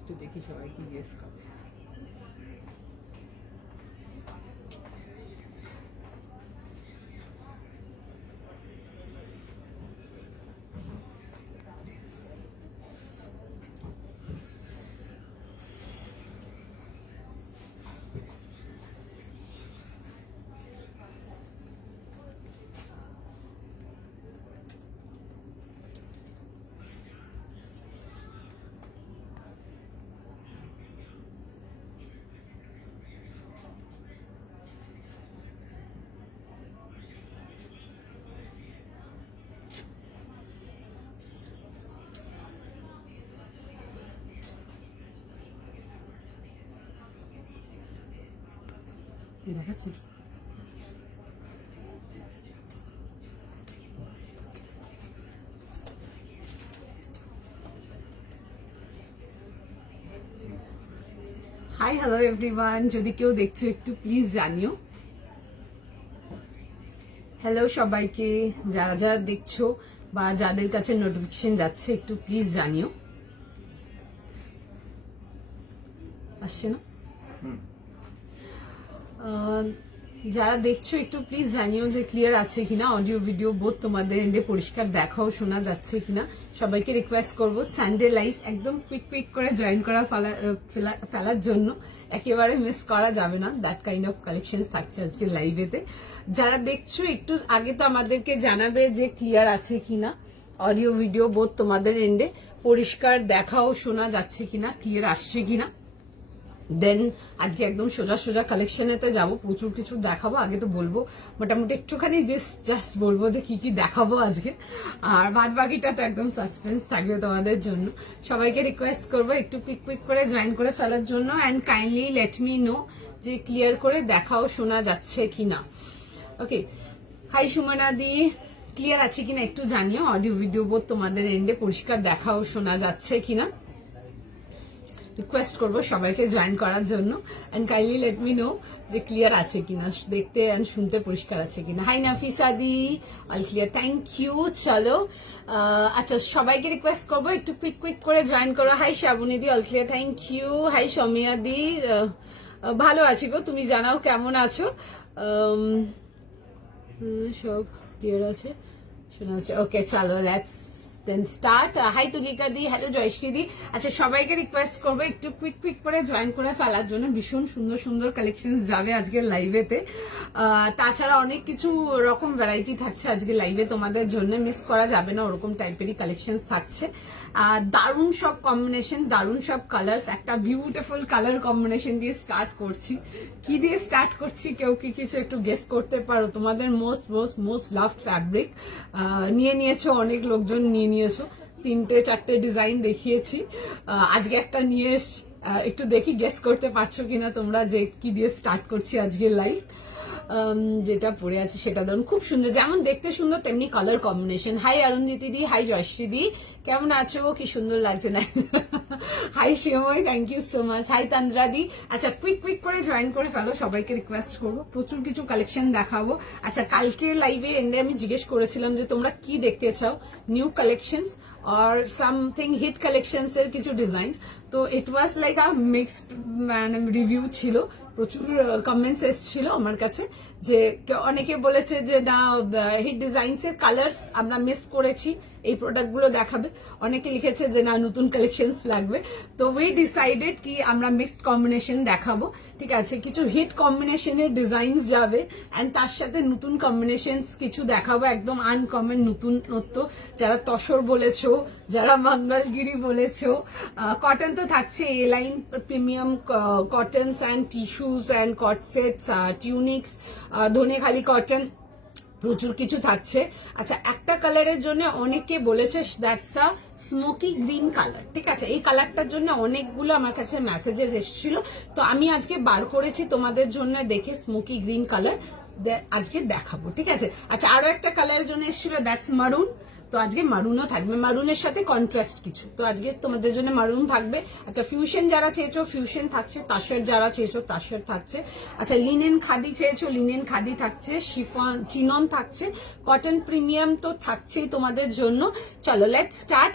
একটু দেখি সবাই কি গেস করে। দেখাচ্ছি হাই হ্যালো এভরিওয়ান, যদি কেউ দেখছো একটু প্লিজ জানিও। হ্যালো সবাইকে, যারা যারা দেখছো বা যাদের কাছে নোটিফিকেশন যাচ্ছে একটু প্লিজ জানিও। আসছে না? যারা দেখছো একটু প্লিজ জানিও যে ক্লিয়ার আছে কিনা, অডিও ভিডিও বোধ তোমাদের এন্ডে পরিষ্কার দেখাও শোনা যাচ্ছে কিনা। সবাইকে রিকোয়েস্ট করব সানডে লাইভ একদম কুইক করে জয়েন করা ফেলার জন্য, একেবারে মিস করা যাবে না। দ্যাট কাইন্ড অফ কালেকশন থাকছে আজকে লাইভেতে। যারা দেখছো একটু আগে তো আমাদেরকে জানাবে যে ক্লিয়ার আছে কিনা, অডিও ভিডিও বোধ তোমাদের এন্ডে পরিষ্কার দেখাও শোনা যাচ্ছে কিনা, ক্লিয়ার আসছে কিনা। দেন আজকে একদম সোজা সোজা কালেকশনেতে যাবো, প্রচুর কিছু দেখাবো। আগে তো বলবো মোটামুটি একটুখানি জাস্ট বলবো যে কি কি দেখাবো আজকে, আর বাদ বাকিটা তো একদম সাসপেন্স থাকবে তোমাদের জন্য। সবাইকে রিকোয়েস্ট করবো একটু কুইক করে জয়েন করে ফেলার জন্য, and kindly let me know যে ক্লিয়ার করে দেখাও শোনা যাচ্ছে কিনা। ওকে, হাই সুমনা দি, ক্লিয়ার আছে কিনা একটু জানিও। অডিও ভিডিও বোধ তোমাদের এন্ডে পরিষ্কার দেখাও শোনা যাচ্ছে কিনা। রিকোয়েস্ট করবো সবাইকে জয়েন করার জন্য, and kindly let me know যে ক্লিয়ার আছে কিনা, দেখতে অ্যান্ড শুনতে পরিষ্কার আছে কিনা। হাই নাফিসাদি, অল ক্লিয়ার, থ্যাংক ইউ। চলো আচ্ছা, সবাইকে রিকোয়েস্ট করবো একটু কুইক করে জয়েন করো। হাই শ্রাবণীদি, all clear, thank you. Hi সৌমিয়াদি, ভালো আছি গো, তুমি জানাও কেমন আছো। সব ক্লিয়ার আছে, শোনা আছে। ওকে চলো let's then start. Hi Tulika দি, হ্যালো জয়শ্রী দি। আচ্ছা, সবাইকে রিকোয়েস্ট করবো একটু কুইক করে জয়েন করে ফেলার জন্য। ভীষণ সুন্দর সুন্দর কালেকশন যাবে আজকে লাইভেতে। তাছাড়া অনেক কিছু রকম ভ্যারাইটি থাকছে আজকে লাইভে তোমাদের জন্য, মিস করা যাবে না, ওরকম টাইপেরই কালেকশন থাকছে। দারুণ সব কম্বিনেশন, দারুণ সব কালার্স। একটা বিউটিফুল কালার কম্বিনেশন দিয়ে স্টার্ট করছি। কি দিয়ে স্টার্ট করছি কেউ কি কিছু একটু গেস করতে পারো? তোমাদের মোস্ট লাভড ফ্যাব্রিক নিয়ে নিয়েছো, অনেক লোকজন নিয়ে নিয়েছো। 3-4টে ডিজাইন দেখিয়েছি, আজকে একটা নিয়ে এসছি। একটু দেখি গেস করতে পারছো কিনা তোমরা যে কি দিয়ে স্টার্ট করছি আজকে লাইভ। যেটা পরে আছে সেটা ধরুন খুব সুন্দর, যেমন দেখতে সুন্দর তেমনি কালার কম্বিনেশন। হাই অরুণজিতি দি, হাই জয়শ্রী দি, কেমন আছো? কি সুন্দর লাগছে না? Hi Shibmoy, thank you so much. Hi Tandra দি। আচ্ছা, কুইক করে জয়েন করে ফেলো, সবাইকে রিকোয়েস্ট করবো, প্রচুর কিছু কালেকশন দেখাবো। আচ্ছা, কালকে লাইভে এন্ডে আমি জিজ্ঞেস করেছিলাম যে তোমরা কি দেখতে চাও, new collections or something hit collections এর কিছু ডিজাইনস। তো ইট ওয়াজ লাইক আ মিক্সড মানে রিভিউ ছিল, প্রচুর কমেন্টস এসেছিল আমার কাছে, যে অনেকে বলেছে যে না হিট ডিজাইনস এর কালার্স আমরা মিস করেছি, এই প্রোডাক্টগুলো দেখাবে। অনেকে লিখেছে যে না নতুন কালেকশনস লাগবে। তো উই ডিসাইডেড কি আমরা মিক্সড কম্বিনেশন দেখাবো। ঠিক আছে, কিছু হিট কম্বিনেশনের ডিজাইনস যাবে, অ্যান্ড তার সাথে নতুন কম্বিনেশনস কিছু দেখাবো, একদম আনকমন নতুনত্ব। যারা তসর বলেছো, যারা মঙ্গলগিরি বলেছো, কটন তো থাকছে, A line premium cottons and tissues and co-ord sets, tunics, Dhanekhali cotton, প্রচুর কিছু থাকছে। আচ্ছা, একটা কালারের জন্য অনেকে বলেছে that's a smoky green colour. ঠিক আছে, এই কালারটার জন্য অনেকগুলো আমার কাছে মেসেজেস এসেছিল, তো আমি আজকে বার করেছি তোমাদের জন্য দেখে স্মোকি গ্রিন কালার আজকে দেখাবো। ঠিক আছে, আচ্ছা, আরো একটা কালারের জন্য এসেছিল দ্যাটস মারুন। তো আজকে মারুনও থাকবে, মারুনের সাথে কন্ট্রাস্ট কিছু, তো আজকে তোমাদের জন্য মারুন থাকবে। আচ্ছা ফিউশন যারা চেয়েছো ফিউশন থাকছে, তাসের যারা চেয়েছো তাসের থাকছে। আচ্ছা লিনেন খাদি চেয়েছো লিনেন খাদি থাকছে, শিফন চিনন থাকছে, কটন প্রিমিয়াম তো থাকছেই তোমাদের জন্য। চলো লেটস স্টার্ট।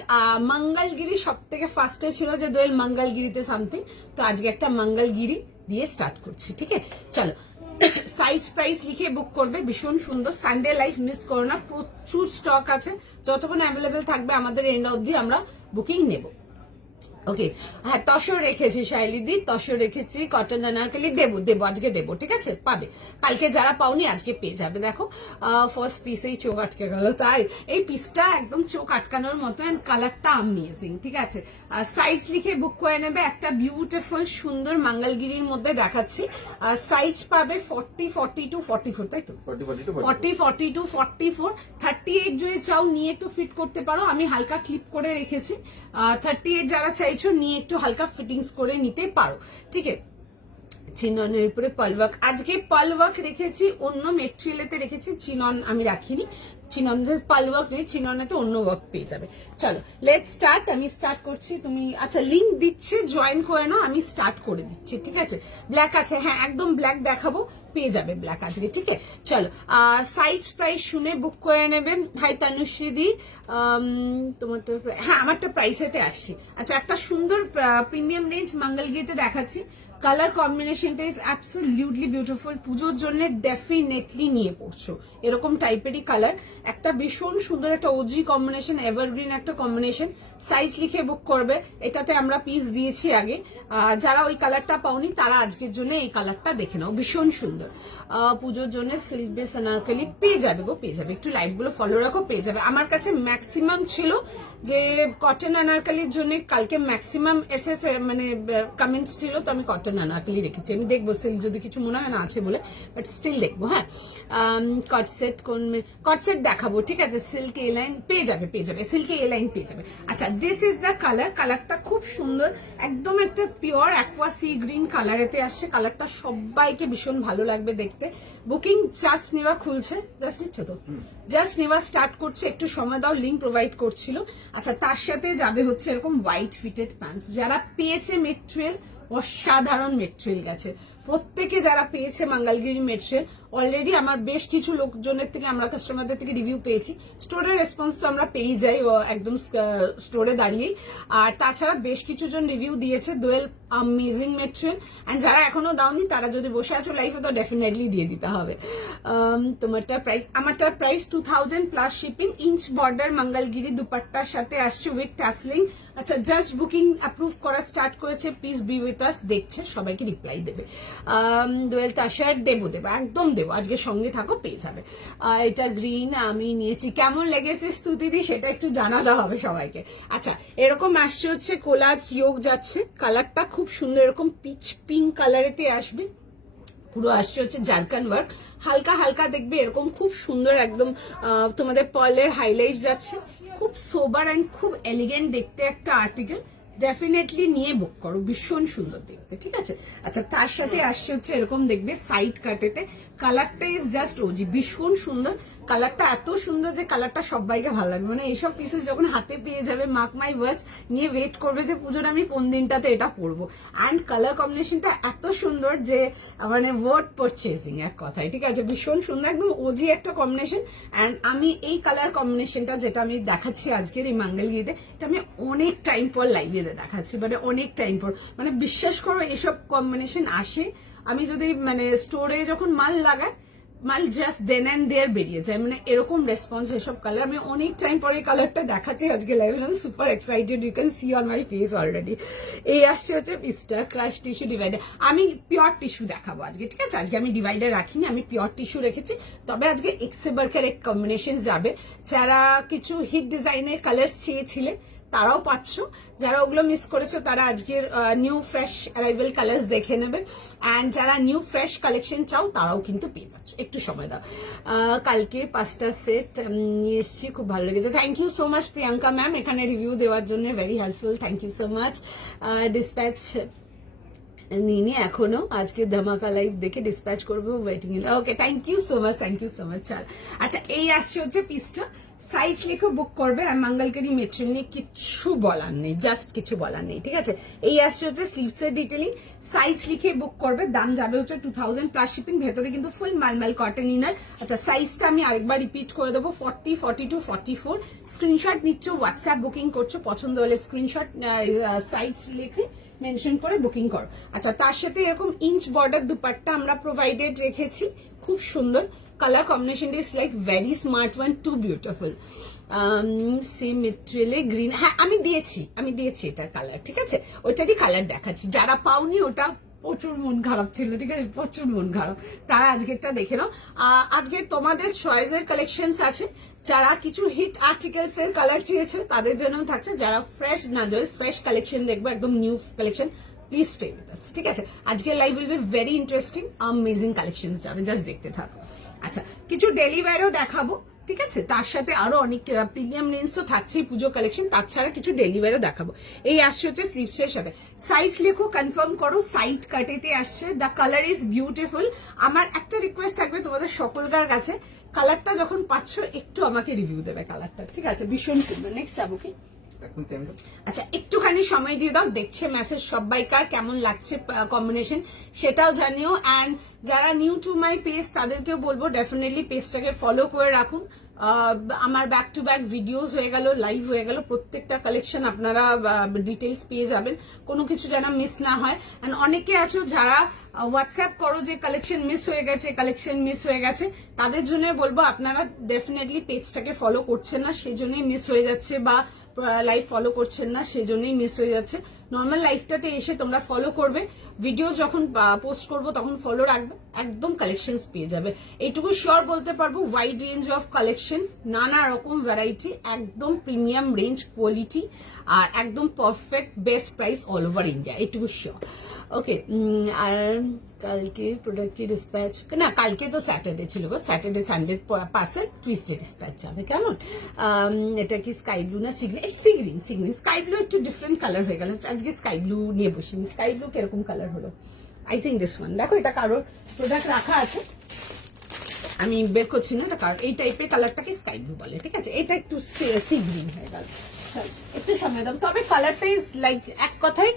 মঙ্গলগিরি সব থেকে ফার্স্টে ছিল যে দোয়েল মঙ্গলগিরিতে সামথিং, তো আজকে একটা মঙ্গলগিরি দিয়ে স্টার্ট করছি, ঠিক আছে? চলো সাইজ প্রাইস লিখে বুক করবে, ভীষণ সুন্দর। সানডে লাইফ মিস করো না, প্রচুর স্টক আছে, যতক্ষণ অ্যাভেলেবেল থাকবে আমাদের এন্ড অবধি আমরা বুকিং নেব। ওকে হ্যাঁ, তসর রেখেছি শাইলিদি, তসর রেখেছি, কটন আনারকলি দেবো আজকে দেবো, ঠিক আছে? পাবে, কালকে যারা পাওনি আজকে পেয়ে যাবে। দেখো ফার্স্ট পিসেই চোখ আটকে গেল, তাই এই পিসটা একদম চোখ আটকানোর মতো, এন্ড কালারটা অ্যামেজিং, ঠিক আছে? সাইজ লিখে বুক করে নেবে। একটা বিউটিফুল সুন্দর মঙ্গলগিরির মধ্যে দেখাচ্ছি, সাইজ পাবে 40, 42, 44, তাই তো? 40, 42, 44, 38 যদি চাও নিয়ে একটু ফিট করতে পারো, আমি হালকা ক্লিপ করে রেখেছি। 38 যারা চাইছো নিয়ে একটু হালকা ফিটিংস করে নিতে পারো, ঠিক আছে? চিননের উপরে পালওয়ার্ক, আজকে পালওয়ার্ক রেখেছি, অন্য মেটেরিয়ালেতে রেখেছি, চিনন আমি রাখিনি। চিননের পালওয়ার্ক নেই, চিননেতে অন্য ওয়ার্ক পেয়ে যাবে। চলো লেট স্টার্ট, আমি স্টার্ট করছি। তুমি আচ্ছা লিংক দিচ্ছে, জয়েন করে নাও, আমি স্টার্ট করে দিচ্ছি, ঠিক আছে? ব্ল্যাক আছে, হ্যাঁ একদম ব্ল্যাক দেখাবো, পেয়ে যাবে ব্ল্যাক আজকে, ঠিক আছে? চলো সাইজ প্রাইস শুনে বুক করে নেবে। হাই তনুশ্রীদি, তোমারটা হ্যাঁ আমারটা প্রাইসেতে আসছি। আচ্ছা একটা সুন্দর প্রিমিয়াম রেঞ্জ মঙ্গলগিরিতে দেখাচ্ছি, কালার কম্বিনেশনটা ইজ অ্যাবসলিউটলি বিউটিফুল, পুজোর জন্য ডেফিনেটলি নিয়ে পড়ছো এরকম টাইপেরই কালার, একটা ভীষণ সুন্দর একটা ওজি কম্বিনেশন, এভারগ্রিন একটা কম্বিনেশন। সাইজ লিখে বুক করবে, এটাতে আমরা পিস দিয়েছি আগে, যারা ওই কালারটা পাওনি তারা আজকের জন্য এই কালারটা দেখে নাও, ভীষণ সুন্দর। পুজোর জন্য সিল্ক বেস আনারকলি পেয়ে যাবে গো, পেয়ে যাবে, একটু লাইভ গুলো ফলো রাখো, পেয়ে যাবে। আমার কাছে ম্যাক্সিমাম ছিল যে কটন আনারকলির জন্য, কালকে ম্যাক্সিমাম এসএস মানে কমেন্টস ছিল, তো আমি কটন আনারকলি রেখেছি। আমি দেখবো সিল্ক যদি কিছু মনে হয় না আছে বলে, বাট স্টিল দেখবো। হ্যাঁ কটসেট কটসেট দেখাবো, ঠিক আছে? সিল্ক এ লাইন পেয়ে যাবে, পেয়ে যাবে, সিল্ক এ লাইন পেয়ে যাবে। আচ্ছা দিস ইজ দ্য কালার, কালারটা খুব সুন্দর, একদম একটা পিওর অ্যাকোয়া সি গ্রিন কালারেতে আসছে, কালারটা সবাইকে ভীষণ ভালো লাগবে দেখতে। বুকিং জাস্ট নেওয়া খুলছে, জাস্ট নিচ্ছ তো, জাস্ট নেওয়া স্টার্ট করছে, একটু সময় দাও, লিঙ্ক প্রোভাইড করছিল। আচ্ছা তার সাথে যাবে হচ্ছে এরকম হোয়াইট ফিটেড প্যান্টস, যারা পেয়েছে মেটেরিয়াল অসাধারণ মেটেরিয়াল গেছে, প্রত্যেকে যারা পেয়েছে মঙ্গলগিরি মেটেরিয়াল অলরেডি আমার বেশ কিছু লোকজনের থেকে, আমরা কাস্টমারদের থেকে রিভিউ পেয়েছি, স্টোরের রেসপন্স তো আমরা পেয়ে যাই একদম স্টোরে দাঁড়িয়েই, আর তাছাড়া বেশ কিছু জন রিভিউ দিয়েছে, দোয়েল অ্যামেজিং মেটেরিয়াল, এন্ড যারা এখনো দাওনি তারা যদি বসে আছো লাইফে তো ডেফিনেটলি দিয়ে দিতে হবে। তোমারটার প্রাইস, আমারটার price 2000 plus shipping, inch border Mangalagiri দুপাট্টার সাথে আসছে উইথ টাচলিং। আচ্ছা জাস্ট বুকিং অ্যাপ্রুভ করা স্টার্ট করেছে, প্লিজ বি উইথ আস, দেখছে সবাইকে রিপ্লাই দেবে। দোয়েল তাশার দেবো একদম দেবো, আজকে সঙ্গে থাকো, পেয়ে যাবে। এটা গ্রিন আমি নিয়েছি, কেমন লেগেছে স্তুতিদি সেটা একটু জানাতে হবে সবাইকে। আচ্ছা এরকম আসছে হচ্ছে কোলাজ ইয়োগ যাচ্ছে, কালারটা খুব সুন্দর, এরকম পিচ পিঙ্ক কালারেতে আসবে, পুরো আসছে হচ্ছে জারকান ওয়ার্ক, হালকা হালকা দেখবে এরকম খুব সুন্দর, একদম তোমাদের পার্লের হাইলাইট যাচ্ছে, খুব সোবার অ্যান্ড খুব এলিগেন্ট দেখতে একটা আর্টিকেল, ডেফিনেটলি নিয়ে বুক করো, ভীষণ সুন্দর দেখতে, ঠিক আছে? আচ্ছা তার সাথে আসছে হচ্ছে এরকম দেখবে সাইড কাটেতে, কালারটা ইজ জাস্ট ওজি, ভীষণ সুন্দর কালারটা, এত সুন্দর যে কালারটা সবাইকে ভালো লাগবে, মানে এইসব পিসেস যখন হাতে পেয়ে যাবে মার্ক মাই ওয়ার্ডস, নিয়ে ওয়েট করবে যে পুজোর আমি কোন দিনটাতে এটা পরবো। অ্যান্ড কালার কম্বিনেশনটা এত সুন্দর যে মানে ওয়ার্ড পারচেজিং এক কথায়, ঠিক আছে? ভীষণ সুন্দর, একদম ওজি একটা কম্বিনেশন। অ্যান্ড আমি এই কালার কম্বিনেশনটা যেটা আমি দেখাচ্ছি আজকের এই মঙ্গলগিরিতে, এটা আমি অনেক টাইম পর লাইভে দেখাচ্ছি, মানে অনেক টাইম পর, মানে বিশ্বাস করো এসব কম্বিনেশন আসে, আমি যদি মানে স্টোরে যখন মাল লাগাই, মাল জাস্ট দেন অ্যান্ড দেয়ার বেরিয়ে যায়, মানে এরকম রেসপন্স এসব কালার, আমি অনেক টাইম পরে কালারটা দেখাচ্ছি আজকে লাইভে, আমি super excited, you can see on my face already. এই আসছে হচ্ছে পিসটা ক্রাশ টিস্যু ডিভাইডার, আমি পিওর টিস্যু দেখাবো আজকে, ঠিক আছে? আজকে আমি ডিভাইডার রাখিনি, আমি পিওর টিস্যু রেখেছি, তবে আজকে এক্সেবার্কের এক কম্বিনেশন যাবে, যারা কিছু হিট ডিজাইনের কালার চেয়েছিলে তারাও পাচ্ছ, যারা ওগুলো মিস করেছো তারা আজকের নিউ ফ্রেশ অ্যারাইভেল কালার্স দেখে নেবে, অ্যান্ড যারা নিউ ফ্রেশ কালেকশন চাও তারাও কিন্তু পেয়ে যাচ্ছ, একটু সময় দাও। কালকে 5টা সেট নিয়ে এসেছি, খুব ভালো লেগেছে, thank you so much Priyanka ma'am এখানে রিভিউ দেওয়ার জন্য, very helpful, thank you so much. Dispatch নিয়ে এখনো, আজকে ধামাকা লাইভ দেখে ডিসপ্যাচ করবো, ওয়েটিং এ, okay thank you so much, thank you so much. চাল আচ্ছা এই আসছে হচ্ছে পিসটা, সাইজ লিখে বুক করবে। আর মঙ্গলগিরি মেটেরিয়াল নিয়ে কিচ্ছু বলার নেই, জাস্ট কিছু বলার নেই, ঠিক আছে। এই আসছে হচ্ছে স্লিভসের ডিটেলিং, সাইজ লিখে বুক করবে, দাম যাবে হচ্ছে 2000 প্লাস শিপিং। ভেতরে কিন্তু ফুল মালমাল কটন ইনার। আচ্ছা সাইজটা আমি আরেকবার রিপিট করে দেবো, 40, 42, 44। স্ক্রিনশট নিচ্ছ, হোয়াটসঅ্যাপ বুকিং করছো, পছন্দ হলে স্ক্রিনশট সাইজ লিখে মেনশন করে বুকিং করো। আচ্ছা তার সাথে এরকম ইঞ্চ বর্ডার দুপাট্টা আমরা প্রোভাইডেড রেখেছি, খুব সুন্দর। Colour combination is like very smart one, too beautiful. Same মেটেরিয়ালে গ্রিন, হ্যাঁ আমি দিয়েছি এটার কালার, ঠিক আছে, ওইটারই কালার দেখাচ্ছি। যারা পাওনি ওটা প্রচুর মন খারাপ ছিল, ঠিক আছে, প্রচুর মন খারাপ, তারা আজকেরটা দেখে নাও। আজকে তোমাদের চয়েসের কালেকশনস আছে। যারা কিছু হিট আর্টিকেলস এর কালার চেয়েছে তাদের জন্য থাকছে। যারা ফ্রেশ নাজল ফ্রেশ কালেকশন দেখবো, একদম new collection, please stay with us, ঠিক আছে। আজকের live will be very interesting, amazing collections যাবে, জাস্ট দেখতে থাকো। আচ্ছা কিছু ডেলি ওয়্যারও দেখাবো, ঠিক আছে, তার সাথে আরো অনেক প্রিমিয়াম রেঞ্জ তো থাকছেই পুজো কালেকশন, তাছাড়া কিছু ডেলি ওয়্যারও দেখাবো। এই আসছে হচ্ছে স্লিভসের সাথে। সাইজ লেখো, কনফার্ম করো, সাইড কাটেতে আসছে। The colour is beautiful. আমার একটা রিকোয়েস্ট থাকবে তোমাদের সকলকার কাছে, কালারটা যখন পাচ্ছ একটু আমাকে রিভিউ দেবে কালারটা, ঠিক আছে, ভীষণ সুন্দর। নেক্সট যাবো কি? আচ্ছা একটুখানি সময় দিয়ে দাও, দেখছে মেসেজ সবাইকার কেমন লাগছে কম্বিনেশন সেটাও জানিও। অ্যান্ড যারা নিউ টু মাই পেজ তাদেরকেও বলবো ডেফিনেটলি পেজটাকে ফলো করে রাখুন। আমার ব্যাক টু ব্যাক ভিডিওস হয়ে গেল, লাইভ হয়ে গেল, প্রত্যেকটা কালেকশন আপনারা ডিটেলস পেয়ে যাবেন, কোনো কিছু যেন মিস না হয়। অ্যান্ড অনেকে আছো যারা হোয়াটসঅ্যাপ করো যে কালেকশন মিস হয়ে গেছে, তাদের জন্য বলবো আপনারা ডেফিনেটলি পেজটাকে ফলো করছেন না, সেই জন্যই মিস হয়ে যাচ্ছে, বা লাইভ ফলো করছেন না সেই জন্যই মিস হয়ে যাচ্ছে। নর্মাল লাইফটাতে এসে তোমরা ফলো করবে, ভিডিও যখন পোস্ট করবো তখন ফলো রাখবে, একদম কালেকশনস পেয়ে যাবে। এইটুকু শিওর বলতে পারবো, ওয়াইড রেঞ্জ অফ কালেকশনস, নানা রকম ভ্যারাইটি, একদম প্রিমিয়াম রেঞ্জ কোয়ালিটি, আর একদম perfect best price all over India, এইটুকু শিওর। ওকে, আর কালকে প্রোডাক্টটি ডিসপ্যাচ, না কালকে তো স্যাটারডে ছিল গো, Saturday Sunday parcel, Tuesday dispatch যাবে, কেমন? এটা কি স্কাই ব্লু না সিগ্রিন? স্কাই ব্লু একটু ডিফারেন্ট কালার হয়ে গেল, আজকে স্কাই ব্লু নিয়ে বসি। স্কাই ব্লু কিরকম কালার হলো? আই থিঙ্ক দিস ওয়ান, দেখো এটা কারোর প্রোডাক্ট রাখা আছে, আমি বের করছি না, এটা কারণ এই টাইপের কালারটাকে স্কাই ব্লু বলে, ঠিক আছে। এটা একটু সি গ্রিন হয়ে গেল, একটু সময় দাও। তবে কালারটা ইজ লাইক এক কথায়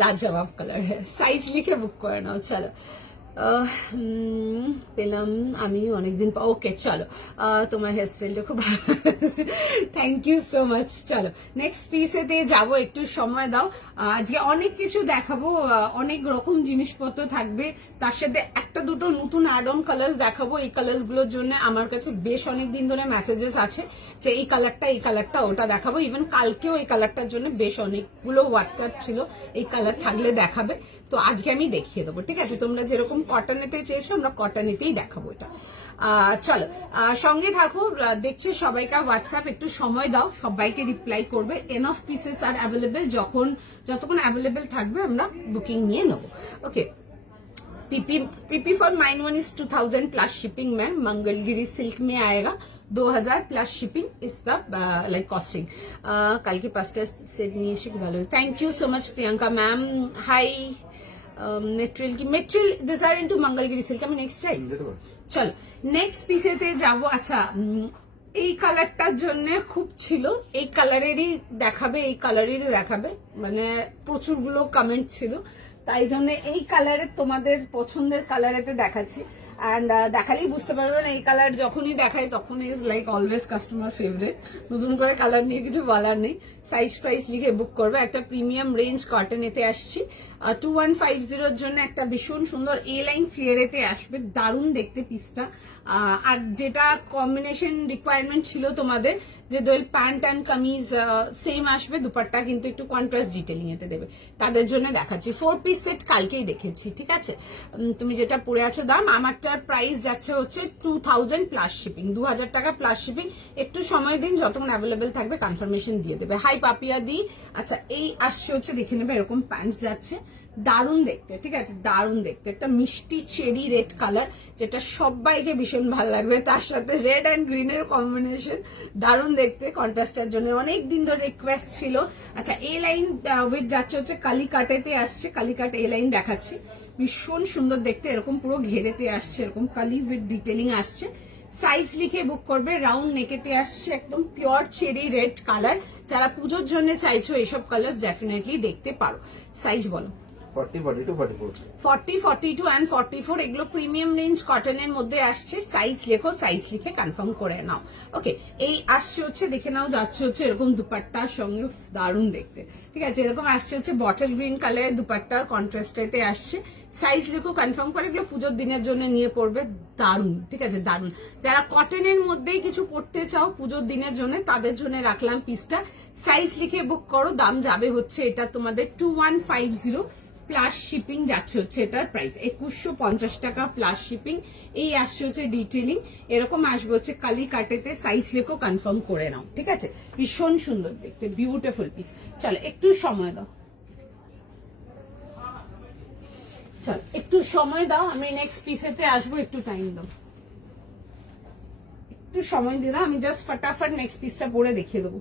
লাজবাব কালার, হ্যাঁ। সাইজ লিখে বুক করে নাও, চলো। পেলাম আমি অনেকদিন, ওকে চলো, তোমার হেয়ারস্টাইলটা খুব ভালো, থ্যাংক ইউ সো মাচ। চলো নেক্সট পিসেতে যাবো, একটু সময় দাও। আজকে অনেক কিছু দেখাবো, অনেক রকম জিনিসপত্র থাকবে, তার সাথে একটা দুটো নতুন অ্যাড অন কালার্স দেখাবো। এই কালার্স গুলোর জন্য আমার কাছে বেশ অনেকদিন ধরে মেসেজেস আছে যে এই কালারটা ওটা দেখাবো। ইভেন কালকেও এই কালারটার জন্য বেশ অনেকগুলো হোয়াটসঅ্যাপ ছিল, এই কালার থাকলে দেখাবে, তো আজকে আমি দেখিয়ে দেবো, ঠিক আছে। তোমরা যেরকম কটনেতে চেয়েছো আমরা কটনেতেই দেখাবো এটা। চলো সঙ্গে থাকো, দেখছে সবাইকার হোয়াটসঅ্যাপ, একটু সময় দাও, সবাইকে রিপ্লাই করবে। এনফ পিসেস আর অ্যাভেলেবেল, যতক্ষণ অ্যাভেলেবেল থাকবে আমরা বুকিং নিয়ে নেবো। Okay, PP for mine one is 2000 plus shipping ma'am, Mangalagiri silk में आएगा 2000 plus shipping is the like costing. कल के पास सेट নিয়ে এসে খুব ভালো। Thank you so much Priyanka ma'am. Hi material this are into Mangalagiri silk. আমি নেক্সট চাই, চলো নেক্সট পিসেতে যাবো। আচ্ছা এই কালারটার জন্য খুব ছিল, এই কালারেরই দেখাবে, মানে প্রচুরগুলো কমেন্ট ছিল, তাই জন্য এই কালারের তোমাদের পছন্দের কালারেতে দেখাচ্ছি। অ্যান্ড দেখালেই বুঝতে পারবে না, এই কালার যখনই দেখাই তখন is like always customer favourite, নতুন করে কালার নিয়ে কিছু বলার নেই। সাইজ প্রাইস লিখে বুক করবে। একটা প্রিমিয়াম রেঞ্জ কটনেতে আসছি, 2150 জন্য একটা ভীষণ সুন্দর এ লাইন ফ্লেয়ারেতে আসবে, দারুণ দেখতে পিসটা। আর যেটা কম্বিনেশন রিকোয়ারমেন্ট ছিল তোমাদের, যে দোল প্যান্ট অ্যান্ড কামিজ সেম আসবে, দুপাট্টা কিন্তু একটু কন্ট্রাস্ট ডিটেলিং এতে দেবে, তাদের জন্য দেখাচ্ছি। 4 পিস সেট কালকেই দেখেছি, ঠিক আছে। তুমি যেটা পরে আছো দাম, আমারটার প্রাইস যাচ্ছে হচ্ছে 2000 প্লাস শিপিং, 2000 টাকা প্লাস শিপিং। একটু সময় দিন, যতক্ষণ অ্যাভেলেবেল থাকবে কনফার্মেশন দিয়ে দেবে। হাই পাপিয়া দি। আচ্ছা এই আসছে হচ্ছে, দেখে নেবে, এরকম প্যান্টস যাচ্ছে, দারুণ দেখতে, ঠিক আছে, দারুণ দেখতে, একটা মিষ্টি চেরি রেড কালার, যেটা সবাইকে ভীষণ ভালো লাগবে, তার সাথে রেড অ্যান্ড গ্রিনের কম্বিনেশন, দারুণ দেখতে। কন্ট্রাস্টের জন্য অনেক দিন ধরে রিকোয়েস্ট ছিল। আচ্ছা এ লাইন উইথ যাচ্ছে হচ্ছে কালিকাটেতে আসছে, কালিকাট এ লাইন দেখাচ্ছি, ভীষণ সুন্দর দেখতে, এরকম পুরো ঘেরেতে আসছে, এরকম কালি উইথ ডিটেলিং আসছে। সাইজ লিখে বুক করবে। রাউন্ড নেকেতে আসছে, একদম পিওর চেরি রেড কালার। যারা পুজোর জন্য চাইছো এইসব কালার ডেফিনেটলি দেখতে পারো। সাইজ বলো। 40, 42, 44. 40, 42 and 44 এগুলো প্রিমিয়াম রেঞ্জ কটনের মধ্যে আসছে। সাইজ লেখো, সাইজ লিখে কনফার্ম করে নাও। ওকে, এই আসছে হচ্ছে, দেখে নাও, যাচ্ছে হচ্ছে এরকম দুপাট্টার সঙ্গে, দারুণ দেখতে। ঠিক আছে, এরকম আসছে হচ্ছে বটল গ্রিন কালারের দুপাট্টার কন্ট্রাস্টেতে আসছে। সাইজ লেখো, কনফার্ম করে। এগুলো পুজোর দিনের জন্য নিয়ে পড়বে, দারুণ। ঠিক আছে, দারুণ। যারা কটনের মধ্যেই কিছু পড়তে চাও পুজোর দিনের জন্য, তাদের জন্য রাখলাম পিসটা। সাইজ লিখে বুক করো। দাম যাবে হচ্ছে এটা তোমাদের 2150 প্লাস শিপিং যাচ্ছে হচ্ছে এটার প্রাইস 2150 টাকা প্লাস শিপিং। এই আসছে হচ্ছে ডিটেলিং, এরকম আসবে হচ্ছে কালি কাটেতে। সাইজ লেখো, কনফার্ম করে নাও। ঠিক আছে, ভীষণ সুন্দর দেখতে, বিউটিফুল পিস। চলো একটু সময় দাও, চলো একটু সময় দাও, আমি নেক্সট পিসেতে আসবো, একটু টাইম দাও, একটু সময় দিয়ে দাও। আমি জাস্ট ফটাফট নেক্সট পিসটা পরে দেখিয়ে দেবো।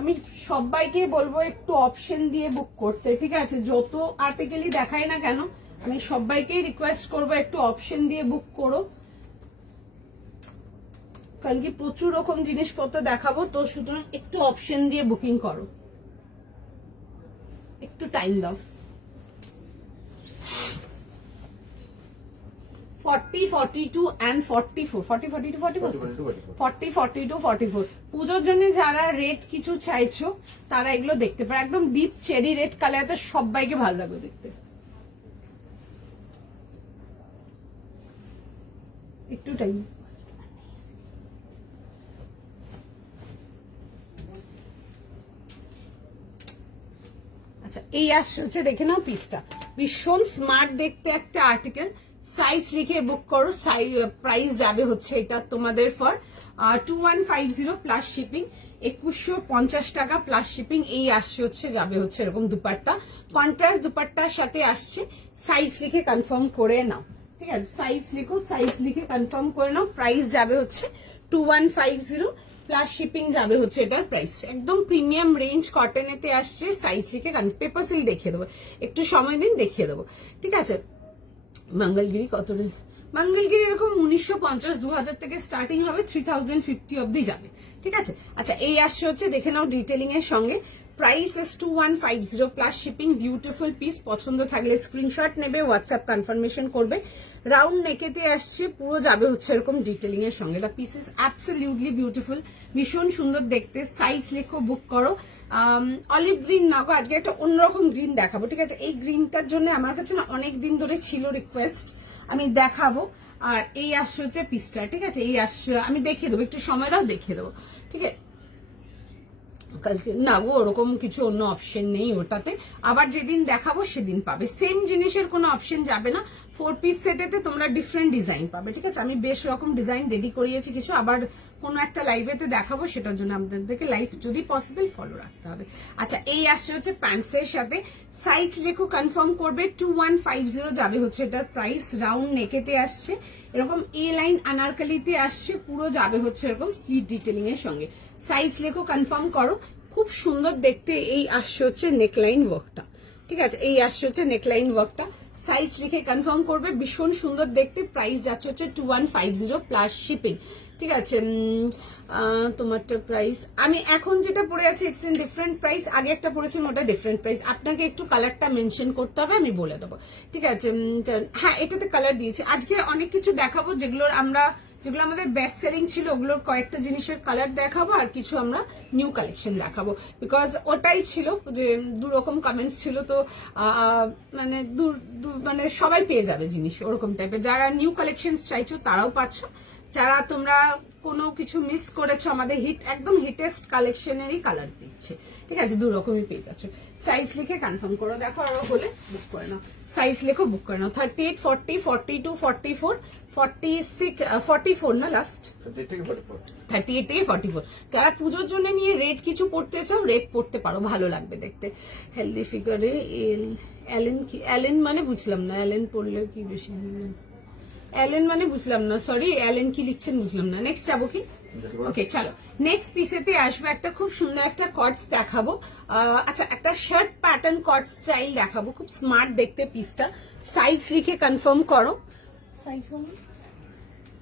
আমি সবাইকে বলবো একটু অপশন দিয়ে বুক করতে। ঠিক আছে, যত আর্টিকেলই দেখাই না কেন, আমি সবাইকেই রিকোয়েস্ট করবো একটু অপশন দিয়ে বুক করো, কারণ কি প্রচুর রকম জিনিসপত্র দেখাবো, তো সুতরাং একটু অপশন দিয়ে বুকিং করো, একটু টাইম দাও। 40, 42 and 44, 40, 42, 44, 40, 42, 44 পুজোর জন্য যারা রেড কিছু চাইছো তারা এগুলো দেখতে পারে। একদম ডিপ চেরি রেড কালারটা সবাইকে ভালো লাগবে দেখতে। একটু টাইম। আচ্ছা, এই আসছে হচ্ছে, দেখে নাও পিসটা, ভীষণ স্মার্ট দেখতে একটা আর্টিকেল। সাইজ লিখে বুক করো। প্রাইস যাবে হচ্ছে এটা তোমাদের ফর 2150 প্লাস শিপিং, 2150 টাকা প্লাস শিপিং। এই আসছে হচ্ছে, যাবে হচ্ছে এরকম দুপাট্টা, কন্ট্রাস্ট দুপাট্টার সাথে আসছে। সাইজ লিখে কনফার্ম করে নাও। ঠিক আছে, সাইজ লিখো, সাইজ লিখে কনফার্ম করে নাও। প্রাইস যাবে হচ্ছে 2150 প্লাস শিপিং যাবে হচ্ছে এটার প্রাইস। একদম প্রিমিয়াম রেঞ্জ কটনেতে আসছে। সাইজ লিখে পেপার সিল দেখিয়ে দেবো, একটু সময় দিন, দেখিয়ে দেবো। ঠিক আছে, মঙ্গলগিরি কত? মঙ্গলগিরি এরকম 1950, 2000 থেকে স্টার্টিং হবে, 3050 অব্দি যাবে। ঠিক আছে, আচ্ছা এই আসছে হচ্ছে, দেখে নাও ডিটেলিং এর সঙ্গে। Price is 2150 plus shipping. Beautiful piece, পছন্দ থাকলে স্ক্রিনশট নেবে, হোয়াটসঅ্যাপ কনফার্মেশন করবে। রাউন্ড নেকেতে আসছে, পুরো যাবে হচ্ছে এরকম ডিটেলিং এর সঙ্গে। The piece is absolutely beautiful, ভীষণ সুন্দর দেখতে। সাইজ লেখো, বুক করো। অলিভ গ্রিন না গো, আজকে একটা অন্যরকম গ্রিন দেখাবো। ঠিক আছে, এই গ্রিনটার জন্য আমার কাছে না অনেক দিন ধরে ছিল রিকোয়েস্ট, আমি দেখাবো। আর এই আসছে হচ্ছে পিসটা। ঠিক আছে, এই আসছে, আমি দেখিয়ে দেবো, একটু সময় দাও, দেখিয়ে দেবো। ঠিক আছে, কালকে না গো ওরকম কিছু অন্য অপশন নেই ওটাতে, আবার যেদিন দেখাবো সেদিন পাবে। সেম জিনিসের কোনো অপশন যাবে না। 4 পিস সেটেতে তোমরা ডিফারেন্ট ডিজাইন পাবে। ঠিক আছে, আমি বেশ রকম ডিজাইন রেডি করিয়েছি কিছু, আবার কোনো একটা লাইভেতে দেখাবো, সেটার জন্য আপনাদেরকে লাইভ যদি পসিবল ফলো রাখতে হবে। আচ্ছা, এই আসছে হচ্ছে প্যান্টসের সাথে। সাইজ লেখো, কনফার্ম করবে। 2150 যাবে হচ্ছে এটার প্রাইস। রাউন্ড নেকেতে আসছে, এরকম এ লাইন আনারকালিতে আসছে, পুরো যাবে হচ্ছে এরকম স্লিট ডিটেলিং এর সঙ্গে। সাইজ লেখো, কনফার্ম করো। খুব সুন্দর দেখতে এই আসছে হচ্ছে নেকলাইন ওয়ার্কটা। ঠিক আছে, এই আসছে হচ্ছে নেকলাইন ওয়ার্কটা। সাইজ লিখে কনফার্ম করবে, ভীষণ সুন্দর দেখতে। প্রাইস যাচ্ছে হচ্ছে 2150 প্লাস শিপিং। ঠিক আছে, তোমারটা প্রাইস, আমি এখন যেটা পরে আছি ইটস ইন ডিফারেন্ট প্রাইস, আগে একটা পরেছিলাম ওটা ডিফারেন্ট প্রাইস। আপনাকে একটু কালারটা মেনশন করতে হবে, আমি বলে দেবো। ঠিক আছে, হ্যাঁ এটাতে কালার দিয়েছি। আজকে অনেক কিছু দেখাবো যেগুলো আমাদের বেস্ট সেলিং ছিল, ওগুলোর কয়েকটা জিনিসের কালার দেখাবো, আর কিছু আমরা নিউ কালেকশন দেখাবো। বিকজ ওটাই ছিল যে দুরকম কমেন্টস ছিল, তো মানে মানে সবাই পেয়ে যাবে জিনিস ওরকম টাইপের। যারা নিউ কালেকশন চাইছো তারাও পাচ্ছ, যারা তোমরা কোনো কিছু মিস করেছো, আমাদের একদম হিটেস্ট কালেকশনেরই কালার দিচ্ছে। ঠিক আছে, দু রকমই পেয়ে যাচ্ছ। সাইজ লিখে কনফার্ম করো, দেখো আরো হলে বুক করে নাও। সাইজ লেখো, বুক করে নাও। 38, 40, 42, 44, 46, 44 না লাস্ট, 38 থেকে 44। যারা পুজোর জন্য নিয়ে রেড কিছু পড়তে চাও, রেড পড়তে পারো, ভালো লাগবে দেখতে। হেলদি ফিগারে অ্যালেন, কি অ্যালেন মানে বুঝলাম না, অ্যালেন পড়লে কি বেশি এলেন মানে বুঝলাম না, সরি এলেন কি লিখছেন বুঝলাম না। নেক্সট যাবো কি? ওকে চলো নেক্সট পিসেতে আসবো, একটা খুব সুন্দর একটা কটস দেখাবো। আচ্ছা একটা শার্ট প্যাটার্ন কট স্টাইল দেখাবো, খুব স্মার্ট দেখতে পিসটা। সাইজ লিখে কনফার্ম করো, সাইজ বলো।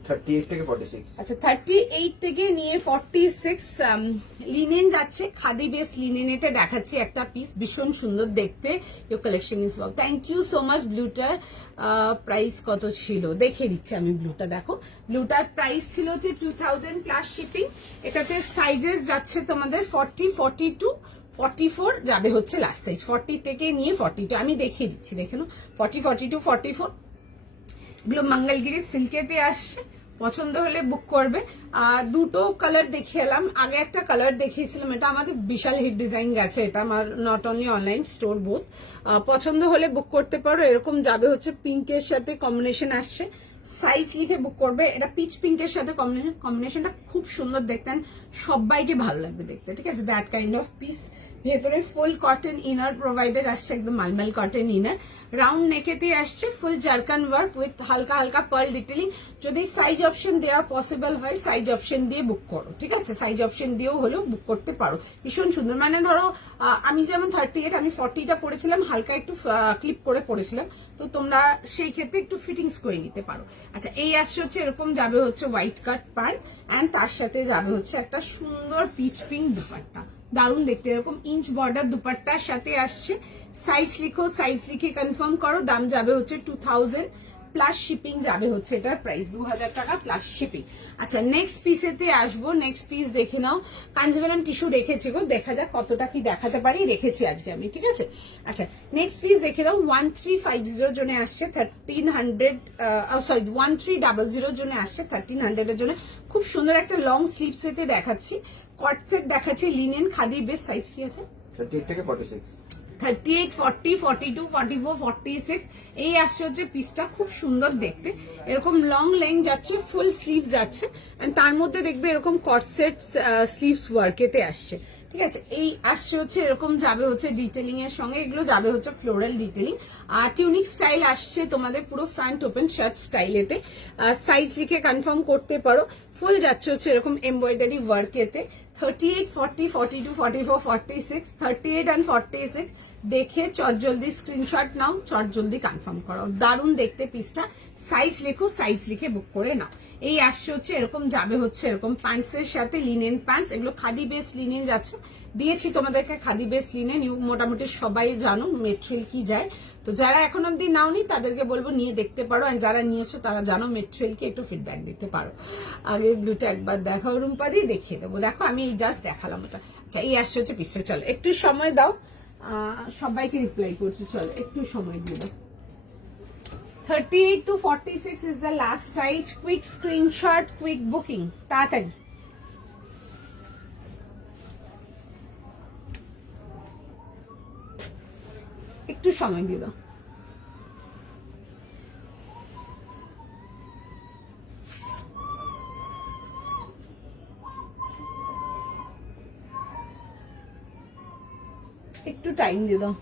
38 থেকে 46। আচ্ছা 38 থেকে নিয়ে 46 লিনেন যাচ্ছে, খাদি বেস লিনেনেতে দেখাচ্ছি একটা পিস, ভীষণ সুন্দর দেখতে। Your collection is wow, thank you so much. ব্লুটার প্রাইস কত ছিল দেখে দিচ্ছি আমি। ব্লুটা দেখো, ব্লুটার প্রাইস ছিল হচ্ছে 2000 প্লাস শিপিং। এটাতে সাইজেস যাচ্ছে তোমাদের 40, 42, 44 যাবে হচ্ছে লাস্ট সাইজ। 40 থেকে নিয়ে 42 আমি দেখিয়ে দিচ্ছি, দেখে নাও। 40, 42, 44 এগুলো মঙ্গলগিরি সিল্কেতে আসছে। পছন্দ হলে বুক করবে। দুটো কালার দেখিয়ে এলাম, আগে একটা কালার দেখিয়েছিলাম, এটা আমাদের বিশাল হিট ডিজাইন গেছে, এটা আমার not only online store both. পছন্দ হলে বুক করতে পারো। এরকম যাবে হচ্ছে পিঙ্কের সাথে কম্বিনেশন আসছে, সাইজ লিখে বুক করবে। এটা পিচ পিঙ্কের সাথে কম্বিনেশনটা খুব সুন্দর দেখতে, সবাইকে ভালো লাগবে দেখতে, ঠিক আছে। That kind of piece. ভেতরে ফুল কটন ইনার প্রোভাইডেড আসছে, একদম মালমাল কটন ইনার। রাউন্ড নেকেতে আসছে ফুল জারকান ওয়ার্ক উইথ হালকা হালকা পার্ল ডিটেলিং। যদি সাইজ অপশন দেওয়া পসিবল হয় সাইজ অপশন দিয়ে বুক করো, ঠিক আছে। সাইজ অপশন দিয়েও হলেও বুক করতে পারো। ভীষণ সুন্দর, মানে ধরো আমি যেমন 38 আমি 40টা পরেছিলাম, হালকা একটু ক্লিপ করে পরেছিলাম, তো তোমরা সেই ক্ষেত্রে একটু ফিটিংস করে নিতে পারো। আচ্ছা এই আসছে হচ্ছে এরকম যাবে হচ্ছে হোয়াইট কাট প্যান্ট অ্যান্ড তার সাথে যাবে হচ্ছে একটা সুন্দর পিচ পিঙ্ক দুপাট্টা, দারুণ দেখতে। এরকম ইঞ্চ বর্ডার দুপাট্টার সাথে আসছে। সাইজ লিখো, সাইজ লিখে কনফার্ম করো। দাম যাবে হচ্ছে 2000 প্লাস শিপিং যাবে হচ্ছে, এটার প্রাইস 2000 টাকা প্লাস শিপিং। আচ্ছা নেক্সট পিসেতে আসবো। নেক্সট পিস দেখে নাও, কাঞ্জিভারাম টিস্যু রেখেছি গো, দেখা যাক কতটা কি দেখাতে পারি, রেখেছি আজকে আমি, ঠিক আছে। আচ্ছা নেক্সট পিস দেখে নাও, 1350 জন্য আসছে 1300, সরি 1300 জন্য আসছে 1300 এর জন্য। খুব সুন্দর একটা লং স্লিভস এতে দেখাচ্ছি, কট সেট দেখাচ্ছি, লিনেন খাদি বেস। সাইজ কি আছে? 38 থেকে 46। 38, 40, 42, 44, 46 এই আসছে হচ্ছে পিসটা, খুব সুন্দর দেখতে। এরকম লং লেন্থ যাচ্ছে, ফুল স্লিভস যাচ্ছে, তার মধ্যে দেখবে এরকম কটসেট স্লিভস ওয়ার্কেতে আসছে, ঠিক আছে। এই আসছে হচ্ছে এরকম যাবে হচ্ছে ডিটেলিং এর সঙ্গে, এগুলো যাবে হচ্ছে ফ্লোরাল ডিটেলিং। আর টিউনিক স্টাইল আসছে তোমাদের পুরো ফ্রন্ট ওপেন শার্ট স্টাইলেতে। সাইজ লিখে কনফার্ম করতে পারো। ফুল যাচ্ছে হচ্ছে এরকম এমব্রয়ডারি ওয়ার্কেতে। 38, 40, 42, 44, 46, 38 and 46 দেখে চটজলদি স্ক্রিনশট নাও, চটজলদি কনফার্ম করো। দারুণ দেখতে পিসটা। সাইজ লেখো, সাইজ লিখে বুক করে নাও। এই আসছে হচ্ছে এরকম যাবে হচ্ছে এরকম প্যান্টসের সাথে লিনেন প্যান্টস, এগুলো খাদি বেস লিনেন যাচ্ছে। দিয়েছি তোমাদেরকে খাদি বেস লিনেন, মোটামুটি সবাই জানো মেটেরিয়াল কি যায়। তো যারা এখন অব্দি নাওনি তাদেরকে বলবো নিয়ে দেখতে পারো, আর যারা নিয়েছো তারা জানো মেটেরিয়ালকে একটু ফিডব্যাক দিতে পারো। আগে ব্লুটা একবার দেখাও রুম্পা দিয়ে, দেখিয়ে দেবো। দেখো আমি এই জাস্ট দেখালাম ওটা। আচ্ছা এই আসছে হচ্ছে পিসে, চলো একটু সময় দাও, সবাইকে রিপ্লাই করছি, চলো একটু সময় দিয়ে দাও। 38 to 46 is the last size. Quick screenshot, quick booking. তাড়াতাড়ি। একটু সময় দিয়ে দাও। একটু টাইম দিয়ে দাও।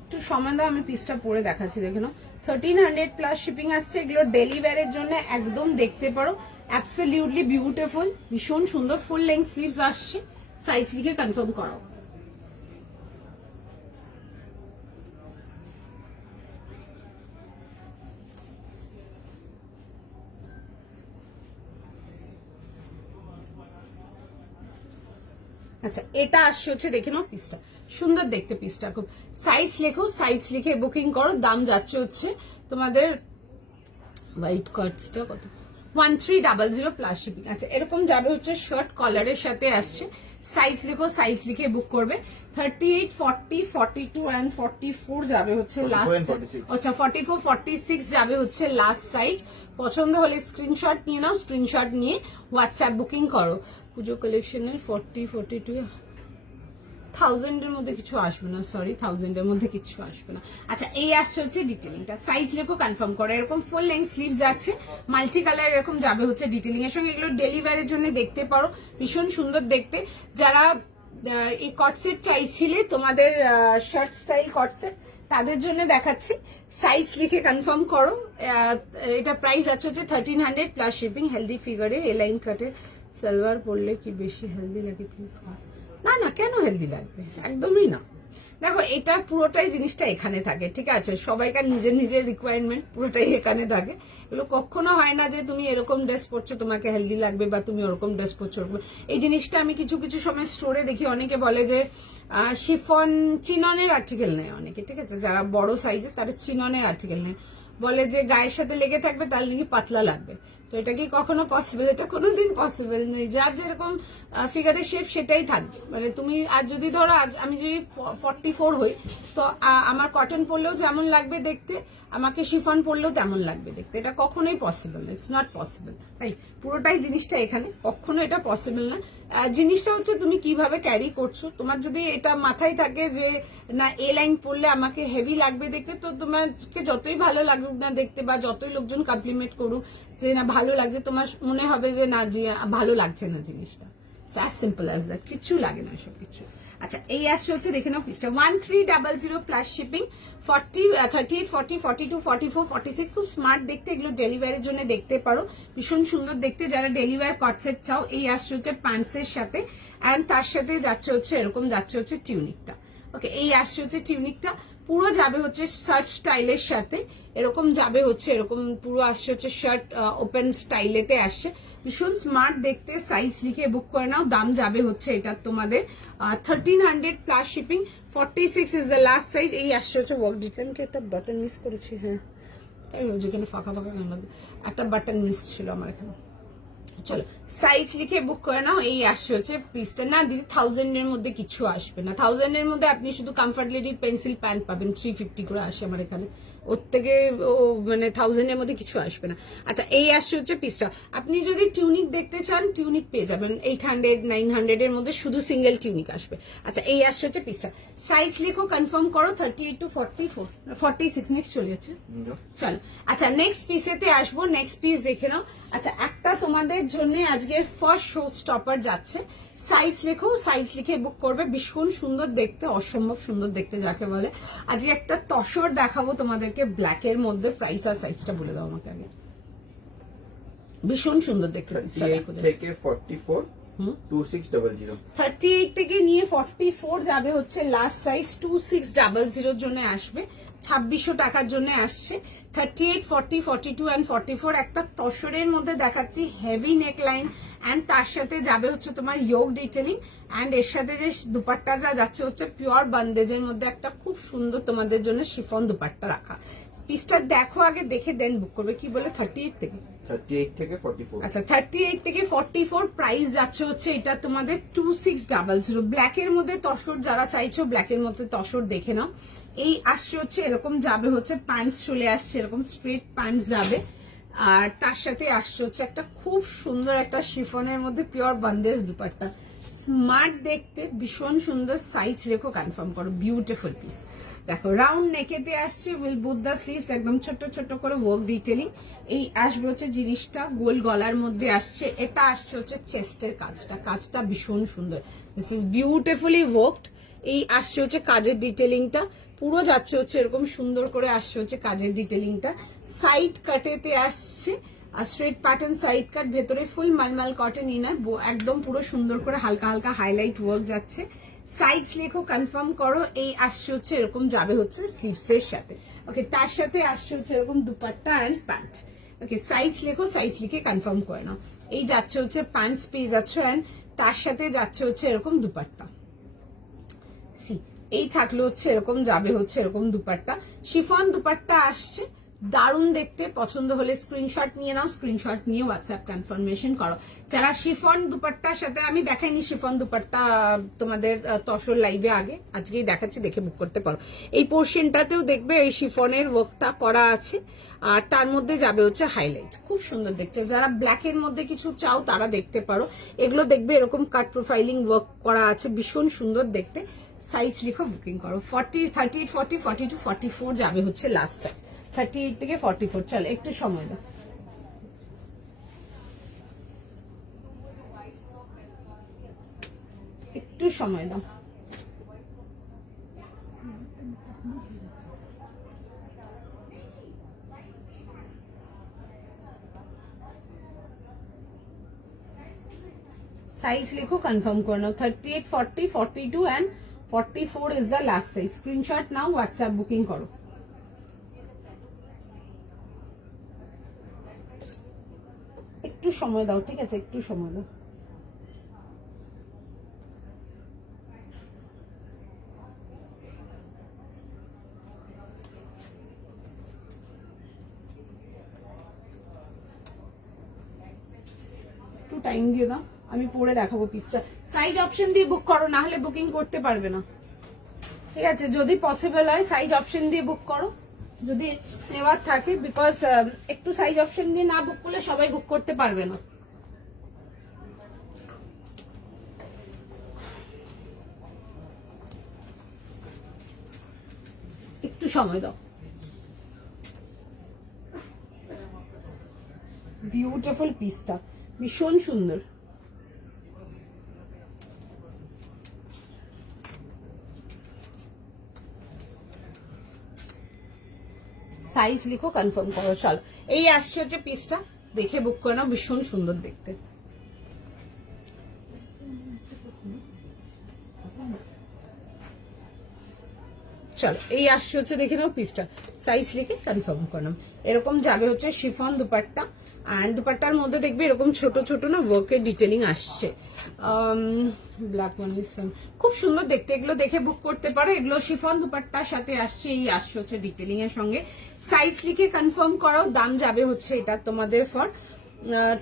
একটু সময় দাও, আমি পিসটা পরে দেখাচ্ছি, দেখে নাও। 1300 প্লাস শিপিং আসছে, এগুলো ডেলি ওয়্যারের জন্য একদম দেখতে পারো। অ্যাবসলিউটলি বিউটিফুল, ভীষণ সুন্দর। ফুল লেন্থ স্লিভস আসছে, সাইজ লিখে কনফার্ম করো। আচ্ছা এটা আসছে হচ্ছে দেখে নাও পিসটা, সুন্দর দেখতে পিসটা খুব। সাইজ লেখো, সাইজ লিখে বুকিং করো। দাম যাচ্ছে হচ্ছে তোমাদের হোয়াইট কটসটা কত, 1300 প্লাস শিপিং। আচ্ছা এরকম যাবে হচ্ছে শার্ট কলারের সাথে আসছে। সাইজ লেখো, সাইজ লিখে বুক করবে। 38, 40, 42 and 44 যাবে হচ্ছে লাস্ট। আচ্ছা 44, 46 যাবে হচ্ছে লাস্ট সাইজ। পছন্দ হলে স্ক্রিনশট নিয়ে নাও, স্ক্রিনশট নিয়ে হোয়াটসঅ্যাপ বুকিং করো। পুজো কালেকশনের 40-42 1000-এর মধ্যে কিছু আসবে না, সরি 1000-এর মধ্যে কিছু আসবে না। আচ্ছা এই আসছে হচ্ছে ডিটেলিংটা, সাইজ লেখো কনফার্ম করে, এরকম ফুল লেন্থ স্লিভ যাচ্ছে, মাল্টি কালার এরকম যাবে হচ্ছে ডিটেলিং এর সঙ্গে। এগুলো ডেলিভারির জন্য দেখতে পারো, ভীষণ সুন্দর দেখতে। যারা এই কটসেট চাইছিলে তোমাদের শার্ট স্টাইল কটসেট, তাদের জন্য দেখাচ্ছি। সাইজ লিখে কনফার্ম করো। এটা প্রাইস আছে হচ্ছে 1300 প্লাস শিপিং। হেলদি ফিগারে এ লাইন কাটে সালোয়ার পরলে কি বেশি হেলদি লাগে প্লিজ? না না, কেন হেলদি লাগবে, একদমই না। দেখো এটা পুরোটাই জিনিসটা এখানে থাকে, ঠিক আছে, সবাইকার নিজের নিজের রিকোয়ারমেন্ট পুরোটাই এখানে থাকে। এগুলো কখনো হয় না যে তুমি এরকম ড্রেস পরছো তোমাকে হেলদি লাগবে, বা তুমি ওরকম ড্রেস পরছো ওরকম। এই জিনিসটা আমি কিছু কিছু সময় স্টোরে দেখি, অনেকে বলে যে শিফন চিননের আর্টিকেল নেয় অনেকে, ঠিক আছে, যারা বড় সাইজের তারা চিননের আর্টিকেল নেয়, বলে যে গায়ের সাথে লেগে থাকবে তাহলে নাকি পাতলা লাগবে। তো এটা কি কখনো পসিবল? এটা কোনোদিন পসিবল নেই। যার যেরকম ফিগারের শেপ সেটাই থাকবে। মানে তুমি আজ যদি ধরো আজ আমি যদি 44 হই, তো আমার কটন পরলেও যেমন লাগবে দেখতে, আমাকে শিফন পরলেও তেমন লাগবে দেখতে। এটা কখনোই পসিবল না, ইটস নট পসিবল। তাই পুরোটাই জিনিসটা এখানে, কখনো এটা পসিবল না। জিনিসটা হচ্ছে তুমি কিভাবে ক্যারি করছো। তোমার যদি এটা মাথায় থাকে যে না এ লাইন পরলে আমাকে হেভি লাগবে দেখতে, তো তোমাকে যতই ভালো লাগুক না দেখতে, বা যতই লোকজন কমপ্লিমেন্ট করুক যে না ভালো লাগছে, তোমার মনে হবে যে না যে ভালো লাগছে না জিনিসটা। অ্যাজ সিম্পল অ্যাজ দ্যাট, কিচ্ছু লাগে না সব কিছু। আচ্ছা এই আসছে হচ্ছে দেখে নাও পিসটা 1300 প্লাস শিপিং। 38, 40, 42, 44, 46 খুব স্মার্ট দেখতে। এগুলো ডেলিভারির জন্য দেখতে পারো, ভীষণ সুন্দর দেখতে। যারা ডেলিভারি কটসেট চাও, এই আসছে হচ্ছে প্যান্টসের সাথে, অ্যান্ড তার সাথে যাচ্ছে হচ্ছে এরকম যাচ্ছে হচ্ছে টিউনিকটা। ওকে এই আসছে হচ্ছে টিউনিকটা, পুরো যাবে হচ্ছে শার্ট স্টাইলের সাথে, এরকম যাবে হচ্ছে এরকম পুরো আসছে হচ্ছে শার্ট ওপেন স্টাইলেতে আসছে, ভীষণ স্মার্ট দেখতে। সাইজ লিখে বুক করে নাও, দাম যাবে হচ্ছে এটা তোমাদের 1300 plus shipping. 46 is the last size. এই আসছে হচ্ছে ওয়ার্ক ডিটেলকে একটা বাটন মিস করেছি, হ্যাঁ তাই যেখানে ফাঁকা ফাঁকা একটা বাটন মিস ছিল আমার এখানে। চলো সাইজ লিখে বুক করে নাও। এই আসছে হচ্ছে পিসটা। না দিদি 1000-এর মধ্যে কিছু আসবে না, 1000-এর মধ্যে আপনি শুধু কমফর্ট লেডির পেন্সিল প্যান্ট পাবেন, 350 করে আসে আমার এখানে, ওর থেকে মানে 1000-এর মধ্যে কিছু আসবে না। আচ্ছা এই আসছে হচ্ছে পিসটা। আপনি যদি টিউনিক দেখতে চান, টিউনিক পেয়ে যাবেন 800-900-এর মধ্যে, শুধু সিঙ্গেল টিউনিক আসবে। আচ্ছা এই আসছে হচ্ছে পিসটা। সাইজ লিখো কনফার্ম করো 38 to 44, 46 নেক্সট চলে যাচ্ছে। চলো আচ্ছা নেক্সট পিসেতে আসবো, নেক্সট পিস দেখে নাও। আচ্ছা একটা তোমাদের জন্য আজকে ফার্স্ট শো স্টপার যাচ্ছে। সাইজ লেখো, সাইজ লিখে বুক করবে, ভীষণ সুন্দর দেখতে, অসম্ভব সুন্দর দেখতে যাকে বলে। আজকে একটা তসর দেখাবো তোমাদেরকে ব্ল্যাক এর মধ্যে। প্রাইস আর সাইজটা বলে দাও আমাকে আগে। ভীষণ সুন্দর দেখতে। 38 থেকে 44 2600। 38 থেকে নিয়ে 44 যাবে হচ্ছে লাস্ট সাইজ, 2600 জন্য আসবে, 2600 টাকার জন্য আসছে। 38, 40, 42 and 44 একটা তসরের মধ্যে দেখাচ্ছি, হেভি নেক লাইন, অ্যান্ড তার সাথে যাবে হচ্ছে তোমার ইয়োগ ডিটেলিং, অ্যান্ড এর সাথে যে দুপাট্টাটা যাচ্ছে হচ্ছে পিওর বান্দেজের মধ্যে একটা খুব সুন্দর তোমাদের জন্য শিফন দুপাট্টা রাখা। পিসটা দেখো আগে, দেখে দেন বুক করবে। কি বলে 38 থেকে 38 থেকে 44। আচ্ছা 38 থেকে 44 প্রাইস যাচ্ছে হচ্ছে এটা তোমাদের 2600। ব্ল্যাকের মধ্যে তসর যারা চাইছো, ব্ল্যাকের মধ্যে তসর দেখে নাও। এই আসছে হচ্ছে এরকম যাবে হচ্ছে প্যান্টস চলে আসছে, এরকম স্ট্রেট প্যান্টস যাবে, আর তার সাথে আসছে হচ্ছে একটা খুব সুন্দর একটা শিফনের মধ্যে পিওর বান্দেজ দুপাট্টা, স্মার্ট দেখতে, ভীষণ সুন্দর। সাইজ রেখো কনফার্ম করো, বিউটিফুল পিস। দেখো রাউন্ড নেকেতে আসছে, উইল বুথ দ্য স্লিভস, একদম ছোট ছোট করে ওয়ার্ক ডিটেলিং। এই আসবে হচ্ছে জিনিসটা গোল গলার মধ্যে আসছে। এটা আসছে হচ্ছে চেস্টের কাজটা, কাজটা ভীষণ সুন্দর, দিস ইজ বিউটিফুলি ওয়ার্কড। এই আসছে হচ্ছে কাজের ডিটেলিংটা, পুরো যাচ্ছে হচ্ছে এরকম সুন্দর করে আসছে হচ্ছে কাজের ডিটেলিংটা। সাইড কাটেতে আসছে আর স্ট্রেট প্যাটার্ন সাইড কাট, ভেতরে ফুল মালমাল কটন ইনার, একদম পুরো সুন্দর করে হালকা হালকা হাইলাইট ওয়ার্ক যাচ্ছে। সাইজ লেখো কনফার্ম করো। এই আসছে হচ্ছে এরকম যাবে হচ্ছে স্লিভস এর সাথে, ওকে তার সাথে আসছে হচ্ছে এরকম dupatta and pant. Okay size লেখো, সাইজ লিখে কনফার্ম করে নাও। এই যাচ্ছে হচ্ছে প্যান্টস পেয়ে যাচ্ছ, অ্যান্ড তার সাথে যাচ্ছে হচ্ছে এরকম দুপাট্টা। এই থাকলো হচ্ছে এরকম যাবে হচ্ছে এরকম দুপাট্টা, শিফন দুপাট্টা আসছে, দারুণ দেখতে, পছন্দ হলে স্ক্রিনশট নিয়ে নাও, স্ক্রিনশট নিয়ে হোয়াটসঅ্যাপ কনফার্মেশন করো। যারা শিফন দুপাট্টার সাথে, আমি দেখাইনি শিফন দুপাট্টা তোমাদের তসর লাইভে আগে, আজকেই দেখাচ্ছি, দেখে বুক করতে পারো। এই পোর্শনটাতেও দেখবে এই শিফনের ওয়ার্কটা করা আছে, আর তার মধ্যে যাবে হচ্ছে হাইলাইট, খুব সুন্দর দেখছে। যারা ব্ল্যাকের মধ্যে কিছু চাও তারা দেখতে পারো, এগুলো দেখবে এরকম কাট প্রোফাইলিং ওয়ার্ক করা আছে, ভীষণ সুন্দর দেখতে। সাইজ লিখো, বুকিং করো। 40, 38, 40, 42, 44 যাবে হচ্ছে লাস্ট সাইজ, 38 থেকে 44। চলো একটু সময় দাও, একটু সময় দাও। সাইজ লিখো, কনফার্ম করে নাও। 38, 40, 42 and 44 is the last size. Screenshot now, WhatsApp booking করো। একটু সময় দাও, ঠিক আছে, একটু সময় দাও। একটু টাইম দিয়ে দাও, আমি পরে দেখাবো পিসটা। সাইজ অপশন দিয়ে বুক করো, না হলে বুকিং করতে পারবে না, ঠিক আছে? যদি পসিবল হয় সাইজ অপশন দিয়ে বুক করো, যদি নেওয়ার থাকে, বিকজ একটু সাইজ অপশন দিয়ে না বুক করলে সবাই বুক করতে পারবে না। একটু সময় দাও। বিউটিফুল পিসটা, ভীষণ সুন্দর। সাইজ লিখো, কনফার্ম করো। চলো, এই আসছে হচ্ছে পিসটা, দেখে বুক করে নাও, ভীষণ সুন্দর দেখতে। চলো, এই আসছে হচ্ছে, দেখে নাও পিসটা, সাইজ লিখে কনফার্ম করে নাও। এরকম যাবে হচ্ছে শিফন দুপাট্টা, এন্ড দুপাট্টার মধ্যে দেখবে এরকম ছোট ছোট না ওয়ার্কের ডিটেলিং আসছে। ব্ল্যাক ওয়ান ইজ খুব সুন্দর দেখতে, এগুলো দেখে বুক করতে পারো। এগুলো শিফন দুপাট্টার সাথে আসছে, এই আসছে হচ্ছে ডিটেলিং এর সঙ্গে। সাইজ লিখে কনফার্ম করো। দাম যাবে হচ্ছে এটা তোমাদের ফর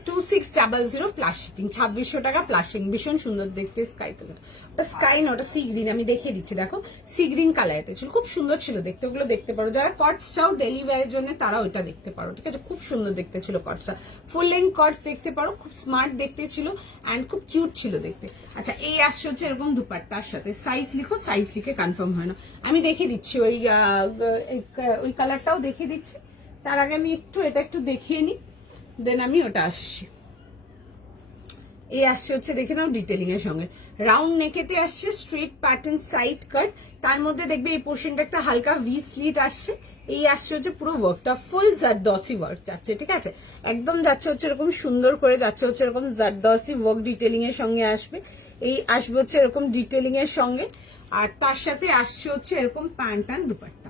2600 প্লাস শিপিং, 2600 টাকা প্লাস শিপিং। ভীষণ সুন্দর দেখতে, স্কাই কালার, ওটা স্কাই না, ওটা সি গ্রিন, আমি দেখিয়ে দিচ্ছি, দেখো সি গ্রিন কালারেতে ছিল, খুব সুন্দর ছিল দেখতে। ওগুলো দেখতে পারো, যারা কটস চাও ডেলি ওয়্যারের জন্য তারা ওইটা দেখতে পারো, ঠিক আছে? খুব সুন্দর দেখতে ছিল কটসটা, ফুল লেন্থ কটস দেখতে পারো, খুব স্মার্ট দেখতে ছিল অ্যান্ড খুব কিউট ছিল দেখতে। আচ্ছা, এই আসছে হচ্ছে এরকম দুপাট্টার সাথে। সাইজ লিখো, সাইজ লিখে কনফার্ম হয় না, আমি দেখিয়ে দিচ্ছি, ওই কালারটাও দেখিয়ে দিচ্ছি। তার আগে আমি এটা একটু দেখিয়ে নিই, দেন আমি ওটা আসছি। এই আসছে হচ্ছে, দেখে নাও, ডিটেলিং এর সঙ্গে রাউন্ড নেকেতে আসছে, স্ট্রেট প্যাটার্ন সাইড কাট, তার মধ্যে দেখবে এই পোর্শনটা একটা হালকা ভি স্লিট আসছে। এই আসছে হচ্ছে পুরো ওয়ার্কটা ফুল জারদৌসি ওয়ার্ক যাচ্ছে, ঠিক আছে? একদম যাচ্ছে হচ্ছে এরকম সুন্দর করে, যাচ্ছে হচ্ছে এরকম জারদৌসি ওয়ার্ক ডিটেলিং এর সঙ্গে আসবে। এই আসবে হচ্ছে এরকম ডিটেলিং এর সঙ্গে, আর তার সাথে আসছে হচ্ছে এরকম প্যান্ট অ্যান্ড দুপাট্টা,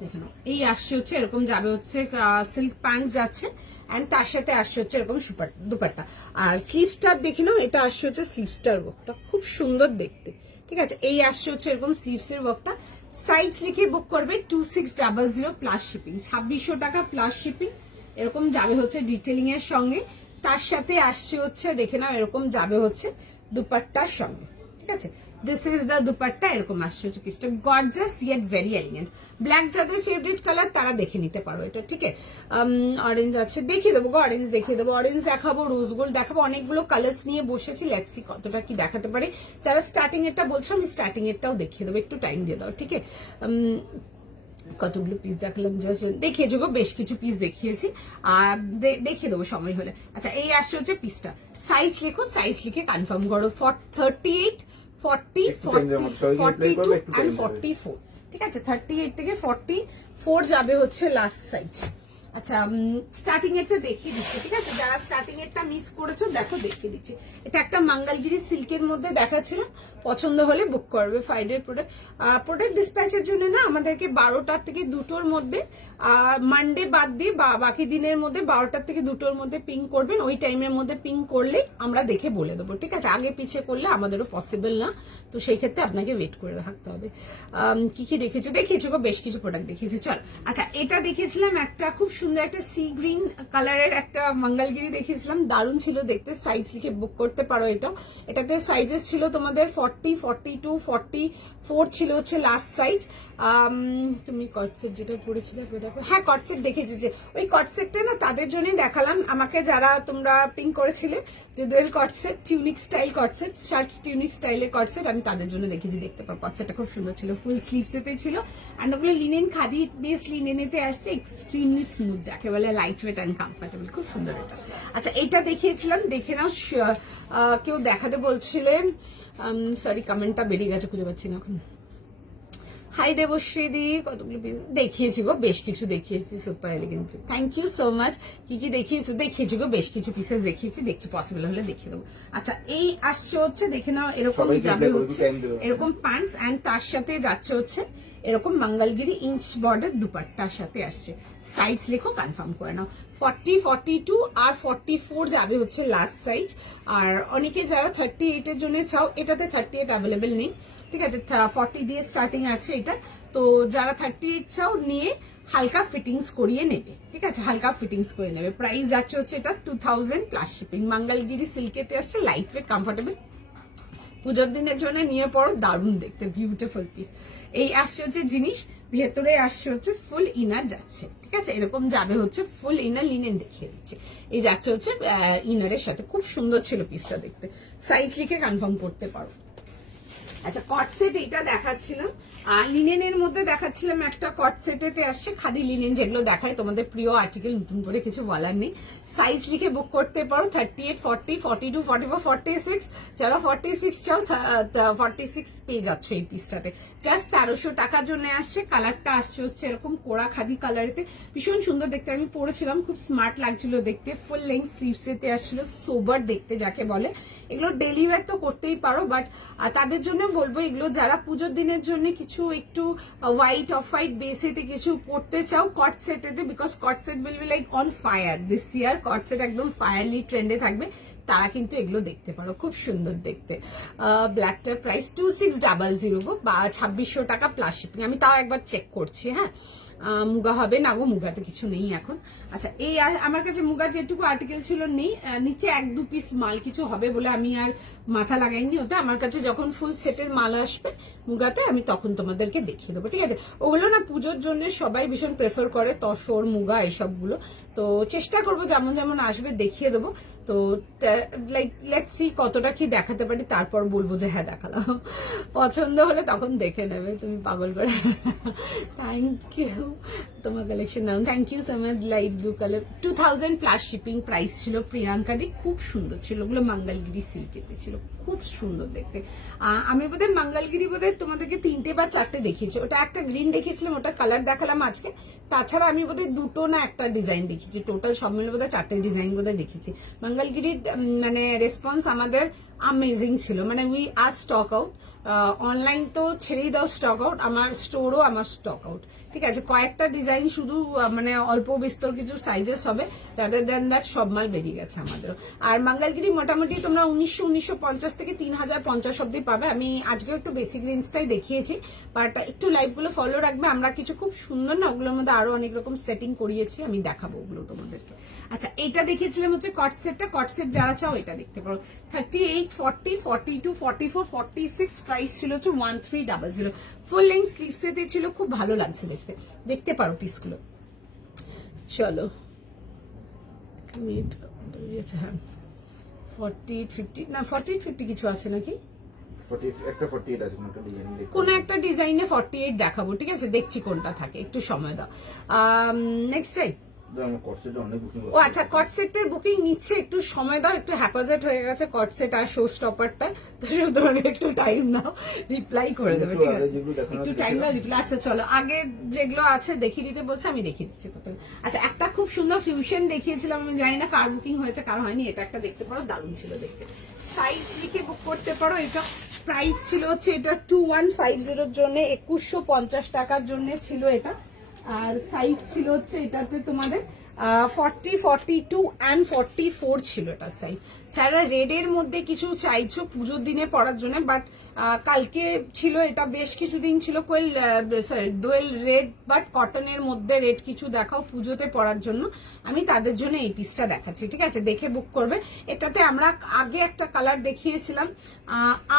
দেখে নাও। এই আসছে হচ্ছে এরকম যাবে হচ্ছে সিল্ক প্যান্ট যাচ্ছে, এন্ড তার সাথে আসছে হচ্ছে এরকম দুপাট্টা। আর স্লিভসটার দেখে নাও, এটা আসছে হচ্ছে স্লিভসটার ওয়ার্কটা, খুব সুন্দর দেখতে, ঠিক আছে? এই আসছে হচ্ছে এরকম স্লিভসের ওয়ার্কটা। সাইজ লিখে বুক করবে 2600 প্লাস শিপিং, 2600 টাকা প্লাস শিপিং। এরকম যাবে হচ্ছে ডিটেলিং এর সঙ্গে, তার সাথে আসছে হচ্ছে, দেখে নাও, এরকম যাবে হচ্ছে দুপাট্টার সঙ্গে, ঠিক আছে? দিস ইজ দ্য দুপাট্টা, এরকম আসছে হচ্ছে পিসটা, gorgeous yet very elegant. Black যাদের ফেভারিট কালার তারা দেখে নিতে পারো এটা, ঠিক আছে? অরেঞ্জ আছে, দেখিয়ে দেবো, অরেঞ্জ দেখিয়ে দেবো, অরেঞ্জ দেখাবো, রোজ গোল্ড দেখাবো, অনেকগুলো কালার্স নিয়ে বসেছি, লেটস সি কতটা কি দেখাতে পারি। যারা স্টার্টিং এরটা বলছো, আমি স্টার্টিং এরটাও দেখিয়ে দেবো, একটু টাইম দিয়ে দাও, ঠিক আছে? কতগুলো পিস দেখালাম, জাস্ট দেখিয়েছি গো, বেশ কিছু পিস দেখিয়েছি, আর দেখিয়ে দেবো সময় হলে। আচ্ছা, এই আসছে হচ্ছে পিসটা, সাইজ লিখো, সাইজ লিখে কনফার্ম করো। 38, 40, 42 and 44, ঠিক আছে? 38 থেকে 44 যাবে হচ্ছে লাস্ট সাইজ। আচ্ছা, স্টার্টিং এরটা দেখিয়ে দিচ্ছি, ঠিক আছে? যারা স্টার্টিং এরটা মিস করেছো, দেখো দেখিয়ে দিচ্ছি। এটা একটা মঙ্গলগিরি সিল্কের মধ্যে দেখাচ্ছিলাম, পছন্দ হলে বুক করবে। ফ্রাইডের প্রোডাক্ট ডিসপ্যাচের জন্য না আমাদেরকে 12টা থেকে 2টোর মধ্যে, মানডে বাদ দিয়ে বাকি দিনের মধ্যে 12টার থেকে 2টোর মধ্যে পিং করবেন। ওই টাইমের মধ্যে পিং করলে আমরা দেখে বলে দেবো, ঠিক আছে? আগে পিছিয়ে করলে আমাদেরও পসিবল না, তো সেই ক্ষেত্রে আপনাকে ওয়েট করে থাকতে হবে। কি কি দেখিয়েছো গো? বেশ কিছু প্রোডাক্ট দেখিয়েছি। চল, আচ্ছা এটা দেখিয়েছিলাম একটা খুব সুন্দর একটা সি গ্রিন কালারের একটা মঙ্গলগিরি দেখিয়েছিলাম, দারুণ ছিল দেখতে। সাইজ লিখে বুক করতে পারো। এটাতে সাইজেস ছিল তোমাদের 40, 42, 44 ছিল হচ্ছে লাস্ট সাইজ। তুমি কটসেট যেটা পড়েছিলে দেখো, হ্যাঁ কটসেট দেখেছি, যে ওই কটসেটটা না তাদের জন্যই দেখালাম, আমাকে যারা তোমরা পিং করেছিলে যে দোয়েল কটসেট, টিউনিক স্টাইল কটসেট, শার্ট টিউনিক স্টাইলের কটসেট, আমি তাদের জন্য দেখেছি। দেখতে পারো কটসেটটা খুব সুন্দর ছিল, ফুল স্লিভসেতে ছিল। অ্যান্ড ওগুলো লিনেন, খাদি বেস লিনেনেতে আসছে, এক্সট্রিমলি স্মুথ, যাকে বলে লাইট ওয়েট অ্যান্ড কমফর্টেবল, খুব সুন্দর এটা। আচ্ছা এটা দেখিয়েছিলাম, দেখে নাও। কেউ দেখাতে বলছিলেন, সরি কমেন্টটা বেরিয়ে গেছে, খুঁজে পাচ্ছি না এখন। হাই দেবশ্রীদি, কতগুলো দেখিয়েছি গো, বেশ কিছু দেখিয়েছি। Super elegant, thank you so much. কি কি দেখিয়েছি গো? বেশ কিছু পিসেস দেখিয়েছি, দেখছি পসিবল হলে দেখিয়ে দেবো। আচ্ছা এই আসছে হচ্ছে, দেখে নাও, এরকম যাবে হচ্ছে, এরকম প্যান্টস অ্যান্ড তার সাথে যাচ্ছে হচ্ছে এরকম মঙ্গলগিরি ইঞ্চ বর্ডার দুপাট্টার সাথে আসছে। সাইজ লেখো, কনফার্ম করে নাও। 40, 42 আর 44 যাবে হচ্ছে লাস্ট সাইজ। আর অনেকে যারা 38 এর জন্য চাও, এটাতে 38 অ্যাভেলেবেল নেই, ঠিক আছে? 40 দিয়ে স্টার্টিং আছে এটা, তো যারা 38 চাও নিয়ে হালকা ফিটিংস করিয়ে নেবে, ঠিক আছে? হালকা ফিটিংস করে নেবে। প্রাইস যাচ্ছে হচ্ছে এটা 2000 প্লাস শিপিং। মঙ্গলগিরি সিল্কেতে আসছে, লাইট ওয়েট, কমফোর্টেবল। পুজোর দিনের জন্য নিয়ে পড়ো, দারুণ দেখতে, বিউটিফুল পিস। এই আসছে হচ্ছে জিনিস, ভেতরে আসছে হচ্ছে ফুল ইনার যাচ্ছে, ঠিক আছে? এরকম যাবে হচ্ছে ফুল ইনার, লিনেন দেখিয়ে দিচ্ছে। এই যাচ্ছে হচ্ছে ইনারের সাথে, খুব সুন্দর ছিল পিসটা দেখতে। সাইজ লিখে কনফার্ম করতে পারো। আচ্ছা কটসেট এটা দেখাচ্ছিলাম, আর লিনেনের মধ্যে দেখাচ্ছিলাম একটা কটসেটেতে আসছে খাদি লিনেন, যেগুলো দেখায় তোমাদের প্রিয় আর্টিকেল, নতুন করে কিছু বলার নেই। সাইজ লিখে বুক করতে পারো। 38, 40, 42, 44, 46, যারা 46 চাও 46 পেয়ে যাচ্ছ এই পিসটাতে। জাস্ট 1300 টাকার জন্য আসছে। কালারটা আসছে হচ্ছে এরকম কোড়া খাদি কালারেতে, ভীষণ সুন্দর দেখতে। আমি পরেছিলাম, খুব স্মার্ট লাগছিল দেখতে। ফুল লেন্থ স্লিভসেতে আসছিল, সোবার দেখতে যাকে বলে। এগুলো ডেলি ওয়্যার তো করতেই পারো, বাট তাদের জন্য বলবো এগুলো যারা পুজোর দিনের জন্য কিছু একটু হোয়াইট অফ হোয়াইট বেসেতে কিছু পড়তে চাও কট সেটেতে, because co-ord set will be like on fire this year. Co-ord set একদম ফায়ারলি ট্রেন্ডে থাকবে, তারা কিন্তু এগুলো দেখতে পারো, খুব সুন্দর দেখতে। ব্ল্যাকটার প্রাইস 2600 গো, বা 2600 টাকা প্লাস শিপিং। আমি তাও একবার চেক করছি, হ্যাঁ। মুগা হবে না গো, মুগাতে কিছু নেই এখন। আচ্ছা এই আমার কাছে মুগা যেটুকু আর্টিকেল ছিল নেই, নিচে 1-2 পিস মাল কিছু হবে বলে আমি আর মাথা লাগাইনি ওটা। আমার কাছে যখন ফুল সেটের মাল আসবে মুগাতে, আমি তখন তোমাদেরকে দেখিয়ে দেবো, ঠিক আছে? ওগুলো না পুজোর জন্য সবাই ভীষণ প্রেফার করে, তসর মুগা এসবগুলো। তো চেষ্টা করবো যেমন যেমন আসবে দেখিয়ে দেবো। তো লাইক লেটস সি কতটা কি দেখাতে পারি, তারপর বলবো যে হ্যাঁ দেখালাম। পছন্দ হলে তখন দেখে নেবে, তুমি পাগল করে। থ্যাংক ইউ তোমার কালেকশন নাম, thank you so much. Light blue colour, 2000 plus shipping price ছিল। প্রিয়াঙ্কা দি, খুব সুন্দর ছিল ওগুলো, মঙ্গলগিরি সিল্কেতে ছিল, খুব সুন্দর দেখতে। আমি বোধহয় মঙ্গলগিরি বোধহয় তোমাদেরকে 3টে বা 4টে দেখিয়েছি। ওটা একটা গ্রিন দেখিয়েছিলাম, ওটা কালার দেখালাম আজকে। তাছাড়া আমি বোধহয় 2টো না 1টা ডিজাইন দেখিয়েছি, টোটাল সব মিলে বোধহয় 4টে ডিজাইন বোধহয় দেখেছি। মঙ্গলগিরির মানে রেসপন্স আমাদের অ্যামেজিং ছিল, মানে we are stock out. Online তো ছেড়েই দাও, স্টক আউট। আমার স্টোরও আমার স্টক আউট, ঠিক আছে? কয়েকটা ডিজাইন শুধু মানে অল্প বিস্তর কিছু সাইজেস হবে, রাদার দ্যান দ্যাট সব মাল বেরিয়ে গেছে আমাদেরও। আর মঙ্গলগিরি মোটামুটি তোমরা 1950 থেকে 3050 অব্দি পাবে। আমি আজকেও একটু বেসিক রেঞ্জটাই দেখিয়েছি, বাট একটু লাইভগুলো ফলো রাখবে। আমরা কিছু খুব সুন্দর না ওগুলোর মধ্যে আরো অনেক রকম সেটিং করিয়েছি, আমি দেখাবো ওগুলো তোমাদেরকে। আচ্ছা এটা দেখিয়েছিলাম হচ্ছে কট সেটটা। কট সেট যারা চাও এটা দেখতে পারো। 38, 40, 42, 44, 46 প্রাইস ছিল হচ্ছে 1300। ফুল লেন্থ স্লিভসেতে ছিল, খুব ভালো লাগছে দেখতে। দেখতে পারো পিসগুলো। চলো হ্যাঁ 48, 50 না 48, 50 কিছু আছে নাকি? 48 আছে কোন একটা ডিজাইনে 48 দেখাবো, ঠিক আছে? দেখছি কোনটা থাকে, একটু সময় দাও। Next side. ও আচ্ছা, কট সেটের বুকিং নিচ্ছে, একটু সময় দাও, একটু হ্যাপাজেট হয়ে গেছে কট সেট আর শো স্টপারটা, তো সুতরাং একটু টাইম নাও, রিপ্লাই করে দেবে, ঠিক আছে? একটু টাইম দাও, রিপ্লাই। আচ্ছা চলো আগে যেগুলো আছে দেখিয়ে দিতে বলছে, আমি দেখিয়ে দিচ্ছি। আচ্ছা একটা খুব সুন্দর ফিউশন দেখিয়েছিলাম, আমি জানি না কার বুকিং হয়েছে কার হয়নি। এটা একটা দেখতে পারো, দারুণ ছিল দেখতে। সাইজ লিখে বুক করতে পারো। এটা প্রাইস ছিল হচ্ছে এটা 2150 জন্য, 2150 টাকার জন্য ছিল এটা। আর সাইজ ছিল হচ্ছে এটাতে তোমাদের 40, 42 অ্যান্ড 44 ছিল এটা সাইজ। যারা রেডের মধ্যে কিছু চাইছো পুজোর দিনে পরার জন্য, বাট কালকে ছিল এটা, বেশ কিছুদিন ছিল দোয়েল রেড বাট কটনের মধ্যে রেড কিছু দেখাও পুজোতে পরার জন্য, আমি তাদের জন্য এই পিসটা দেখাচ্ছি, ঠিক আছে? দেখে বুক করবে। এটাতে আমরা আগে একটা কালার দেখিয়েছিলাম,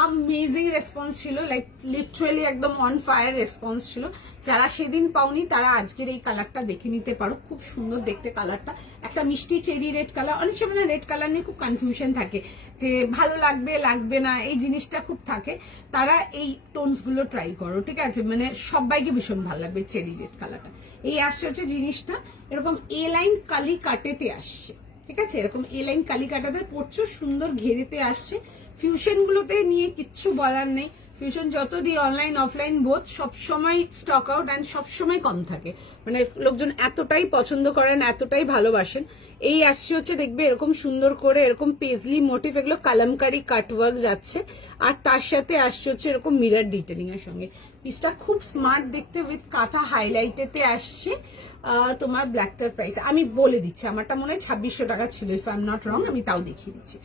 আমেজিং রেসপন্স ছিল, লাইক লিটারালি একদম অন ফায়ার রেসপন্স ছিল। যারা সেদিন পাওনি তারা আজকের এই কালারটা দেখে নিতে পারো, খুব সুন্দর দেখতে কালারটা, একটা মিষ্টি চেরি রেড কালার। অনেক সময় রেড কালার নিয়ে খুব কনফিউশন থাকে যে ভালো লাগবে লাগবে না, এই জিনিসটা খুব থাকে। তারা এই টোনস গুলো ট্রাই করো, ঠিক আছে? মানে সবাইকে ভীষণ ভালো লাগবে চেরি রেড কালারটা। এই আসছে হচ্ছে জিনিসটা এরকম এ লাইন কালি কাটেতে আসছে, ঠিক আছে? এরকম এ লাইন কালি কাটাতে পড়ছো, সুন্দর ঘেরেতে আসছে। ফিউশন গুলোতে নিয়ে কিচ্ছু বলার নেই, ফিউশন যত দিই অনলাইন অফলাইন বোথ সবসময় স্টক আউট অ্যান্ড সবসময় কম থাকে, মানে লোকজন এতটাই পছন্দ করেন, এতটাই ভালোবাসেন। এই আসছে হচ্ছে দেখবে এরকম সুন্দর করে এরকম পেজলি মোটিভ, এগুলো কালামকারি কাটওয়ার্ক যাচ্ছে, আর তার সাথে আসছে হচ্ছে এরকম মিরর ডিটেলিং এর সঙ্গে। পিসটা খুব স্মার্ট দেখতে, উইথ কাঁথা হাইলাইটেতে আসছে। তোমার ব্ল্যাকটার প্রাইস আমি বলে দিচ্ছি, আমারটা মনে হয় 2600 টাকা ছিল, if I am not wrong, আমি তাও দেখিয়ে দিচ্ছি।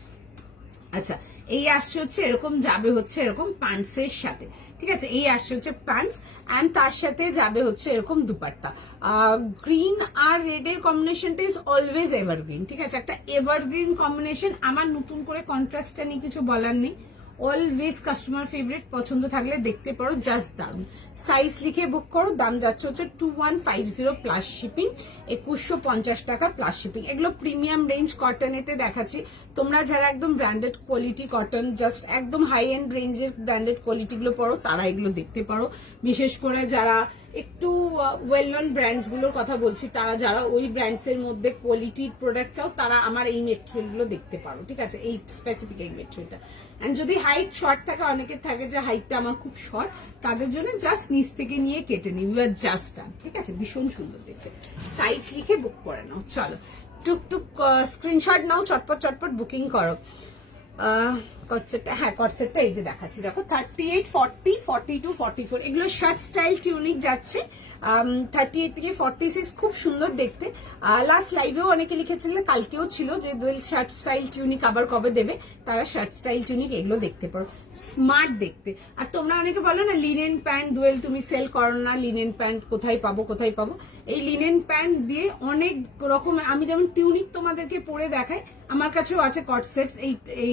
আচ্ছা, এই আসছে হচ্ছে এরকম যাবে হচ্ছে এরকম প্যান্টসের সাথে, ঠিক আছে? এই আসছে হচ্ছে প্যান্টস অ্যান্ড তার সাথে যাবে হচ্ছে এরকম দুপাট্টা। গ্রিন আর রেড এর কম্বিনেশনটা ইজ অলওয়েজ এভারগ্রিন, ঠিক আছে? একটা এভারগ্রিন কম্বিনেশন, আমার নতুন করে কন্ট্রাস্টটা নিয়ে কিছু বলার নেই, অলওয়েজ কাস্টমার ফেভারিট। পছন্দ থাকলে দেখতে পারো, জাস্ট দারুন। সাইজ লিখে বুক করো, দাম যাচ্ছে হচ্ছে 2150 প্লাস শিপিং, 2150 টাকা প্লাস শিপিং। এগুলো প্রিমিয়াম রেঞ্জ কটনেতে দেখাচ্ছি, তোমরা যারা একদম ব্র্যান্ডেড কোয়ালিটি কটন, জাস্ট একদম হাই এন্ড রেঞ্জের ব্র্যান্ডেড কোয়ালিটিগুলো পড়ো, তারা এগুলো দেখতে পারো। বিশেষ করে যারা একটু ওয়েল নন ব্র্যান্ডস গুলোর কথা বলছি, তারা যারা ওই ব্র্যান্ডস এর মধ্যে কোয়ালিটির প্রোডাক্ট চাও, তারা আমার এই মেটেরিয়াল গুলো দেখতে পারো, ঠিক আছে? এই স্পেসিফিক এই মেটেরিয়ালটা। এন্ড যদি হাইট শর্ট থাকে, অনেকের থাকে যে হাইটটা আমার খুব শর্ট, তাদের জন্য জাস্ট নিচ থেকে নিয়ে কেটে নিই, ইউ আর জাস্ট ডান, ঠিক আছে? ভীষণ সুন্দর দেখতে। সাইজ লিখে বুক করে নাও, চলো টুকটুক স্ক্রিনশট নাও, চটপট চটপট বুকিং করো। কটসেটটা, হ্যাঁ কটসেটটা এই যে দেখাচ্ছি, দেখো 38, 40, 42, 44 এগুলো শার্ট স্টাইল টিউনিক যাচ্ছে। 38 থেকে 46 খুব সুন্দর দেখতে। লাস্ট লাইভেও অনেকে লিখেছিলেন, কালকেও ছিল যে দোয়েল শার্ট স্টাইল টিউনিক আবার কবে দেবে, তারা শার্ট স্টাইল টিউনিক এগুলো দেখতে পারো, স্মার্ট দেখতে। আর তোমরা অনেকে বলো না লিনেন প্যান্ট দোয়েল তুমি সেল করো না, লিনেন প্যান্ট কোথায় পাবো কোথায় পাবো? এই লিনেন প্যান্ট দিয়ে অনেক রকম, আমি যেমন টিউনিক তোমাদেরকে পরে দেখাই, আমার কাছেও আছে কট সেটস এই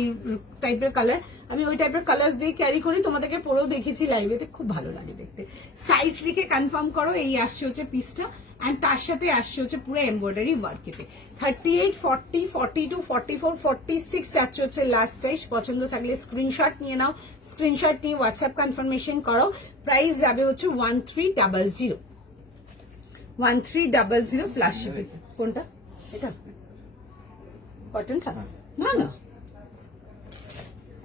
টাইপের কালার, আমি ওই টাইপের কালার দিয়ে ক্যারি করি, তোমাদেরকে পরেও দেখেছি লাইভেতে, খুব ভালো লাগে দেখতে। সাইজ লিখে কনফার্ম করো। এই আসছে হচ্ছে পিসটা, এন্ড তার সাথে আসছে হচ্ছে পুরো এমব্রয়ডারি ওয়ার্কেতে। 38, 40, 42, 44, 46 যাচ্ছে হচ্ছে লাস্ট সাইজ। পছন্দ থাকলে স্ক্রিনশট নিয়ে নাও, স্ক্রিনশট নিয়ে হোয়াটসঅ্যাপ কনফার্মেশন করো। প্রাইস যাবে হচ্ছে 1300, 1300 প্লাস শিপিং। কোনটা এটা? কটনটা না, না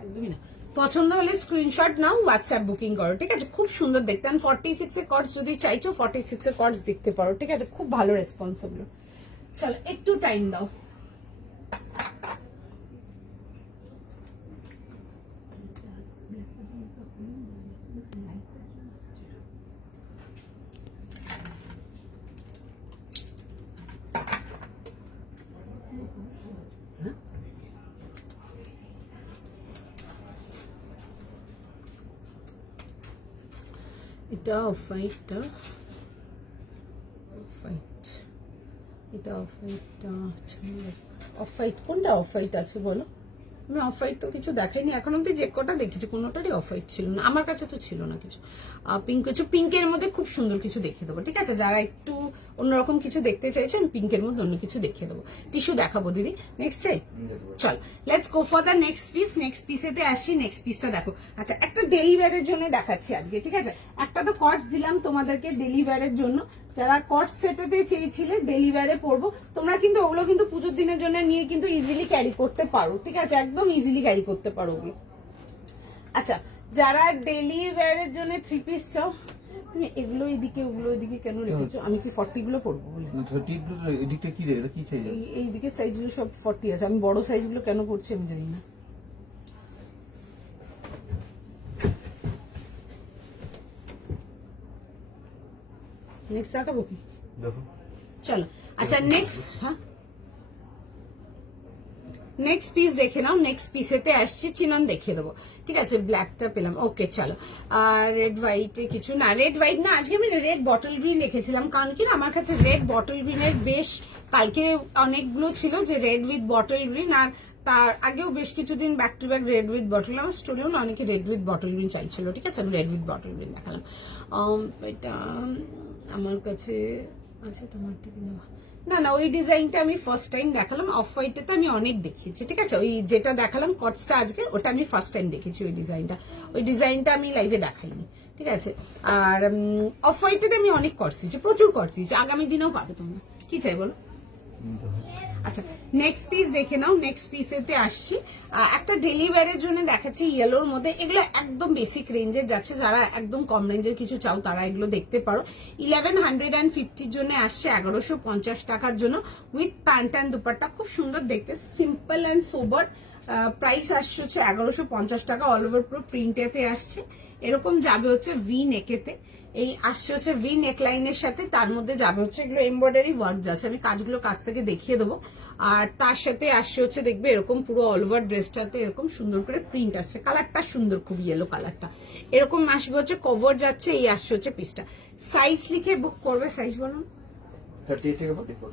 একদমই না। পছন্দ হলে স্ক্রিনশট নাও, হোয়াটসঅ্যাপ বুকিং করো, ঠিক আছে? খুব সুন্দর দেখতে। 46 এর কটস যদি চাইছো 46 এর কটস দেখতে পারো, ঠিক আছে? খুব ভালো রেসপন্স হলো। চলো একটু টাইম দাও। এটা অফ হোয়াইটটা, অফ হোয়াইট, এটা অফ হোয়াইটটা, অফ হোয়াইট কোনটা অফ হোয়াইট আছে বলো? আমি অফ হোয়াইট তো কিছু দেখাইনি এখন অব্দি, যে কটা দেখেছি কোনোটারই অফ হোয়াইট ছিল না, আমার কাছে তো ছিল না কিছু। পিঙ্ক কিছু, পিঙ্কের মধ্যে খুব সুন্দর কিছু দেখিয়ে দেবো, ঠিক আছে? যারা একটু অন্যরকম কিছু দেখতে চাইছে, আমি পিঙ্কের মধ্যে অন্য কিছু দেখিয়ে দেবো। টিস্যু দেখাবো দিদি, নেক্সট চাই? চল let's go for the next piece. Next পিসেতে আসি, নেক্সট পিসটা দেখো। আচ্ছা, একটা ডেলিভারের জন্য দেখাচ্ছি আজকে, ঠিক আছে? একটা তো কটস দিলাম তোমাদেরকে ডেলিভারের জন্য, যারা কট সেটেতে চেয়েছিলে ডেলিভারে পরবো, তোমরা কিন্তু ওগুলো কিন্তু পুজোর দিনের জন্য নিয়ে কিন্তু ইজিলি ক্যারি করতে পারো, ঠিক আছে? একদম ইজিলি ক্যারি করতে পারো ওগুলো। আচ্ছা, যারা ডেলিভারের জন্য 3 পিস চাও, তুমি এগুলো এদিকে ওগুলো এদিকে কেন রেখেছো? আমি কি 40 গুলো পরবো বলে? 30 গুলো এদিকটা কি রে, এটা কি সাইজ? এইদিকে সাইজ গুলো সব 40 আছে, আমি বড় সাইজ গুলো কেন করছি আমি জানি না। নেক্সট দেখাবো কি? দেখো চলো আচ্ছা নেক্সট, হ্যাঁ নেক্সট পিস দেখে নাও। নেক্সট পিসেতে আসছি, চিনন দেখিয়ে দেবো, ঠিক আছে? ব্ল্যাকটা পেলাম, ওকে চলো। আর রেড হোয়াইটে কিছু না, রেড হোয়াইট না, আজকে আমি রেড বটল গ্রিন রেখেছিলাম, কারণ কি না আমার কাছে রেড বটল গ্রিনের বেশ কালকে অনেকগুলো ছিল যে রেড উইথ বটল গ্রিন, আর তার আগেও বেশ কিছুদিন back to back red with bottle, আমার স্টোরিও না অনেকে রেড উইথ বটল গ্রিন চাইছিল, ঠিক আছে? আমি রেড উইথ বটল গ্রিন দেখালাম। এটা আমার কাছে আছে, তোমার থেকে নেওয়া না, না ওই ডিজাইনটা আমি ফার্স্ট টাইম দেখালাম। অফ হোয়াইটে আমি অনেক দেখিয়েছি, ঠিক আছে? ওই যেটা দেখালাম কটসটা আজকে, ওটা আমি ফার্স্ট টাইম দেখেছি। ওই ডিজাইনটা আমি লাইভে দেখাইনি, ঠিক আছে? আর অফ হোয়াইটে আমি অনেক কটস দিয়েছি, প্রচুর কটস দিয়েছি, আগামী দিনেও পাবে তোমরা। কি চাই বলো? আচ্ছা নেক্সট পিস দেখে নাও। নেক্সট পিসেতে আসছি, একটা ডেলি ওয়্যারের জন্য দেখাচ্ছি ইয়েলোর মধ্যে। এগুলো একদম বেসিক রেঞ্জের যাচ্ছে, যারা একদম কম রেঞ্জের কিছু চাও তারা এগুলো দেখতে পারো। 1150 জন্য আসছে 1150 টাকার জন্য, উইথ প্যান্ট অ্যান্ড দুপাট্টা, খুব সুন্দর দেখতে, সিম্পল অ্যান্ড সোবার। প্রাইস আসছে হচ্ছে 1150 টাকা, অল ওভার পুরো প্রিন্টেতে আসছে। এরকম যাবে হচ্ছে ভি নেকেতে, এই আসছে হচ্ছে ভি নেকলাইনের সাথে, তার মধ্যে যাবে হচ্ছে এগুলো এমব্রয়ডারি ওয়ার্ক যাচ্ছে, আমি কাজগুলো কাছ থেকে দেখিয়ে দেবো। আর তার সাথে আসছে হচ্ছে দেখবে এরকম পুরো অল ওভার ড্রেসটাতে এরকম সুন্দর করে প্রিন্ট আসছে, কালারটা সুন্দর, খুব ইয়েলো কালারটা। এরকম আসবে হচ্ছে কভার যাচ্ছে, এই আসছে হচ্ছে পিসটা। সাইজ লিখে বুক করবে, সাইজ বলুন। 38 থেকে 44।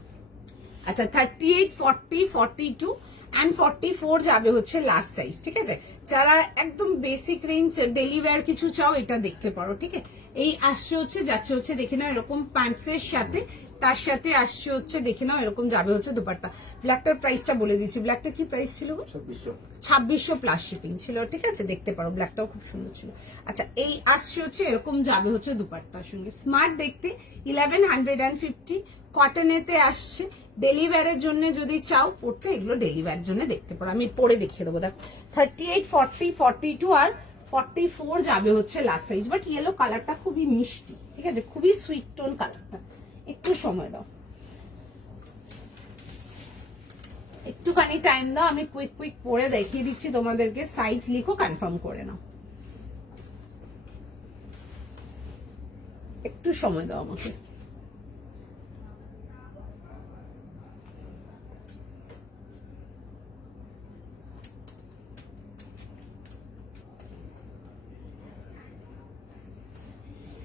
আচ্ছা 38, 40, 42 অ্যান্ড 44 যাবে হচ্ছে লাস্ট সাইজ, ঠিক আছে? যারা একদম বেসিক রেঞ্জ ডেলি ওয়্যার কিছু চাও এটা দেখতে পারো, ঠিক আছে? এই আসছে হচ্ছে যাচ্ছে হচ্ছে দেখে নাও এরকম প্যান্টসের সাথে, তার সাথে আসছে হচ্ছে দেখে নাও এরকম যাবে হচ্ছে দুপাট্টা। ব্ল্যাকটার প্রাইসটা বলে দিচ্ছি, ব্ল্যাকটা কি প্রাইস ছিল? 2600 প্লাস শিপিং ছিল, ঠিক আছে? দেখতে পারো, ব্ল্যাকটাও খুব সুন্দর ছিল। আচ্ছা এই আসছে হচ্ছে এরকম যাবে হচ্ছে দুপাট্টার সঙ্গে, স্মার্ট দেখতে, 1150 কটনেতে আসছে। ডেলি ওয়্যারের জন্য যদি চাও পড়তে, এগুলো ডেলি ওয়্যারের জন্য দেখতে পারো, আমি পরে দেখিয়ে দেবো। দেখো 38, 40, 42 আর 44 যাবে হচ্ছে লাস্ট সাইজ। বাট ইয়েলো কালারটা খুবই মিষ্টি, ঠিক আছে? খুবই সুইট টোন কালারটা। একটু সময় দাও, একটুখানি টাইম দাও, আমি কুইক কুইক পরে দেখিয়ে দিচ্ছি তোমাদেরকে। সাইজ লিখো, কনফার্ম করে নাও, একটু সময় দাও আমাকে।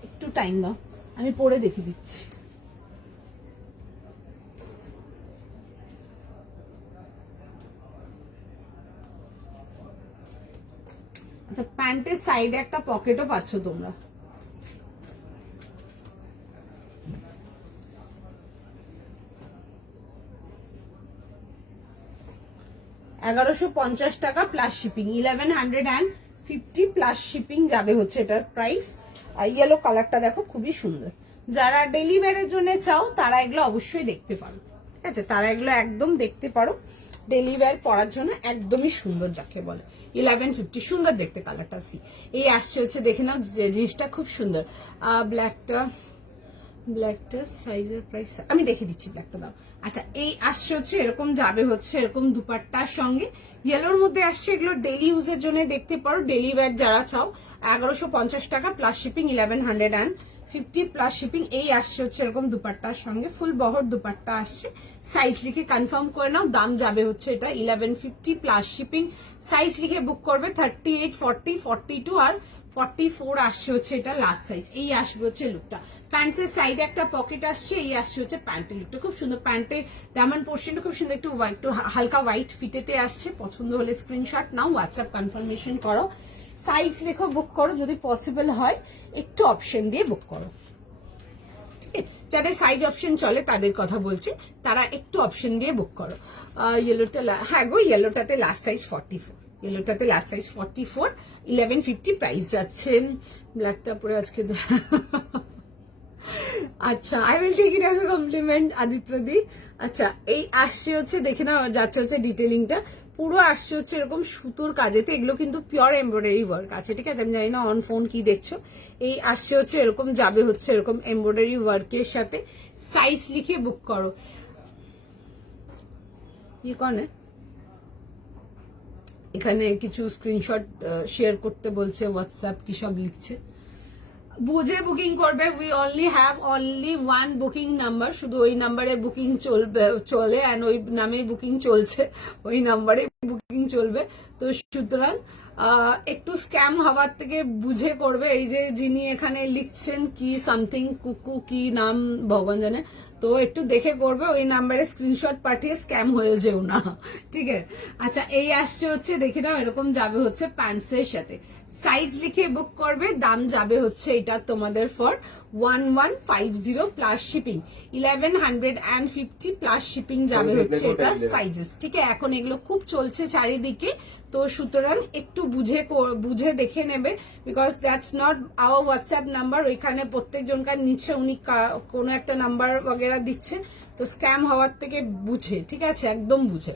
একটু টাইম দাও, আমি পরে দেখিয়ে দিচ্ছি। আচ্ছা প্যান্টের সাইডে একটা পকেটও পাচ্ছ তোমরা, 1150 টাকা প্লাস শিপিং, 1150 প্লাস শিপিং যাবে হচ্ছে এটার প্রাইস। আর ইয়েলো কালারটা দেখো খুবই সুন্দর, যারা ডেলি ওয়্যারের জন্য চাও তারা এগুলো অবশ্যই দেখতে পারো, ঠিক আছে? তারা এগুলো একদম দেখতে পারো, ডেলি ওয়্যার পরার জন্য একদমই সুন্দর যাকে বলে। 1150 সুন্দর দেখতে কালারটা। সি এই আসছে হচ্ছে দেখে নাও, যে জিনিসটা খুব সুন্দর। ব্ল্যাকটা সাইজের প্রাইস আমি দেখে দিচ্ছি, ব্ল্যাকটা দাও। আচ্ছা এই আসছে হচ্ছে এরকম যাবে হচ্ছে এরকম দুপাট্টার সঙ্গে, ইয়েলোর মধ্যে আসছে, এগুলো ডেলি ইউজের জন্য দেখতে পারো। ডেলি ওয়্যার যারা চাও 1150 টাকা প্লাস শিপিং, 1150 প্লাস শিপিং। এই আসছে হচ্ছে এরকম দুপাট্টার সঙ্গে, ফুল বহর দুপাট্টা আসছে। সাইজ লিখে কনফার্ম করে নাও, দাম যাবে হচ্ছে এটা 1150 প্লাস শিপিং। সাইজ লিখে বুক করবে 38, 40, 42 আর 44 আসছে হচ্ছে এটা লাস্ট সাইজ। এই আসবে হচ্ছে লুকটা, প্যান্টসের সাইডে একটা পকেট আসছে, এই আসছে হচ্ছে প্যান্টের লুকটা, খুব সুন্দর। প্যান্টের ডায়মন্ড পোর্শনটা খুব সুন্দর, একটু হোয়াইট, একটু হালকা হোয়াইট ফিটেতে আসছে। পছন্দ হলে স্ক্রিনশট নাও, হোয়াটসঅ্যাপ কনফার্মেশন করো, সাইজ লেখো, বুক করো। যদি পসিবল হয় একটু অপশন দিয়ে বুক করো, যাদের সাইজ অপশন চলে তাদের কথা বলছি, তারা একটু অপশন দিয়ে বুক করো। ইয়েলোটা, হ্যাঁ গো ইয়েলোটাতে লাস্ট সাইজ 44, ইয়েলোটাতে লাস্ট সাইজ 44, 1150 প্রাইস যাচ্ছে। ব্ল্যাকটা পরে আজকে আচ্ছা I will take it as a compliment আদিত্যদি। আচ্ছা এই আসছে হচ্ছে দেখে না, যাচ্ছে হচ্ছে ডিটেলিংটা পুরো আসছে হচ্ছে এরকম সুতোর কাজেতে, এগুলো কিন্তু পিওর এমব্রয়ডারি ওয়ার্ক আছে, ঠিক আছে? আমি জানি না অন ফোন কি দেখছো। এই আসছে হচ্ছে এরকম যাবে হচ্ছে এরকম এমব্রয়ডারি ওয়ার্কের সাথে। সাইজ লিখে বুক করো। ই কনে এখানে কিছু স্ক্রিনশট শেয়ার করতে বলছে, হোয়াটসঅ্যাপ কি সব লিখছে। বুঝে বুকিং করবে। We only have only one booking number, শুধু ওই নাম্বারে বুকিং চলে অ্যান্ড ওই নামে বুকিং চলছে, ওই নাম্বারে বুকিং চলবে। তো সুতরাং একটু স্ক্যাম হওয়ার থেকে বুঝে করবে। এই যে যিনি এখানে লিখছেন কি সামথিং কুকু কি নাম ভগবান জানে, তো একটু দেখে করবে, ওই নাম্বারে স্ক্রিনশট পাঠিয়ে স্ক্যাম হয়ে যেও না, ঠিক আছে? আচ্ছা, এই আসছে হচ্ছে দেখে নাও, এরকম যাবে হচ্ছে প্যান্টসের সাথে। সাইজ লিখে বুক করবে, দাম যাবে হচ্ছে এটা তোমাদের for 1150 plus shipping, 1150 plus shipping যাবে হচ্ছে এটা সাইজেস, ঠিক আছে? এখন এগুলো খুব চলছে চারিদিকে, তো সুতরাং একটু বুঝে দেখে নেবে, because that's not our WhatsApp number. ওইখানে প্রত্যেকজনকার নিচে উনি কোনো একটা নাম্বার বগেরা দিচ্ছে, তো স্ক্যাম হওয়ার থেকে বুঝে, ঠিক আছে? একদম বুঝে।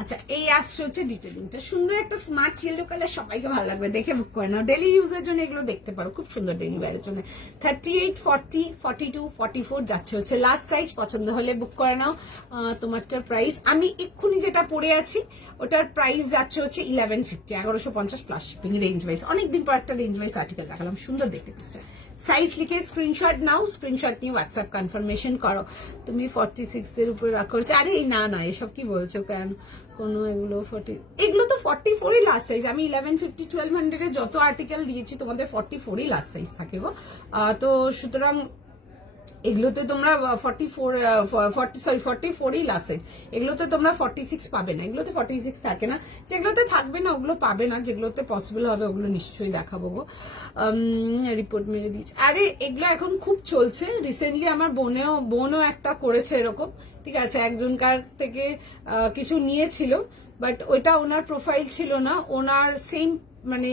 আচ্ছা, এই আসছে হচ্ছে ডিটেলিংটা, সুন্দর একটা স্মার্ট ইয়েলো কালার, সবাইকে ভালো লাগবে, দেখে বুক করে নাও। ডেলি ইউজের জন্য এগুলো দেখতে পারো, খুব সুন্দর ডেলি ওয়্যারের জন্য। 38, 40, 42, 44 যাচ্ছে হচ্ছে লাস্ট সাইজ, পছন্দ হলে বুক করে নাও। তোমারটার প্রাইস আমি এক্ষুনি যেটা পরে আছি ওটার প্রাইস যাচ্ছে হচ্ছে 1150, 1150 প্লাস শিপিং, রেঞ্জ ওয়াইজ। অনেকদিন পর একটা রেঞ্জ ওয়াইজ আর্টিকেল দেখালাম, সুন্দর দেখতে পিসটা। সাইজ লিখে স্ক্রিনশট নাও, স্ক্রিনশট নিয়ে হোয়াটসঅ্যাপ কনফার্মেশন করো। তুমি 46 এর উপরে রাখো, আরে না এসব কি বলছো কেন? কোনো এগুলো 40, এগুলো তো 44ই লাস্ট সাইজ। আমি 1150, 1200 এর যত আর্টিকেল দিয়েছি তোমাদের 44ই লাস্ট সাইজ থাকে গো। তো সুতরাং এগুলোতে তোমরা 44ই লাস্ট সাইজ, এগুলোতে তোমরা 46 পাবে না, এগুলোতে 46 থাকে না। যেগুলোতে থাকবে না ওগুলো পাবে না, যেগুলোতে পসিবল হবে ওগুলো নিশ্চয়ই দেখাবো গো। রিপোর্ট মেরে দিচ্ছি। আরে এগুলো এখন খুব চলছে, রিসেন্টলি আমার বোনও একটা করেছে এরকম, ঠিক আছে? একজনকার থেকে কিছু নিয়েছিল, বাট ওইটা ওনার প্রোফাইল ছিল না, ওনার সেম মানে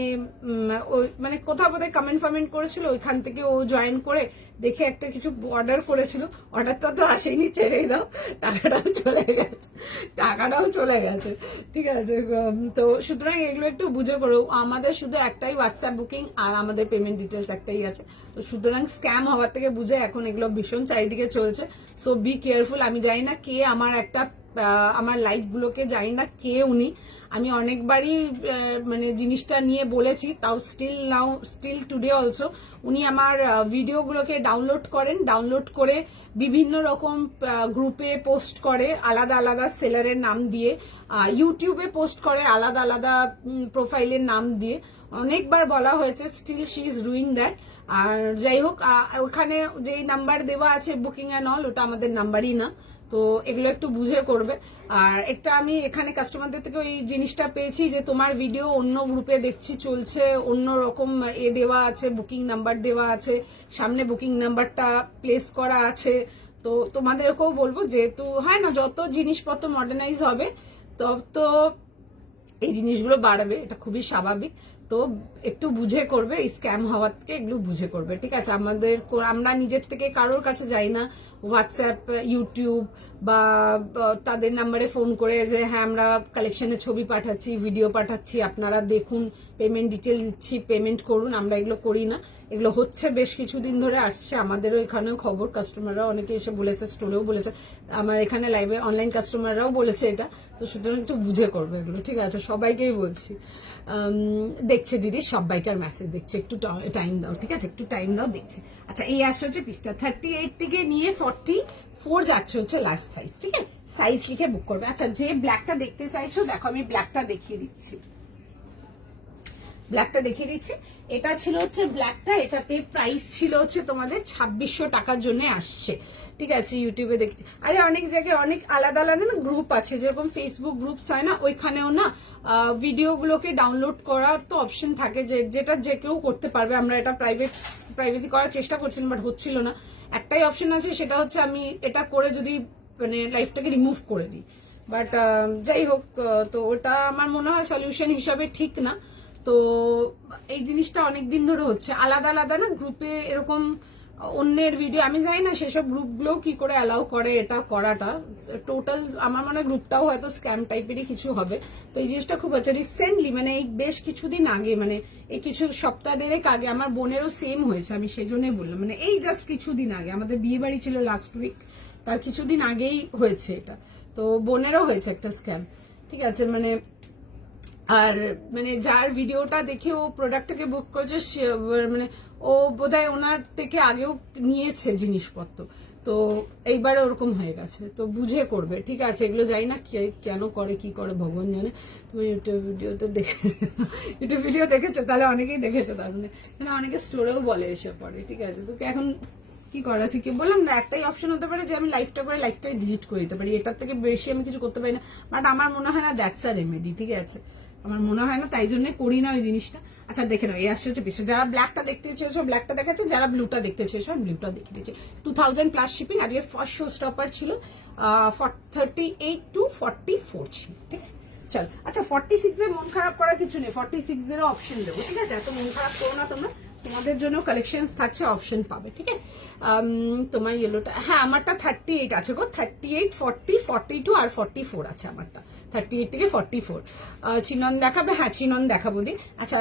কোথাও বোধহয় কমেন্ট করেছিল, ওইখান থেকে ও জয়েন করে দেখে একটা কিছু অর্ডার করেছিল, অর্ডারটা তো আসেনি, ছেড়েই দাও, টাকাটাও চলে গেছে, ঠিক আছে? তো সুতরাং এগুলো একটু বুঝে করো। আমাদের শুধু একটাই হোয়াটসঅ্যাপ বুকিং আর আমাদের পেমেন্ট ডিটেলস একটাই আছে, তো সুতরাং স্ক্যাম হওয়ার থেকে বুঝে। এখন এগুলো ভীষণ চারিদিকে চলছে, সো বি কেয়ারফুল। আমি জানি না কে আমার লাইফ গুলোকে, জানি না কে উনি, আমি অনেকবারই মানে জিনিসটা নিয়ে বলেছি, তাও স্টিল টুডে অলসো উনি আমার ভিডিওগুলোকে ডাউনলোড করে বিভিন্ন রকম গ্রুপে পোস্ট করে, আলাদা আলাদা সেলারের নাম দিয়ে, ইউটিউবে পোস্ট করে আলাদা আলাদা প্রোফাইলের নাম দিয়ে। অনেকবার বলা হয়েছে, still she is doing that. আর যাই হোক, ওখানে যেই নাম্বার দেওয়া আছে বুকিং অ্যান্ড অল, ওটা আমাদের নাম্বারই না, তো এগুলো একটু বুঝে করবে। আর একটা আমি এখানে কাস্টমারদের থেকে ওই জিনিসটা পেয়েছি যে তোমার ভিডিও অন্য গ্রুপে দেখছি চলছে, অন্য রকম দেওয়া আছে, বুকিং নাম্বার দেওয়া আছে, সামনে বুকিং নাম্বারটা প্লেস করা আছে। তো তোমাদেরকেও বলবো, যেহেতু হয় না, যত জিনিসপত্র মডার্নাইজ হবে তত এই জিনিসগুলো বাড়বে, এটা খুবই স্বাভাবিক। তো একটু বুঝে করবে, এই স্ক্যাম হওয়ার থেকে এগুলো বুঝে করবে, ঠিক আছে? আমরা নিজের থেকে কারোর কাছে যাই না, হোয়াটসঅ্যাপ, ইউটিউব বা তাদের নাম্বারে ফোন করে যে হ্যাঁ আমরা কালেকশনের ছবি পাঠাচ্ছি, ভিডিও পাঠাচ্ছি, আপনারা দেখুন, পেমেন্ট ডিটেলস দিচ্ছি, পেমেন্ট করুন, আমরা এগুলো করি না। এগুলো হচ্ছে বেশ কিছুদিন ধরে আসছে, আমাদেরও এখানেও খবর, কাস্টমাররা অনেকে এসে বলেছে, স্টোরেও বলেছে, আমার এখানে লাইভে অনলাইন কাস্টমাররাও বলেছে এটা। তো সুতরাং একটু বুঝে করবে এগুলো, ঠিক আছে? সবাইকেই বলছি। দেখছে দিদি, সবাইকার মেসেজ দেখছে, একটু টাইম দাও, ঠিক আছে? একটু টাইম দাও, দেখছে। আচ্ছা, এই আসছে হচ্ছে পিসটা 38 থেকে নিয়ে 44 যাচ্ছে হচ্ছে লাস্ট সাইজ, ঠিক আছে? সাইজ লিখে বুক করবে। আচ্ছা, যে ব্ল্যাকটা দেখতে চাইছো দেখো, আমি ব্ল্যাকটা দেখিয়ে দিচ্ছি, এটা ছিল হচ্ছে ব্ল্যাকটা, এটাতে প্রাইস ছিল হচ্ছে তোমাদের 2600 টাকার জন্য আসছে, ঠিক আছে? ইউটিউবে দেখছি, আরে অনেক জায়গায় অনেক আলাদা আলাদা না গ্রুপ আছে, যেরকম ফেসবুক গ্রুপস হয় না, ওইখানেও না ভিডিওগুলোকে ডাউনলোড করার তো অপশন থাকে, যেটা যে কেউ করতে পারবে। আমরা এটা প্রাইভেসি করার চেষ্টা করছিলাম, বাট হচ্ছিল না। একটাই অপশন আছে, সেটা হচ্ছে আমি এটা করে যদি মানে লাইফটাকে রিমুভ করে দিই, বাট যাই হোক, তো ওটা আমার মনে হয় সলিউশন হিসাবে ঠিক না। তো এই জিনিসটা অনেকদিন ধরে হচ্ছে, আলাদা আলাদা না গ্রুপে এরকম অন্যের ভিডিও, আমি জানি না সেসব গ্রুপগুলো কি করে অ্যালাউ করে এটা করাটা। টোটাল আমার মনে হয় গ্রুপটাও হয়তো স্ক্যাম টাইপেরই কিছু হবে। তো এই জিনিসটা খুব হচ্ছে রিসেন্টলি, মানে এই বেশ কিছুদিন আগে, মানে এই কিছু সপ্তাহ দেড়েক আগে আমার বোনেরও সেম হয়েছে, আমি সেজন্যই বললাম, মানে এই জাস্ট কিছুদিন আগে, আমাদের বিয়ে বাড়ি ছিল লাস্ট উইক, তার কিছুদিন আগেই হয়েছে এটা। তো বোনেরও হয়েছে একটা স্ক্যাম, ঠিক আছে? মানে আর মানে যার ভিডিওটা দেখে ও প্রোডাক্টটাকে বুক করেছে মানে ও বোধহয় ওনার থেকে আগেও নিয়েছে জিনিসপত্র, তো এইবারে ওরকম হয়ে গেছে, তো বুঝে করবে, ঠিক আছে? এগুলো যাই না কেন করে কি করে ভগবান জানে। তুমি ইউটিউব ভিডিও দেখেছো, তাহলে অনেকেই দেখেছো, তার মানে অনেকে স্টোরেও বলে এসে পড়ে, ঠিক আছে? তোকে এখন কি করা আছে কি বললাম না, একটাই অপশন হতে পারে যে আমি লাইফটাই ডিলিট করে দিতে পারি, এটার থেকে বেশি আমি কিছু করতে পারি না, বাট আমার মনে হয় না দ্যাটস আ রেমেডি, ঠিক আছে? আমার মনে হয় না, তাই জন্য করি না ওই জিনিসটা। আচ্ছা দেখে নাও, এই আসছে হচ্ছে পিসটা, যারা ব্ল্যাকটা দেখতে চেয়েছো ব্ল্যাকটা দেখাচ্ছে, যারা ব্লুটা দেখতে চেয়েছো ব্লুটা দেখে দিচ্ছি। 2000 প্লাস শিপিং, আজকে ফার্স্ট শো স্টপার ছিল 38 to 44 ছিল, ঠিক আছে? চল, আচ্ছা 46 এর মন খারাপ করার কিছু নেই, 46 এর অপশন দেবো, ঠিক আছে? এত মন খারাপ করো না তোমরা, তোমাদের জন্য কালেকশনস থাকছে, অপশন পাবে, ঠিক আছে? তোমার ইয়েলোটা, হ্যাঁ আমারটা 38 আছে গো, 38, 40, 42 আর 44 আছে আমারটা, 38 থেকে 44। চিনন দেখাবে? হ্যাঁ চিনন দেখাবো দি। আচ্ছা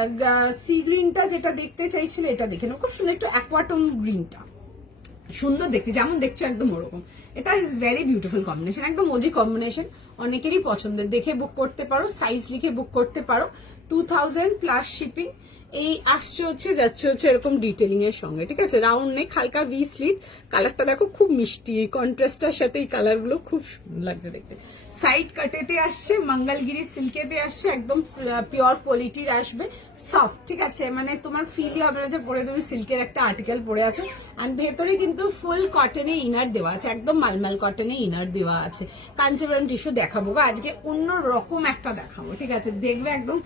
সি গ্রিনটা যেটা দেখতে চাইছিলে এটা দেখে নাও, খুব সুন্দর একটু অ্যাকোয়াটোন গ্রিনটা, সুন্দর দেখতে, যেমন দেখছো একদম ওরকম। এটা ইজ ভেরি বিউটিফুল কম্বিনেশন, একদম ওজি কম্বিনেশন, অনেকেরই পছন্দের, দেখে বুক করতে পারো, সাইজ লিখে বুক করতে পারো। 2000 প্লাস শিপিং, এই আসছে হচ্ছে যাচ্ছে হচ্ছে এরকম ডিটেলিং এর সঙ্গে, ঠিক আছে? রাউন্ড নেক, হালকা ভি স্লিট, কালারটা দেখো খুব মিষ্টি, এই কন্ট্রাস্টটার সাথে এই কালার গুলো খুব সুন্দর লাগছে দেখতে। সাইড কাটেতে আসছে, মঙ্গলগিরি সিল্কেতে আসছে, একদম পিওর কোয়ালিটির আসবে, সফট, ঠিক আছে? মানে তোমার ফিলই হবে না যে পরে তুমি সিল্কের একটা আর্টিকেল পরে আছো। আর ভেতরে কিন্তু ফুল কটনে ইনার দেওয়া আছে, একদম মালমাল কটনে ইনার দেওয়া আছে। কাঞ্চিপুরম টিস্যু দেখাবো গো আজকে, অন্য রকম একটা দেখাবো, ঠিক আছে? দেখবে একদম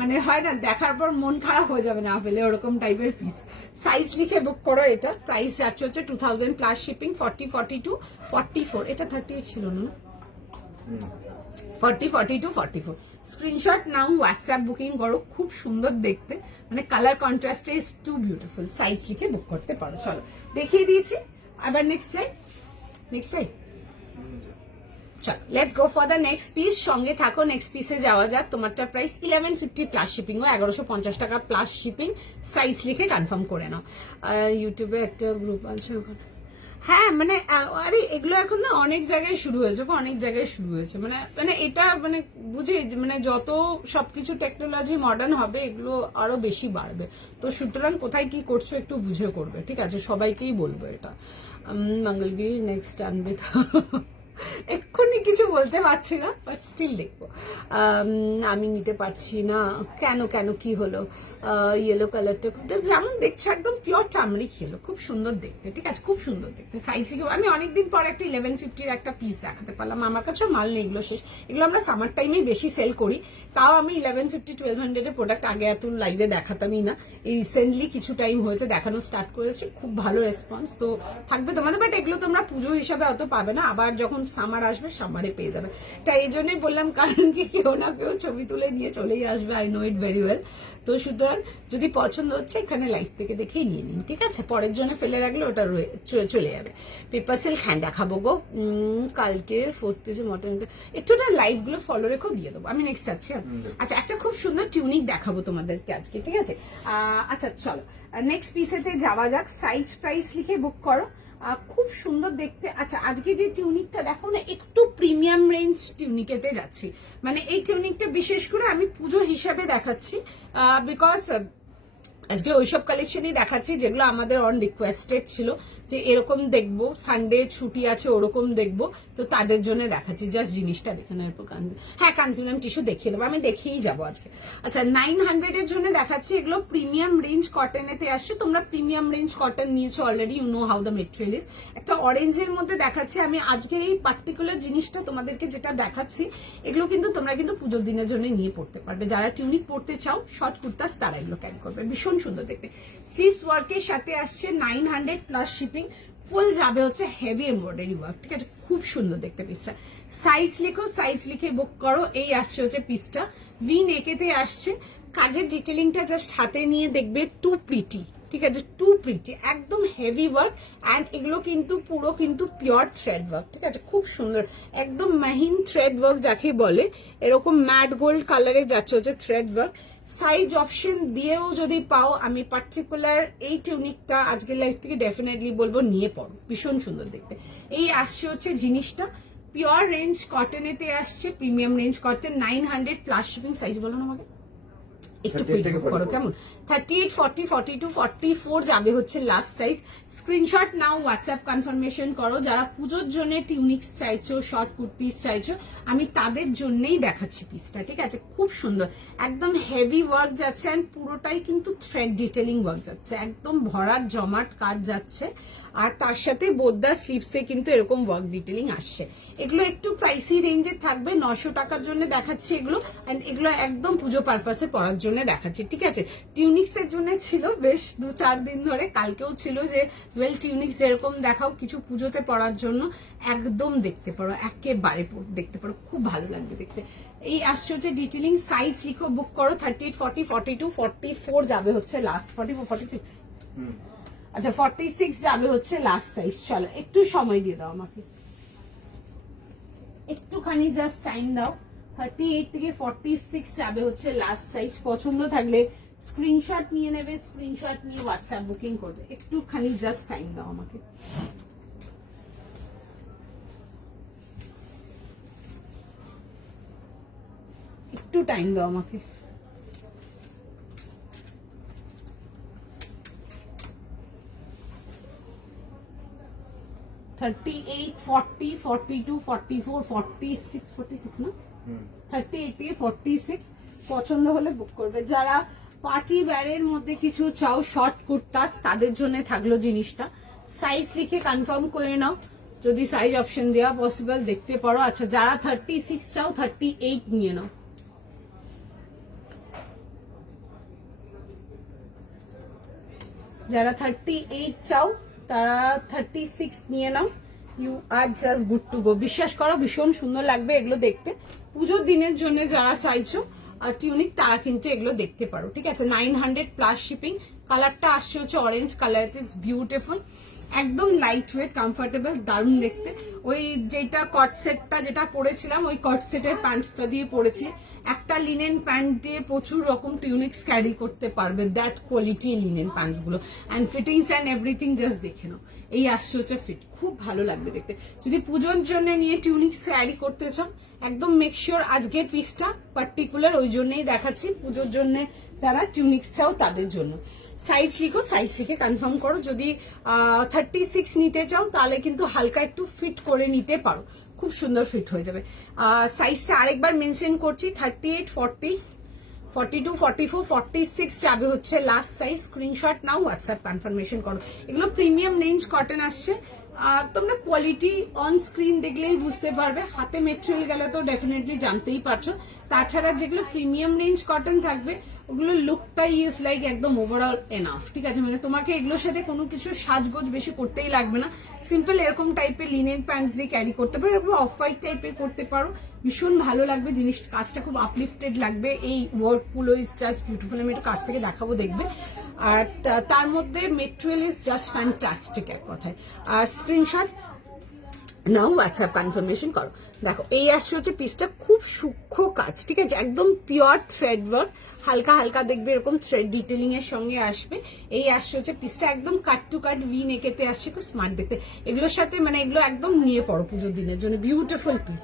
মানে হয় না, দেখার পর মন খারাপ হয়ে যাবে না পেলে, ওরকম টাইপের পিস। সাইজ লিখে বুক করো, এটা প্রাইস যাচ্ছে হচ্ছে 2000 প্লাস শিপিং, 40, 42, 44, এটা 38 ছিল না, 40, 42, 44। স্ক্রিনশট নাও, হোয়াটসঅ্যাপ বুকিং করো, খুব সুন্দর দেখতে, মানে colour contrast is too beautiful. Size লিখে বুক করতে পারো। চলো দেখিয়ে দিয়েছি, আবার নেক্সট চাই, চল let's go for the next piece, সঙ্গে থাকো, নেক্সট পিসে যাওয়া যাক। তোমারটা প্রাইস 1150 প্লাস শিপিং, ও 1150 টাকা প্লাস শিপিং, সাইজ লিখে কনফার্ম করে নাও। ইউটিউবে একটা গ্রুপ আছে ওখানে, হ্যাঁ মানে আরে এগুলো এখন না অনেক জায়গায় শুরু হয়েছে, অনেক জায়গায় শুরু হয়েছে, মানে এটা মানে বুঝি, মানে যত সবকিছু টেকনোলজি মডার্ন হবে এগুলো আরো বেশি বাড়বে, তো সুতরাং কোথায় কি করছো একটু বুঝে করবে, ঠিক আছে? সবাইকেই বলবো এটা। মঙ্গলগিরি নেক্সট আনবে, এক্ষুনি কিছু বলতে পারছি না, বাট স্টিল দেখবো। আমি নিতে পারছি না কেন, কি হলো? ইয়েলো কালারটা যেমন দেখছো একদম পিওর চামড়ি খেলো, খুব সুন্দর দেখতে, ঠিক আছে? খুব সুন্দর দেখতে। সাইজ আমি অনেকদিন পর একটা 1150 একটা পিস দেখাতে পারলাম, আমার কাছেও মাল নেই, এগুলো শেষ, এগুলো আমরা সামার টাইমেই বেশি সেল করি, তাও আমি 1150, 1200 এর প্রোডাক্ট আগে এত লাইভে দেখাতামই না, এই রিসেন্টলি কিছু টাইম হয়েছে দেখানো স্টার্ট করেছি, খুব ভালো রেসপন্স তো থাকবে তোমাদের, বাট এগুলো তোমরা পুজো হিসাবে অত পাবে না, আবার যখন সামার আসবে সামারে পেয়ে যাবে। তাই এই জন্যই বললাম, কারণ কি কেউ না কেউ ছবি তুলে নিয়ে চলেই আসবে, I know it very well. তো সুতরাং যদি পছন্দ হচ্ছে এখানে লাইভ থেকে দেখেই নিয়ে নিন, ঠিক আছে? পরের জন্য ফেলে রাখলে ওটা চলে যাবে। পেপার সিল্ক হ্যাঁ দেখাবো গো, কালকের 4th পেজে মটন, একটু না লাইভ গুলো ফলো রেখেও দিয়ে দেবো। আমি নেক্সট যাচ্ছি। আচ্ছা একটা খুব সুন্দর টিউনিক দেখাবো তোমাদেরকে আজকে, ঠিক আছে? আচ্ছা চলো নেক্সট পিসেতে যাওয়া যাক। সাইজ প্রাইস লিখে বুক করো, খুব সুন্দর দেখতে। আচ্ছা আজকে যে টিউনিকটা দেখো না, একটু প্রিমিয়াম রেঞ্জ টিউনিকেতে যাচ্ছি, মানে এই টিউনিকটা বিশেষ করে আমি পুজো হিসাবে দেখাচ্ছি, বিকজ আজকে ওইসব কালেকশনই দেখাচ্ছি যেগুলো আমাদের অন রিকোয়েস্টেড ছিল, যে এরকম দেখবো, সানডে ছুটি আছে ওরকম দেখবো, তো তাদের জন্য দেখাচ্ছি। জাস্ট জিনিসটা দেখে নেওয়ার পর হ্যাঁ কানজিউমার টিস্যু দেখিয়ে দেবো, আমি দেখিয়েই যাবো আজকে। আচ্ছা 900 এর জন্য দেখাচ্ছি, এগুলো প্রিমিয়াম রেঞ্জ কটনেতে আসছে, তোমরা প্রিমিয়াম রেঞ্জ কটন নিয়েছো already, you know how the material is. একটা অরেঞ্জের মধ্যে দেখাচ্ছি আমি আজকের এই পার্টিকুলার জিনিসটা তোমাদেরকে, যেটা দেখাচ্ছি এগুলো কিন্তু তোমরা কিন্তু পুজোর দিনের জন্য নিয়ে পড়তে পারবে, যারা টিউনিক পড়তে চাও শর্ট কুর্তাস তারা এগুলো ক্যারি করবে, ভীষণ সুন্দর দেখতে। স্লিভস ওয়ার্কের সাথে আসছে 900 প্লাস শিপিং, ফুল যাবে হচ্ছে হেভি এমব্রয়ডারি ওয়ার্ক, ঠিক আছে? খুব সুন্দর দেখতে পিসটা। সাইজ লিখো, সাইজ লিখে বুক করো। এই আসছে হচ্ছে পিসটা, ভি নেকেতে আসছে, কাজের ডিটেলিংটা জাস্ট হাতে নিয়ে দেখবে, টু প্রিটি, ঠিক আছে? টু প্রিটি, একদম হেভি ওয়ার্ক, অ্যান্ড এগুলো কিন্তু পুরো কিন্তু পিওর থ্রেড ওয়ার্ক, ঠিক আছে? খুব সুন্দর, একদম মাহিন থ্রেড ওয়ার্ক যাকে বলে, এরকম ম্যাট গোল্ড কালারে যাচ্ছে হচ্ছে থ্রেড ওয়ার্ক। সাইজ অপশন দিয়েও যদি পাও, আমি পার্টিকুলার এই টিউনিকটা আজকের লাইফ থেকে ডেফিনেটলি বলবো নিয়ে পড়ো, ভীষণ সুন্দর দেখতে। এই আসছে হচ্ছে জিনিসটা, পিওর রেঞ্জ কটনেতে আসছে, premium range cotton, 900 plus shipping. Size বলো না আমাকে একটু 38 থেকে করো 44 কেমন। 38, 40, 42, 44 যাবে হচ্ছে লাস্ট সাইজ। স্ক্রিনশট নাও, হোয়াটসঅ্যাপ কনফার্মেশন করো। যারা পুজোর জন্য টিউনিক্স চাইছো, শর্ট কুর্তিস চাইছো, আমি তাদের জন্যই দেখাচ্ছি পিসটা, ঠিক আছে। খুব সুন্দর, একদম হেভি ওয়ার্ক যাচ্ছে, অ্যান্ড পুরোটাই কিন্তু থ্রেড ডিটেলিং ওয়ার্ক যাচ্ছে, একদম ভরাট জমাট কাজ যাচ্ছে। আর তার সাথে বোদ্দা স্লিভসে কিন্তু এরকম ওয়ার্ক ডিটেলিং আসছে। এগুলো একটু প্রাইসি রেঞ্জে থাকবে, 900 টাকার জন্য দেখাচ্ছি এগুলো, অ্যান্ড এগুলো একদম পুজো পারপাসে পরার জন্য দেখাচ্ছি, ঠিক আছে। টিউনিক্স এর জন্য ছিল বেশ 2-4 দিন ধরে, কালকেও ছিল যে ডুয়েল টিউনিক্স যেরকম দেখাও কিছু পুজোতে পরার জন্য, একদম দেখতে পারো, একেবারে দেখতে পারো, খুব ভালো লাগবে দেখতে। এই আসছে হচ্ছে ডিটেলিং। সাইজ লিখো, বুক করো। 38, 40, 42, 44 যাবে হচ্ছে লাস্ট। 44, 46, আচ্ছা 46 যাবে হচ্ছে লাস্ট সাইজ। চলো একটু সময় দিয়ে দাও আমাকে, একটুখানি জাস্ট টাইম দাও। 38 থেকে 46 যাবে হচ্ছে লাস্ট সাইজ। পছন্দ থাকলে স্ক্রিনশট নিয়ে নেবে, স্ক্রিনশট নিয়ে হোয়াটসঅ্যাপ বুকিং করবে। একটুখানি জাস্ট টাইম দাও আমাকে। একটু টাইম দাও আমাকে। $38, $40, $42, $44, $46, $46 না, 38 থেকে 46 পছন্দ হলে বুক করবে। যারা পার্টি ওয়্যারের মধ্যে কিছু চাও, শর্ট কুর্তাস, তাদের জন্য থাকলো জিনিসটা। সাইজ লিখে কনফার্ম করে নাও, যদি সাইজ অপশন দেওয়া পসিবল দেখতে পারো। আচ্ছা যারা 36 চাও 38 নিয়ে নাও। যারা 38 চাও তারা 36 নিয়ে নাও। You are just good to go. বিশ্বাস করো ভীষণ সুন্দর লাগবে এগুলো দেখতে। পুজোর দিনের জন্য যারা চাইছো আর টিউনিক, তারা কিন্তু এগুলো দেখতে পারো, ঠিক আছে। 900 প্লাস শিপিং। কালারটা আসছে হচ্ছে orange colour, it is beautiful, একদম লাইট ওয়েট, কমফোর্টেবল, দারুণ দেখতে। ওই যেটা কট সেটটা যেটা পরেছিলাম, ওই কট সেটের প্যান্টসটা দিয়ে পরেছি। একটা লিনেন প্যান্ট দিয়ে প্রচুর রকম টিউনিক্স ক্যারি করতে পারবে, দ্যাট কোয়ালিটি লিনেন প্যান্টস গুলো, and fittings and everything just দেখে নাও। এই আসছে হচ্ছে ফিট, খুব ভালো লাগবে দেখতে। যদি পুজোর জন্য নিয়ে টিউনিক্স ক্যারি করতে চাও, একদম মেক শিওর আজকের পিসটা পার্টিকুলার ওই জন্যই দেখাচ্ছি, পুজোর জন্য যারা টিউনিক্স চাও তাদের জন্য। সাইজ লিখো, সাইজ লিখে কনফার্ম করো। যদি 36 নিতে চাও তাহলে কিন্তু হালকা একটু ফিট করে নিতে পারো, খুব সুন্দর ফিট হয়ে যাবে। সাইজটা আরেকবার মেনশন করছি, 38, 40, 42, 44, 46 যাবে হচ্ছে লাস্ট সাইজ। স্ক্রিনশট নাও, হোয়াটসঅ্যাপ কনফার্মেশন করো। এগুলো প্রিমিয়াম রেঞ্জ কটন আসছে। তোমরা কোয়ালিটি অন স্ক্রিন দেখলেই বুঝতে পারবে, হাতে মেটেরিয়াল গেলে তো ডেফিনেটলি জানতেই পারছো। তাছাড়া যেগুলো প্রিমিয়াম রেঞ্জ কটন থাকবে ওগুলো লুকটাই ইজ লাইক একদম ওভারঅল এনাফ, ঠিক আছে। মানে তোমাকে এগুলোর সাথে কোনো কিছু সাজগোজ বেশি করতেই লাগবে না। সিম্পল এরকম টাইপের লিনেন প্যান্টস দিয়ে ক্যারি করতে পারো, এরকম অফ হোয়াইট টাইপের করতে পারো, ভীষণ ভালো লাগবে জিনিস। কাজটা খুব আপলিফটেড লাগবে। এই ওয়ার্কগুলো ইজ জাস্ট বিউটিফুল। আমি একটু কাছ থেকে দেখাবো, দেখবে। আর তার মধ্যে মেটেরিয়াল ইজ জাস্ট ফ্যান্টাস্টিক এক কথায়। আর স্ক্রিনশট নাও, হোয়াটসঅ্যাপ কনফার্মেশন করো। দেখো এই আসছে হচ্ছে পিসটা, খুব সূক্ষ্ম কাজ, ঠিক আছে, একদম পিওর থ্রেড ওয়ার্ক, হালকা হালকা দেখবে এরকম থ্রেড ডিটেলিং এর সঙ্গে আসবে। এই আসছে হচ্ছে পিসটা, একদম কাট টু কাট ভি নেকেতে আসছে, খুব স্মার্ট দেখতে। এগুলোর সাথে মানে এগুলো একদম নিয়ে পড়ো পুজোর দিনের জন্য, বিউটিফুল পিস।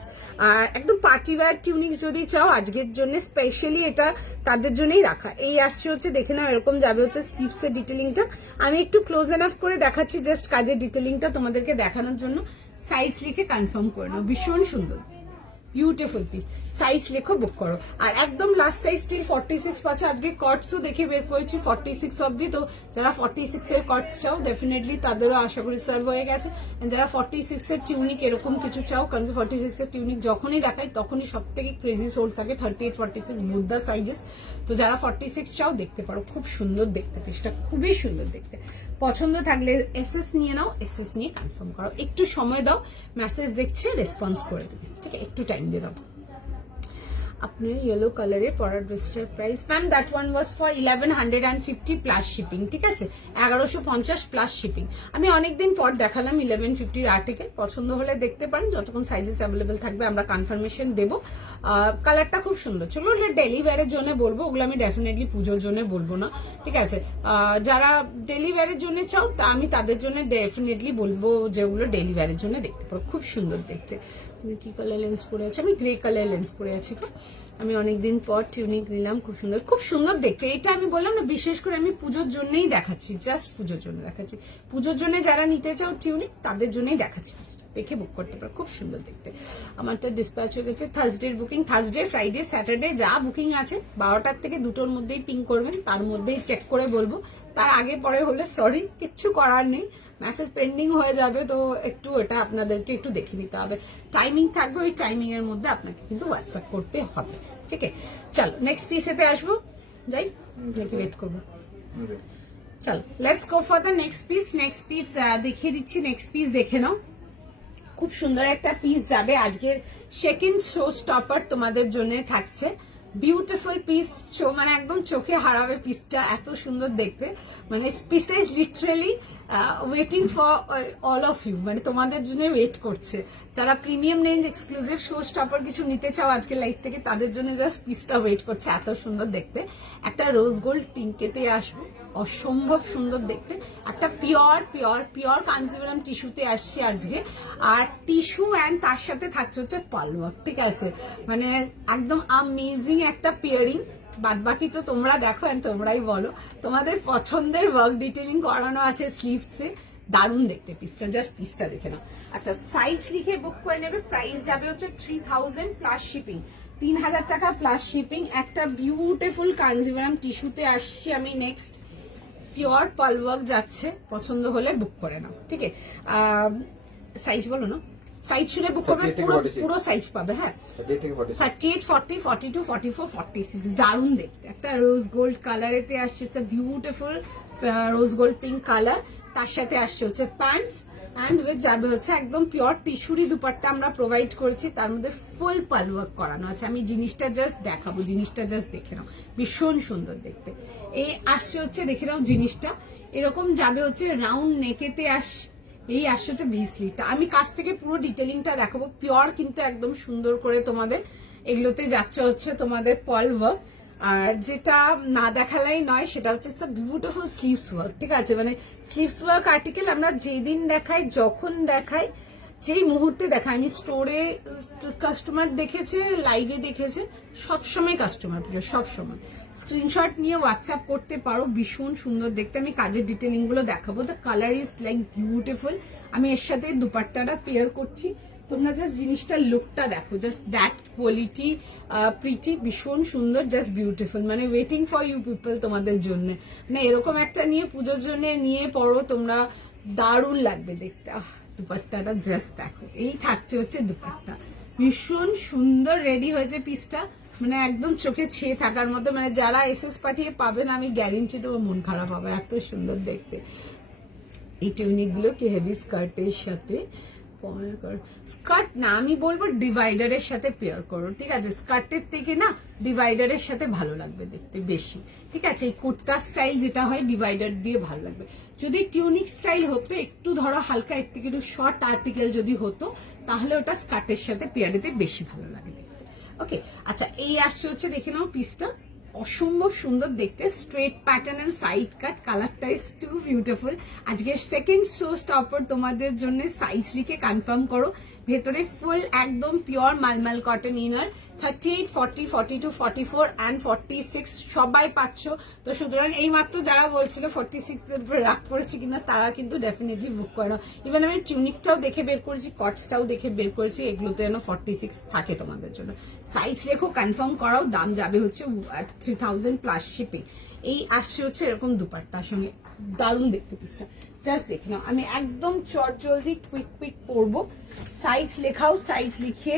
আর একদম পার্টি ওয়্যার টিউনিক্স যদি চাও আজকের জন্য স্পেশালি, এটা তাদের জন্যই রাখা। এই আসছে হচ্ছে, দেখে নাও এরকম যাবে হচ্ছে স্লিভসের ডিটেলিংটা। আমি একটু ক্লোজ এনাফ করে দেখাচ্ছি জাস্ট কাজের ডিটেলিংটা তোমাদেরকে দেখানোর জন্য। সাইজ লিখে কনফার্ম করে নাও, ভীষণ সুন্দর বিউটিফুল পিস। সাইজ লেখো, বুক করো। আর একদম লাস্ট সাইজ স্টিল 46 পাচ্ছ। আজকে কটসও দেখে বের করেছি 46 অব্দি। তো যারা 46 এর কটস চাও ডেফিনেটলি তাদেরও আশা করি সার্ভ হয়ে গেছে। যারা 46 এর টিউনিক এরকম কিছু চাও, কারণ 46 এর টিউনিক যখনই দেখায় তখনই সব থেকে ক্রেজি সোল্ড থাকে 38, 46 বুদ্ধা সাইজেস। তো যারা 46 চাও দেখতে পারো, খুব সুন্দর দেখতে পিসটা, খুবই সুন্দর দেখতে। পছন্দ থাকলে এসএস নিয়ে নাও, এসএস নিয়ে কনফার্ম করো। একটু সময় দাও, মেসেজ দেখছে রেসপন্স করে দেবে, ঠিক আছে, একটু টাইম দিয়ে দাও। আপনার ইয়েলো কালারে পরার ড্রেসটার price ma'am, that one was for 1150 plus shipping, ঠিক আছে, 1150 প্লাস শিপিং। আমি অনেকদিন পর দেখালাম 1150 আর্টিকেল। পছন্দ হলে দেখতে পারেন, যতক্ষণ সাইজেস অ্যাভেলেবেল থাকবে আমরা কনফার্মেশন দেবো। কালারটা খুব সুন্দর। চলো ওগুলো ডেলি ওয়্যারের জন্য বলবো, ওগুলো আমি ডেফিনেটলি পুজোর জন্য বলবো না, ঠিক আছে। যারা ডেলি ওয়্যারের জন্য চাও তা আমি তাদের জন্য ডেফিনেটলি বলবো যে ওগুলো ডেলি ওয়্যারের জন্য দেখতে পারো, খুব সুন্দর দেখতে। তুমি কি কালার লেন্স পরে আছো? আমি গ্রে কালার লেন্স পরে আছি। আমি অনেকদিন পর টিউনিক নিলাম, খুব সুন্দর দেখতে। এটা আমি বললাম না, বিশেষ করে আমি পুজোর জন্যই দেখাচ্ছি, জাস্ট পুজোর জন্য দেখাচ্ছি। পুজোর জন্য যারা নিতে চাও টিউনিক, তাদের জন্যই দেখাচ্ছি। দেখে বুক করতে পারো, খুব সুন্দর দেখতে। আমার তো ডিসপ্যাচ হয়ে গেছে থার্সডের বুকিং। থার্সডে, ফ্রাইডে, স্যাটারডে যা বুকিং আছে 12টার থেকে 2টোর মধ্যেই পিং করবেন, তার মধ্যেই চেক করে বলবো। তার আগে পরে হলে সরি, কিচ্ছু করার নেই, মেসেজ পেন্ডিং হয়ে যাবে। তো একটু এটা আপনাদেরকে একটু দেখে নিতে হবে। টাইমিং থাকবে, ওই টাইমিং এর মধ্যে আপনাকে কিন্তু হোয়াটসঅ্যাপ করতে হবে। ঠিক আছে, চলো নেক্সট পিসেতে আসবো। যাই নাকি ওয়েট করবো? চলো let's go for the next piece. Next piece দেখিয়ে দিচ্ছি। নেক্সট পিস দেখে নাও, খুব সুন্দর একটা পিস যাবে। আজকের সেকেন্ড শো স্টপার তোমাদের জন্য থাকছে। বিউটিফুল পিস, মানে একদম চোখে হারাবে পিসটা, এত সুন্দর দেখতে। মানে পিসটা is literally waiting for all of you, মানে তোমাদের জন্য ওয়েট করছে। যারা premium range exclusive showstopper কিছু নিতে চাও আজকে লাইভ থেকে, তাদের জন্য জাস্ট পিসটা ওয়েট করছে। এত সুন্দর দেখতে, একটা রোজ গোল্ড পিঙ্কেতে আসবো, অসম্ভব সুন্দর দেখতে। একটা পিওর কাঞ্জিভারাম টিস্যুতে আসছে আজকে। আর টিস্যু অ্যান্ড তার সাথে থাকছে হচ্ছে পালওয়ার্ক। ঠিক আছে, মানে একদম আমেজিং একটা পেয়ারিং। বাদ বাকি তো তোমরা দেখো এন্ড তোমরাই বলো, তোমাদের পছন্দের ওয়ার্ক ডিটেলিং করানো আছে স্লিভসে। দারুণ দেখতে পিসটা, জাস্ট পিসটা দেখে নাও। আচ্ছা, সাইজ লিখে বুক করে নেবে। প্রাইস যাবে হচ্ছে 3000 প্লাস শিপিং, 3000 টাকা প্লাস শিপিং। একটা বিউটিফুল কাঞ্জিভারাম টিস্যুতে আসছি আমি নেক্সট। পিওর পালওয়ার্ক যাচ্ছে, পছন্দ হলে বুক করে নাও। ঠিক আছে, সাইজ বলো না, সাইজ শুনে বুক করবে, পুরো সাইজ পাবে। হ্যাঁ, 38, 40, 42, 44, 46। দারুণ দেখতে, একটা রোজ গোল্ড কালারেতে আসছে। Beautiful rose gold pink colour, তার সাথে আসছে হচ্ছে প্যান্টস অ্যান্ড উইথ যাবে হচ্ছে একদম পিওর টিস্যুরি দুপাট্টা আমরা প্রোভাইড করেছি। তার মধ্যে ফুল পালওয়ার্ক করানো আছে। আমি জিনিসটা জাস্ট দেখাবো, জিনিসটা জাস্ট দেখে নাও, ভীষণ সুন্দর দেখতে। এই আসছে হচ্ছে, দেখে নাও জিনিসটা এরকম যাবে হচ্ছে রাউন্ড নেকেতে এই আসছে হচ্ছে ভিসলিটা। আমি কাছ থেকে পুরো ডিটেলিংটা দেখাবো। পিওর কিন্তু একদম সুন্দর করে তোমাদের এগুলোতে যাচ্ছে হচ্ছে তোমাদের পার্ল ওয়ার্ক। আর যেটা না দেখালেই নয়, সেটা হচ্ছে বিউটিফুল স্লিভস ওয়ার্ক। ঠিক আছে, মানে স্লিভস ওয়ার্ক আর্টিকেল আমরা যেদিন দেখাই, যখন দেখাই, যেই মুহূর্তে দেখাই, আমি স্টোরে কাস্টমার দেখেছে, লাইভে দেখেছে, সবসময় কাস্টমার প্রিয়, সবসময়। স্ক্রিনশট নিয়ে হোয়াটসঅ্যাপ করতে পারো, ভীষণ সুন্দর দেখতে। আমি কাজের ডিটেলিং গুলো দেখাবো। The colour is like beautiful. আমি এর সাথে দুপাট্টাটা পেয়ার করছি, তোমরা জাস্ট জিনিসটার লুকটা দেখো, জাস্ট দ্যাট কোয়ালিটি প্রিটি, ভীষণ সুন্দর, জাস্ট বিউটিফুল। মানে ওয়েটিং ফর ইউ পিপল তোমাদের জন্য। মানে এরকম একটা নিয়ে পুজোর জন্য নিয়ে পড়ো তোমরা, দারুণ লাগবে দেখতে। দুপাট্টাটা জাস্ট দেখো, এই থাকছে হচ্ছে দুপাট্টা, ভীষণ সুন্দর রেডি হয়েছে পিসটা। মানে একদম চোখে ছেয়ে থাকার মতো। মানে যারা এসএস পাঠিয়ে পাবেন, আমি গ্যারেন্টি দেবো মন খারাপ হবে, এত সুন্দর দেখতে। এই টিউনিক গুলো কি হেভি স্কার্টের সাথে, স্কার্ট না আমি বলবো ডিভাইডারের সাথে পেয়ার করো। ঠিক আছে, স্কার্টের থেকে না ডিভাইডারের সাথে ভালো লাগবে দেখতে বেশি। ঠিক আছে, এই কুর্তা স্টাইল যেটা হয় ডিভাইডার দিয়ে ভালো লাগবে। যদি টিউনিক স্টাইল হতো, একটু ধরো হালকা এর থেকে একটু শর্ট আর্টিকেল যদি হতো, তাহলে ওটা স্কার্টের সাথে পেয়ার দিতে বেশি ভালো লাগে দেখতে। ওকে, আচ্ছা, এই আসছে হচ্ছে, দেখে নাও পিসটা, অসম্ভব সুন্দর দেখতে। Straight pattern and side cut, কালারটা ইজ টু বিউটিফুল। আজকে সেকেন্ড শো স্টপার তোমাদের জন্য। সাইজ লিখে কনফার্ম করো। ভেতরে ফুল একদম পিওর মালমাল কটন ইনার, 38, 40, 42, 44 অ্যান্ড 46 সবাই পাচ্ছ। তো সুতরাং এই মাত্র যারা বলছিল 46 এর উপরে রাগ করেছি কিনা, তারা কিন্তু ডেফিনেটলি বুক করো। ইভেন আমি টিউনিকটাও দেখে বের করেছি, কটসটাও দেখে বের করেছি, এগুলোতে যেন 46 থাকে তোমাদের জন্য। সাইজ লেখো, কনফার্ম করাও। দাম যাবে হচ্ছে 3000 প্লাস শিপিং। এই আসছে হচ্ছে এরকম দুপাট্টার সঙ্গে, দারুণ দেখতে পিসটা, জাস্ট দেখে নাও। আমি একদম চটজলদি কুইক পরবো। সাইজ লেখাও, সাইজ লিখে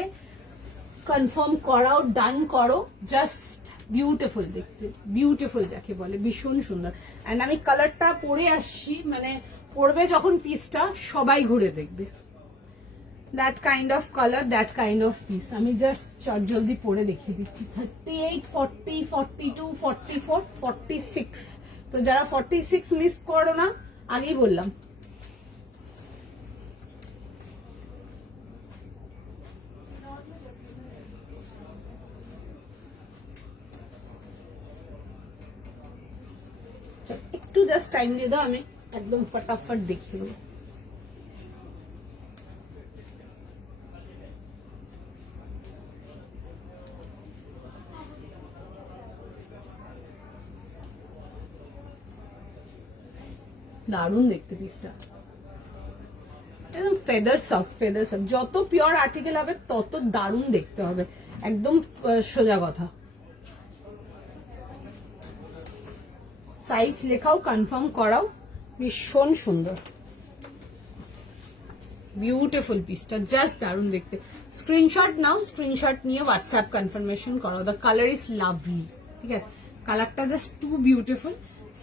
কনফার্ম করাও, ডান করো। জাস্ট বিউটিফুল দেখতে, বিউটিফুল যাকে বলে, ভীষণ সুন্দর। অ্যান্ড আমি কালারটা পরে আসছি, মানে পরবে যখন পিসটা সবাই ঘুরে দেখবে। That kind of colour, that kind of piece. আমি জাস্ট চটজলদি পরে দেখিয়ে দিচ্ছি। 38, 40, 42, 44, 46। তো যারা 46 মিস করো না, আগেই বললাম। একটু জাস্ট টাইম দিয়ে দাও, আমি একদম ফটাফট দেখিয়ে দেবো। দারুণ দেখতে পিসটা, একদম ফেদার সফট, ফেদার সফট। যত পিওর আর্টিকেল হবে তত দারুণ দেখতে হবে, একদম সোজা কথা। সাইজ লেখাও, কনফার্ম করাও, ভীষণ সুন্দর, বিউটিফুল পিসটা, জাস্ট দারুণ দেখতে। স্ক্রিনশট নাও, স্ক্রিনশট নিয়ে হোয়াটসঅ্যাপ কনফার্মেশন করো। দ্য কালার ইজ লাভলি, ঠিক আছে, কালারটা জাস্ট টু বিউটিফুল।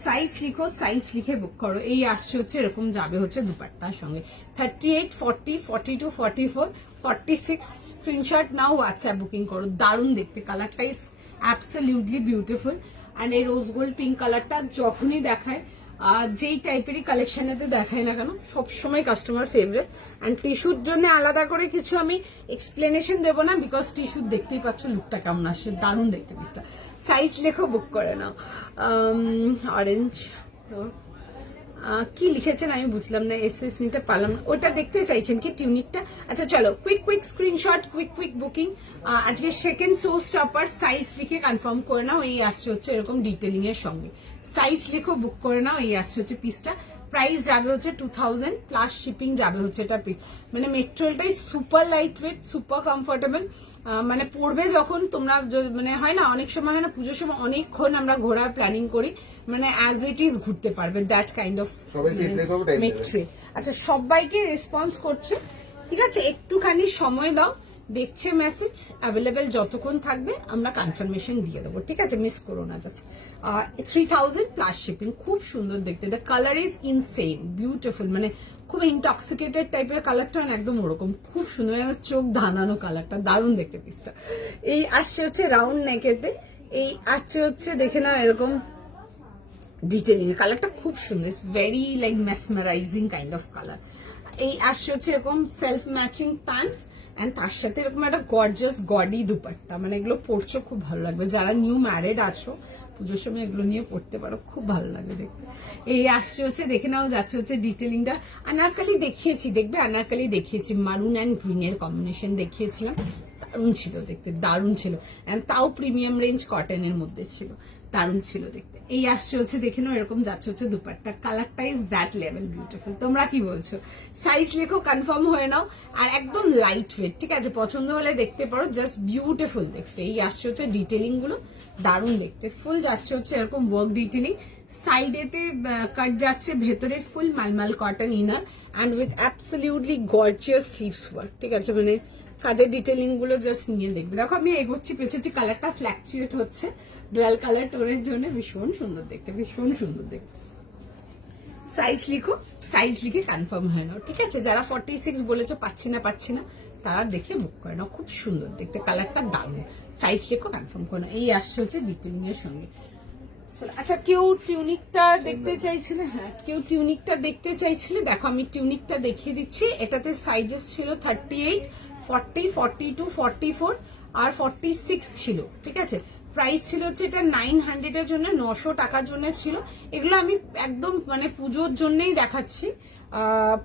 সাইজ লিখো, সাইজ লিখে বুক করো। এই আসছে হচ্ছে এরকম, যাবে হচ্ছে দুপাট্টার সঙ্গে 38, 40, 42, 44, 46। স্ক্রিনশট নাও, হোয়াটসঅ্যাপ বুকিং করো। দারুণ দেখতে, কালারটা ইজ অ্যাবসলিউটলি বিউটিফুল। অ্যান্ড এই রোজ গোল্ড পিঙ্ক কালারটা যখনই দেখায়, যেই টাইপেরই কালেকশনেতে দেখায় না কেন, সবসময় কাস্টমার ফেভারিট। অ্যান্ড টিস্যুর জন্য আলাদা করে কিছু আমি এক্সপ্লেনেশন দেবো না, বিকজ টিস্যুর দেখতেই পাচ্ছ লুকটা কেমন আসছে, দারুণ দেখতে পিসটা। সাইজ লেখো, বুক করে নাও। অরেঞ্জ, কি লিখেছেন আমি বুঝলাম না, এসএস নিতে পারলাম না। ওটা দেখতে চাইছেন কি টিউনিকটা? আচ্ছা চলো, কুইক স্ক্রিনশট, কুইক বুকিং। আজকে সেকেন্ড শো স্টপার। সাইজ লিখে কনফার্ম করে নাও। এই আসছে হচ্ছে এরকম ডিটেলিং এর সঙ্গে। সাইজ লিখো, বুক করে নাও। এই আসছে হচ্ছে পিসটা। প্রাইস যাবে হচ্ছে 2000 প্লাস শিপিং যাবে হচ্ছে এটা পিস। মানে মেটেরিয়ালটাই super light weight, super comfortable. মানে পড়বে যখন তোমরা, মানে হয় না অনেক সময়, হয় না পুজোর সময় অনেকক্ষণ আমরা ঘোরার প্ল্যানিং করি, মানে অ্যাজ ইট ইজ ঘুরতে পারবে, দ্যাট কাইন্ড অফ মেটেরিয়াল। আচ্ছা সবাইকে রেসপন্স করছে, ঠিক আছে, একটুখানি সময় দাও। দেখছে মেসেজ, অ্যাভেলেবেল যতক্ষণ থাকবে আমরা কনফার্মেশন দিয়ে দেবো, ঠিক আছে, মিস করো না। Just 3000 plus shipping. খুব সুন্দর দেখতে, the colour is insane beautiful, মানে খুব ইনটক্সিকেটেড টাইপের কালারটা, একদম ওরকম খুব সুন্দর, চোখ ধাঁধানো কালারটা, দারুণ দেখতে পিসটা। এই আসছে হচ্ছে রাউন্ড নেকেতে, এই আসছে হচ্ছে দেখে নাও এরকম ডিটেলিং এর কালারটা খুব সুন্দর, it's very like mesmerising kind of colour. এই আসছে হচ্ছে এরকম সেলফ ম্যাচিং প্যান্টস, এন্ড তার সাথে এরকম একটা গর্জিয়াস গডি দুপাট্টা, মানে এগুলো পরছো খুব ভালো লাগবে। যারা নিউ ম্যারিড আছো পুজোর সময় এগুলো নিয়ে পড়তে পারো, খুব ভালো লাগবে দেখতে। এই আসছে হচ্ছে দেখে নাও, যাচ্ছে হচ্ছে ডিটেলিংটা। আনারকালি দেখিয়েছি, দেখবে আনারকালি দেখিয়েছি, মারুন অ্যান্ড গ্রিন এর কম্বিনেশন দেখিয়েছিলাম, দারুণ ছিল দেখতে, দারুণ ছিল। এন্ড তাও প্রিমিয়াম রেঞ্জ কটনের মধ্যে ছিল, দারুণ ছিল দেখতে। এই আসছে হচ্ছে দেখে নাও এরকম, যাচ্ছে হচ্ছে দুপাট্টা, কালারটা ইজ দ্যাট লেভেল বিউটিফুল। তোমরা কি বলছো? সাইজ লেখো, কনফার্ম হয়ে নাও। আর একদম লাইট ওয়েট, ঠিক আছে, পছন্দ হলে দেখতে পারো, জাস্ট বিউটিফুল দেখতে। এই আসছে হচ্ছে ডিটেলিং গুলো, দারুণ দেখতে। ফুল যাচ্ছে হচ্ছে এরকম ওয়ার্ক ডিটেলিং, সাইডেতে কাট যাচ্ছে, ভেতরে full mulmul cotton inner and with absolutely gorgeous sleeves work, ঠিক আছে, মানে কাজের ডিটেলিং গুলো জাস্ট নিয়ে দেখবে। দেখো আমি এগোচ্ছি পেছাচ্ছি, কালারটা ফ্ল্যাকচুয়েট হচ্ছে ডুয়াল কালার টোনের জন্য, ভীষণ সুন্দর দেখতে, ভীষণ সুন্দর দেখতে। সাইজ লিখো, সাইজ লিখে কনফার্ম হয়ে নাও, ঠিক আছে। যারা 46 বলেছো পাচ্ছি না তারা দেখে বুক করে নাও, খুব সুন্দর দেখতে, কালারটা দারুণ। সাইজ লিখো, কনফার্ম করে নাও। এই আসছে হচ্ছে ডিটেলিং এর সঙ্গে। আচ্ছা কেউ টিউনিকটা দেখতে চাইছিলে? হ্যাঁ, কেউ টিউনিকটা দেখতে চাইছিলে, দেখো আমি টিউনিকটা দেখিয়ে দিচ্ছি। এটাতে সাইজেস ছিল 38, 40, 42, 44 আর 46 ছিল, ঠিক আছে। প্রাইস ছিল হচ্ছে এটা 900 এর জন্য, 900 টাকার জন্য ছিল। এগুলো আমি একদম মানে পুজোর জন্যই দেখাচ্ছি,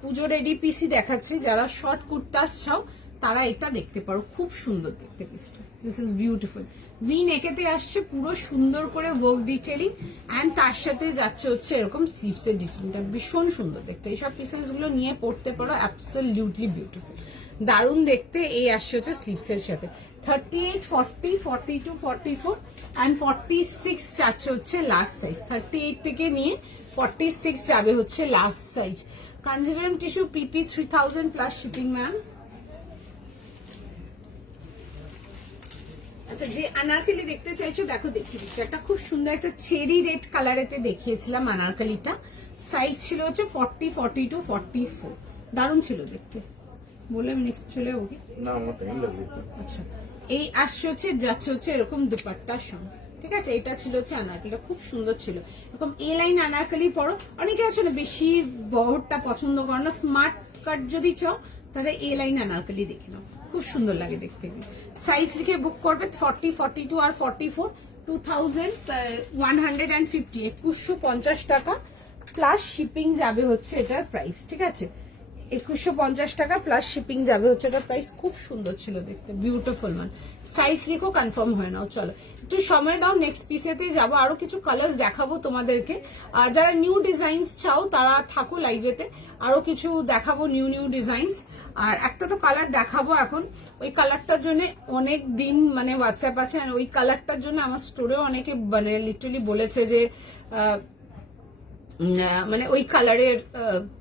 পুজো রেডি পিসি দেখাচ্ছি। যারা শর্ট কুর্তাস চাও তারা এটা দেখতে পারো, খুব সুন্দর দেখতে পিসটা, দিস ইজ বিউটিফুল। ভি নেকেতে আসছে, পুরো সুন্দর করে ওয়ার্ক ডিটেলিং অ্যান্ড তার সাথে যাচ্ছে হচ্ছে এরকম স্লিভস এর ডিটেলিংটা, ভীষণ সুন্দর দেখতে। এইসব পিসেস গুলো নিয়ে পড়তে পারো, অ্যাবসলিউটলি বিউটিফুল, দারুণ দেখতে। এই আসছে হচ্ছে স্লিভস এর সাথে 38, 40, 42, 44 অ্যান্ড 46 যাচ্ছে হচ্ছে লাস্ট সাইজ। 38 থেকে নিয়ে 46 যাবে হচ্ছে লাস্ট সাইজ। কাঞ্জিভারাম টিস্যু পিপি 3000 প্লাস শিপিং ম্যাম। আচ্ছা যে আনারকলি দেখতে চাইছো দেখো দেখিয়ে দিচ্ছি, একটা খুব সুন্দর একটা চেরি রেড কালারেতে দেখিয়েছিলাম আনারকলিটা। সাইজ ছিল হচ্ছে 40, 42, 44, দারুণ ছিল দেখতে। বলে আমি নেক্সট চলে ওকে না আমার টাইম লাগবে। আচ্ছা এই আসছে হচ্ছে যাচ্ছে হচ্ছে এরকম দুপাট্টার সঙ্গে, ঠিক আছে। এটা ছিল হচ্ছে আনারকলিটা, খুব সুন্দর ছিল। এরকম এ লাইন আনারকলি পরো, অনেকে আছে না বেশি বহরটা পছন্দ করে না, স্মার্ট কাট যদি চাও তাহলে এ লাইন আনারকলি দেখে নাও, খুব সুন্দর লাগে দেখতে। সাইজ লিখে বুক করবে 40, 42 আর 44, 2150, 2150 টাকা প্লাস শিপিং যাবে হচ্ছে এটার প্রাইস, ঠিক আছে। 2150 টাকা প্লাস শিপিং যাবে হচ্ছে। এটা প্রাইস খুব সুন্দর ছিল দেখতে, বিউটিফুল মান। সাইজ লিখো, কনফার্ম হয়ে নাও। চলো একটু সময় দাও, নেক্সট পিসেতেই যাবো, আরো কিছু কালার দেখাবো তোমাদেরকে। যারা নিউ ডিজাইনস চাও তারা থাকো লাইভেতে, আরো কিছু দেখাবো নিউ নিউ ডিজাইনস। আর একটা তো কালার দেখাবো এখন, ওই কালারটার জন্য অনেক দিন মানে হোয়াটসঅ্যাপ আছে, আর ওই কালারটার জন্য আমার স্টোরেও অনেকে মানে লিটারালি বলেছে যে মানে ওই কালারের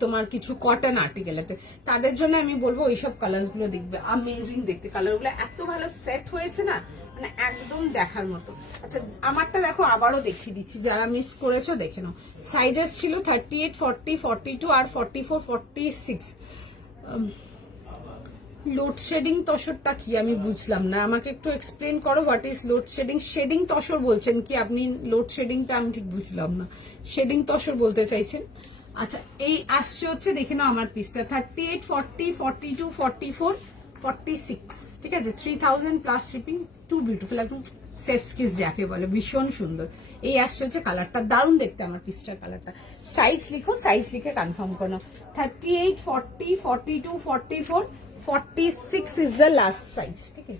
তোমার কিছু কটন আর্টিকেলেতে, তাদের জন্য আমি বলবো ওইসব কালার গুলো দেখবে, অ্যামেজিং দেখতে কালারগুলো, এত ভালো সেট হয়েছে না, মানে একদম দেখার মতো। আচ্ছা আমারটা দেখো, আবারও দেখিয়ে দিচ্ছি, যারা মিস করেছো দেখে নাও। সাইজেস ছিল 38, 40, 42 আর 44, 46। লোডশেডিং তসরটা কি আমি বুঝলাম না, আমাকে একটু এক্সপ্লেন করো হোয়াট ইজ লোডশেডিং। শেডিং তসর বলছেন কি আপনি? লোডশেডিংটা আমি ঠিক বুঝলাম না, শেডিং তসর বলতে চাইছেন। আচ্ছা এই আসছে হচ্ছে, দেখে নাও আমার পিসটা 38, 40, 42, 44, 46, ঠিক আছে, 3000 প্লাস শিপিং। টু বিউটিফুল, একদম সেফস কিস যাকে বলে, ভীষণ সুন্দর। এই আসছে হচ্ছে কালারটা, দারুণ দেখতে আমার পিসটার কালারটা। সাইজ লিখো, সাইজ লিখে কনফার্ম করো। 38, 40, 42, 44, 46 is the last size, ठीक है।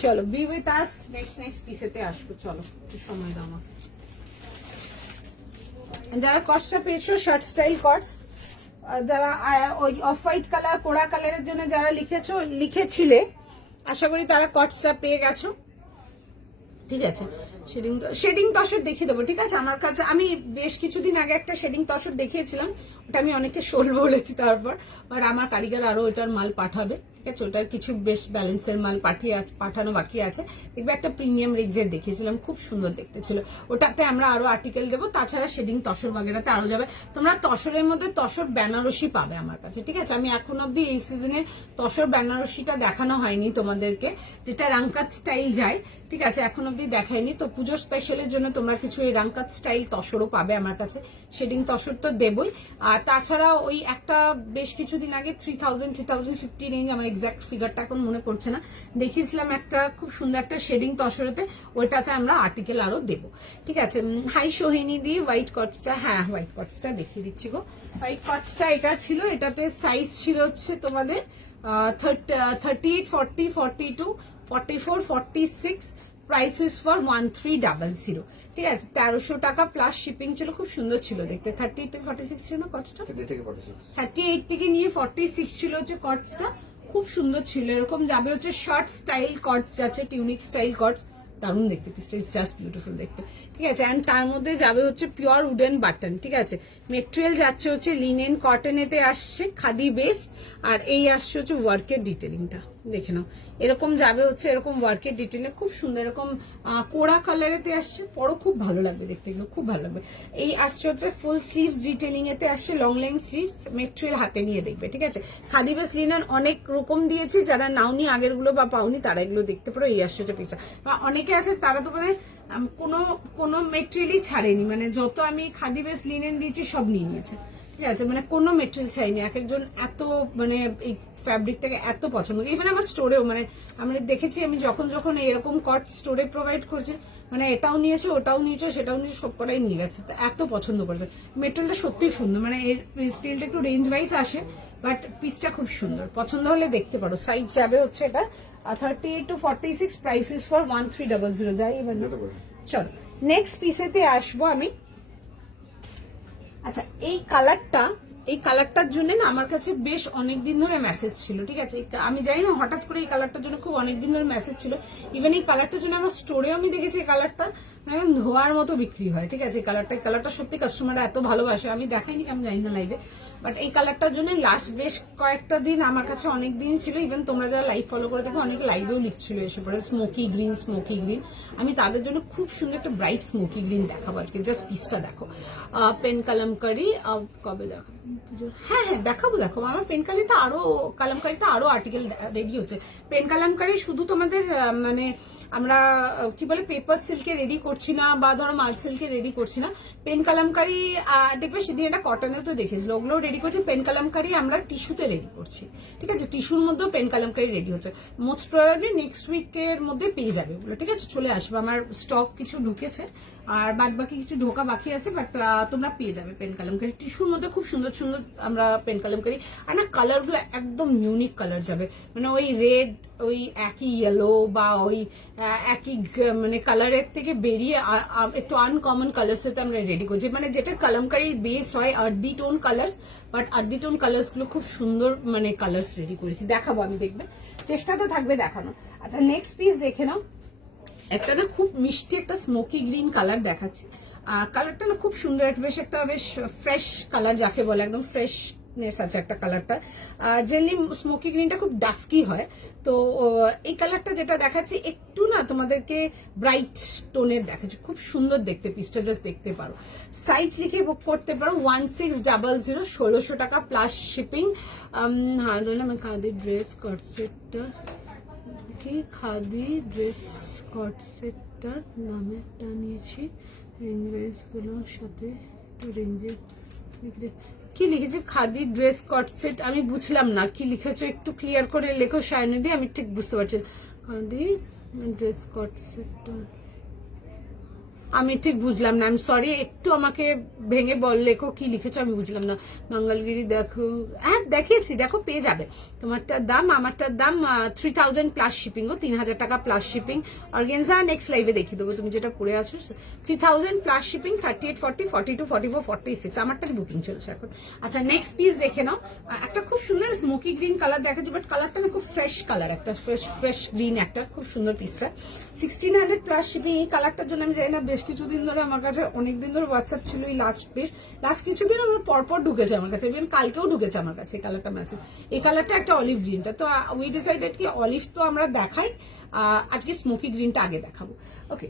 চলো বি উইথ আস, নেক্সট পিসেতে আসবো। চলো একটু সময় দাও আমাকে। যারা কটসটা পেয়েছো, শার্ট স্টাইল কটস, যারা ওই অফ হোয়াইট কালার পোড়া কালারের জন্য যারা লিখেছিলে, আশা করি তারা কটসটা পেয়ে গেছো, ঠিক আছে। শেডিং তসর দেখিয়ে দেবো, ঠিক আছে। আমার কাছে আমি বেশ কিছুদিন আগে একটা শেডিং তসর দেখিয়েছিলাম, ওটা আমি অনেকে শোল বলেছি তারপর, বাট আমার কারিগর আরো ওটার মাল পাঠাবে, ঠিক আছে। ওটার কিছু বেশ ব্যালেন্সের মাল পাঠানো বাকি আছে। দেখবে একটা প্রিমিয়াম রেঞ্জের দেখিয়েছিলাম, খুব সুন্দর দেখতে ছিল। ওটাতে আমরা আরো আর্টিকেল দেবো, তাছাড়া শেডিং তসর বাগেরাতে আরো যাবে। তোমরা তসরের মধ্যে তসর বেনারসি পাবে আমার কাছে, ঠিক আছে। আমি এখন অব্দি এই সিজনের তসর বেনারসিটা দেখানো হয়নি তোমাদেরকে, যেটা রাঙ্কাত স্টাইল যায়, ঠিক আছে, এখন অব্দি দেখাইনি। তো পুজো স্পেশালের জন্য তোমরা কিছু এই রাঙ্কাত স্টাইল তসরও পাবে আমার কাছে, শেডিং তসর তো দেবই। আর তাছাড়া ওই একটা বেশ কিছুদিন আগে 3000, 3050 রেঞ্জ, আমার এক্সাক্ট ফিগারটা এখন মনে পড়ছে না, দেখিয়েছিলাম একটা খুব সুন্দর একটা শেডিং তসরেতে, ওইটাতে আমরা আর্টিকেল আরো দেবো, ঠিক আছে। হাই সোহিনী দি, হোয়াইট কটসটা, হ্যাঁ হোয়াইট কটসটা দেখিয়ে দিচ্ছি গো। হোয়াইট কটসটা এটা ছিল, এটাতে সাইজ ছিল হচ্ছে তোমাদের 38, 40, 42, 44, 46, প্রাইসেস ফর 1300, ঠিক আছে। 1300 টাকা প্লাস শিপিং ছিল, খুব সুন্দর ছিল দেখতে। 38 থেকে 46 ছিল না কটসটা, 38 থেকে নিয়ে 46 ছিল হচ্ছে কটসটা, খুব সুন্দর ছিল। এরকম যাবে হচ্ছে শর্ট স্টাইল কটস যাচ্ছে, টিউনিক স্টাইল কটস, দারুণ দেখতে পিসটা, ইজ জাস্ট বিউটিফুল দেখতে, ঠিক আছে। অ্যান্ড তার মধ্যে যাবে হচ্ছে পিওর উডেন বাটন, ঠিক আছে। মেটেরিয়াল যাচ্ছে হচ্ছে লিনেন কটনেতে আসছে, খাদি বেস্ট, আর এই আসছে হচ্ছে ওয়ার্কের ডিটেলিংটা, দেখে নাও। এরকম যাবে হচ্ছে এরকম ওয়ার্কের ডিটেলে, খুব সুন্দর, এরকম কোড়া কালারেতে আসছে, পরও খুব ভালো লাগবে দেখতে, এগুলো খুব ভালো লাগবে। এই আসছে হচ্ছে ফুল স্লিভস ডিটেলিং এতে আসছে, লং লেন্থ স্লিভস, মেটেরিয়াল হাতে নিয়ে দেখবে, ঠিক আছে। খাদি বেস লিনেন অনেক রকম দিয়েছি, যারা নাওনি আগের গুলো বা পাওনি তারা এগুলো দেখতে পারো। এই আসছে হচ্ছে পিসটা, অনেকে আছে তারা তো মানে কোনো মেটেরিয়ালই ছাড়েনি, মানে যত আমি খাদি বেস লিনেন দিয়েছি সব নিয়ে নিয়েছে, ঠিক আছে, মানে কোনো মেটেরিয়াল চাইনি। এক একজন এত মানে এই ফ্যাব্রিকটাকে এত পছন্দ করে, ইভেন আমার স্টোরেও মানে আমরা দেখেছি, আমি যখন এরকম কট স্টোরে প্রোভাইড করছে, মানে এটাও নিয়েছে, ওটাও নিয়েছে, সেটাও নিয়েছে, সব কটাই নিয়ে গেছে, এত পছন্দ করেছে। মেটেরিয়ালটা সত্যিই সুন্দর, মানে এর মেটেরিয়ালটা একটু রেঞ্জ ওয়াইজ আসে, বাট পিসটা খুব সুন্দর, পছন্দ হলে দেখতে পারো। সাইজ যাবে হচ্ছে এটা 38 to 46, প্রাইসেস ফর 1300, যাই এবার। চলো নেক্সট পিসেতে আসবো আমি। আচ্ছা এই কালারটার জন্য না আমার কাছে বেশ অনেকদিন ধরে মেসেজ ছিল, ঠিক আছে। আমি জানি না হঠাৎ করে এই কালারটার জন্য খুব অনেকদিন ধরে মেসেজ ছিল। ইভেন এই কালারটার জন্য আমার স্টোরেও আমি দেখেছি এই কালারটা মানে ধোয়ার মতো বিক্রি হয়, ঠিক আছে। এই কালারটা সত্যি কাস্টমাররা এত ভালোবাসে, আমি দেখাইনি, আমি জানি না লাইভে, বাট এই কালারটার জন্য লাস্ট বেশ কয়েকটা দিন আমার কাছে অনেক দিন ছিল। ইভেন তোমরা যারা লাইভ ফলো করে দেখো, অনেক লাইভেও লিখছিল এসে পরে স্মোকি গ্রিন। আমি তাদের জন্য খুব সুন্দর একটা ব্রাইট স্মোকি গ্রিন দেখাবো আজকে, জাস্ট পিসটা দেখো। পেন কালামকারি কবে দেখাবো? হ্যাঁ দেখাবো, দেখো আমার পেন কালামকারিতে আরো আর্টিকেল রেডি হচ্ছে। পেন কালামকারি শুধু তোমাদের মানে আমরা কি বলে পেপার সিল্কে রেডি করছি না, বা ধরো মাল সিল্কে রেডি করছি না। পেন কালামকারি দেখবে সেদিন একটা কটনে তো দেখেছিল, ওগুলো রেডি রেডি করছি, পেন কালামকারি আমরা টিস্যুতে রেডি করছি, ঠিক আছে? টিস্যুর মধ্যেও পেন কালামকারি রেডি হচ্ছে, মোস্ট প্রবাবলি নেক্সট উইকের মধ্যে পেয়ে যাবে ওগুলো, ঠিক আছে? চলে আসবে, আমার স্টক কিছু ঢুকেছে আর বাদ বাকি কিছু ঢোকা বাকি আছে, বাট তোমরা পেয়ে যাবে পেন কালামকারি টিস্যুর মধ্যে। খুব সুন্দর সুন্দর আমরা পেন কালামকারি, আর না কালারগুলো একদম ইউনিক কালার যাবে, মানে ওই রেড, ওই একই ইয়েলো বা ওই একই মানে কালারের থেকে বেরিয়ে একটু আনকমন কালার সাথে আমরা রেডি করছি, মানে যেটা কালামকারির বেস হয় earthy tone colours, but earthy tone colours গুলো খুব সুন্দর মানে কালার্স রেডি করেছি, দেখাবো আমি, দেখবে, চেষ্টা তো থাকবে দেখানো। আচ্ছা নেক্সট পিস দেখে নাও, একটা না খুব মিষ্টি একটা স্মোকি গ্রিন কালার দেখাচ্ছে, কালারটা না খুব সুন্দর, একটা বেশ ফ্রেশ কালার যাকে বলে, একদম ফ্রেশনেস আছে একটা কালারটা। জেনারেলি স্মোকি গ্রিনটা খুব ডাস্কি হয়, তো এই কালারটা যেটা দেখাচ্ছি একটু না তোমাদেরকে ব্রাইট টোনের দেখাচ্ছে, খুব সুন্দর দেখতে, পিসটা জাস্ট দেখতে পারো। সাইজ লিখে বুক করতে পারো 1600, 1600 টাকা প্লাস শিপিং। হ্যাঁ ধরলাম খাদি ড্রেস কটসেটটা কি, খাদি ড্রেস কট সেটটার নামেরটা নিয়েছি, রেঞ্জগুলোর সাথে একটু রেঞ্জের কি লিখেছে, খাদি ড্রেস কট সেট, আমি বুঝলাম না কি লিখেছো, একটু ক্লিয়ার করে লেখো শায়নিদি, আমি ঠিক বুঝতে পারছি না। খাদি ড্রেস কট সেটটা আমি ঠিক বুঝলাম না, আমি সরি, একটু আমাকে ভেঙে বল, লেখো কি লিখেছো, আমি বুঝলাম না। মঙ্গলগিরি দেখো, হ্যাঁ দেখিয়েছি, দেখো পেয়ে যাবে। তোমারটার দাম, আমারটার দাম 3000 প্লাস শিপিং, 3000 টাকা প্লাস শিপিং। অর্গেনজা নেক্সট লাইভে দেখিয়ে দেবো, তুমি যেটা পরে আছো 3000 প্লাস শিপিং, 38, 40, 42, 44, 46, আমারটার বুকিং চলছে এখন। আচ্ছা নেক্সট পিস দেখে নাও, একটা খুব সুন্দর স্মোকি গ্রিন কালার দেখাচ্ছি, বাট কালারটা না খুব ফ্রেশ কালার, একটা ফ্রেশ গ্রিন, একটা খুব সুন্দর পিসটা, 1600 প্লাস শিপিং। এই কালারটার জন্য আমি জানি না, বেশ কিছুদিন ধরে আমার কাছে, অনেকদিন ধরে হোয়াটসঅ্যাপ ছিল, এই লাস্ট কিছুদিন আমার পরপর ঢুকেছে আমার কাছে, ইভেন কালকেও ঢুকেছে আমার কাছে এই কালারটা মেসেজ। এই কালারটা একটা অলিভ গ্রিনটা, তো উই ডিসাইডেড কি অলিভ তো আমরা দেখাই, আজকে স্মোকি গ্রিনটা আগে দেখাবো। ওকে,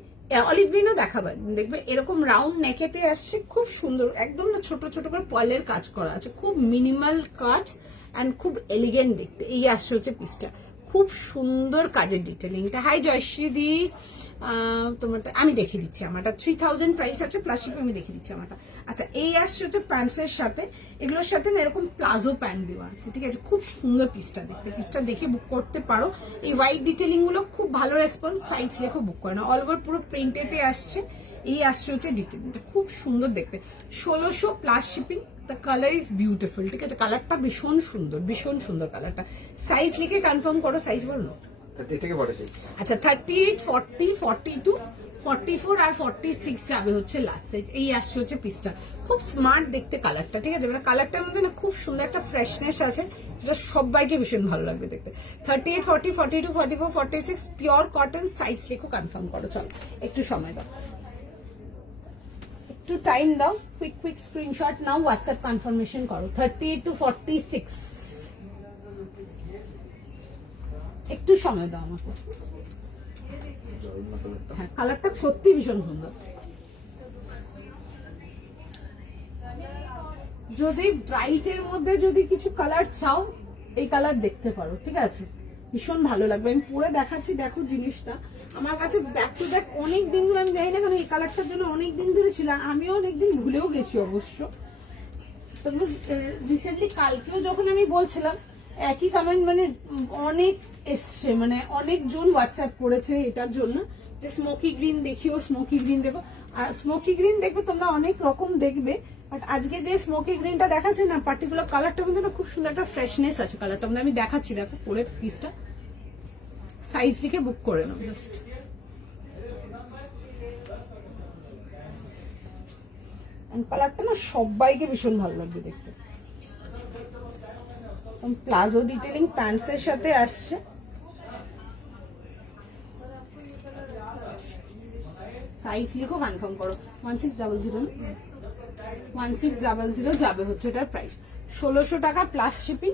অলিভ গ্রিনও দেখাবো, দেখবে এরকম রাউন্ড নেকেতে আসছে, খুব সুন্দর, একদম না ছোট ছোট করে পয়েলের কাজ করা আছে, খুব মিনিমাল কাজ অ্যান্ড খুব এলিগেন্ট দেখতে। এই আসছে হচ্ছে পিসটা, খুব সুন্দর কাজের ডিটেলিংটা। হাই জয়শ্রী দি, তোমারটা আমি দেখিয়ে দিচ্ছি, আমারটা 3000 প্রাইস আছে প্লাস শিপিং, আমি দেখিয়ে দিচ্ছি আমারটা। আচ্ছা এই আসছে হচ্ছে প্যান্টসের সাথে, এগুলোর সাথে না এরকম প্লাজো প্যান্ট দেওয়া আছে, ঠিক আছে? খুব সুন্দর পিসটা দেখতে, পিসটা দেখে বুক করতে পারো। এই হোয়াইট ডিটেলিং গুলো খুব ভালো রেসপন্স, সাইজ লেখো বুক করে না, অল ওভার পুরো প্রিন্টেতে আসছে। এই আসছে হচ্ছে ডিটেলিংটা, খুব সুন্দর দেখতে, 1600 plus shipping. The colour is beautiful, ঠিক আছে? কালারটা ভীষণ সুন্দর, ভীষণ সুন্দর কালারটা। সাইজ লিখে কনফার্ম করো, সাইজ বলো। আচ্ছা 38, 40, 42, 44 আর 46 যাবে হচ্ছে লাস্ট সাইজ। এই আসছে হচ্ছে পিসটা, খুব স্মার্ট দেখতে কালারটা, ঠিক আছে? মানে কালারটার মধ্যে না খুব সুন্দর একটা ফ্রেশনেস আছে, যেটা সবাইকে ভীষণ ভালো লাগবে দেখতে। 38, 40, 42, 44, 46 পিওর কটন। সাইজ লিখো কনফার্ম করো। চলো একটু সময় দাও, একটু টাইম দাও, কুইক স্ক্রিনশট নাও, হোয়াটসঅ্যাপ কনফার্মেশন করো। 38 to 46, একটু সময় দাও আমাকে। হ্যাঁ কালারটা সত্যি ভীষণ সুন্দর। যদি ব্রাইটের মধ্যে যদি কিছু কালার চাও, এই কালার দেখতে পারো, ঠিক আছে? ভীষণ ভালো লাগবে, আমি পরে দেখাচ্ছি। দেখো জিনিসটা আমার কাছে ব্যাক টু ব্যাক অনেক দিন ধরে, আমি জানি না কেন এই কালারটার জন্য অনেক দিন ধরে ছিল, আমিও অনেকদিন ভুলেও গেছি অবশ্য। তবে রিসেন্টলি কালকেও যখন আমি বলছিলাম, একই কমেন্ট মানে অনেক এসছে, মানে অনেকজন হোয়াটসঅ্যাপ করেছে এটার জন্য যে স্মোকি গ্রিন দেখিও, স্মোকি গ্রিন দেখো। আর স্মোকি গ্রিন দেখবে তোমরা অনেক রকম দেখবে, বাট আজকে যে স্মোকি গ্রিনটা দেখাচ্ছে না, পার্টিকুলার কালারটার মধ্যে না খুব সুন্দর একটা ফ্রেশনেস আছে কালারটার মধ্যে। আমি দেখাচ্ছি, দেখো পরে পিসটা, সাইজ লিখে বুক করে নাও জাস্ট। কালারটা না সবাইকে ভীষণ ভালো লাগবে দেখতে। প্লাজো ডিটেলিং প্যান্টস এর সাথে আসছে। সাইজ লিখো কনফার্ম করো। 1600, 1600 যাবে হচ্ছে এটার প্রাইস, 1600 টাকা প্লাস শিপিং।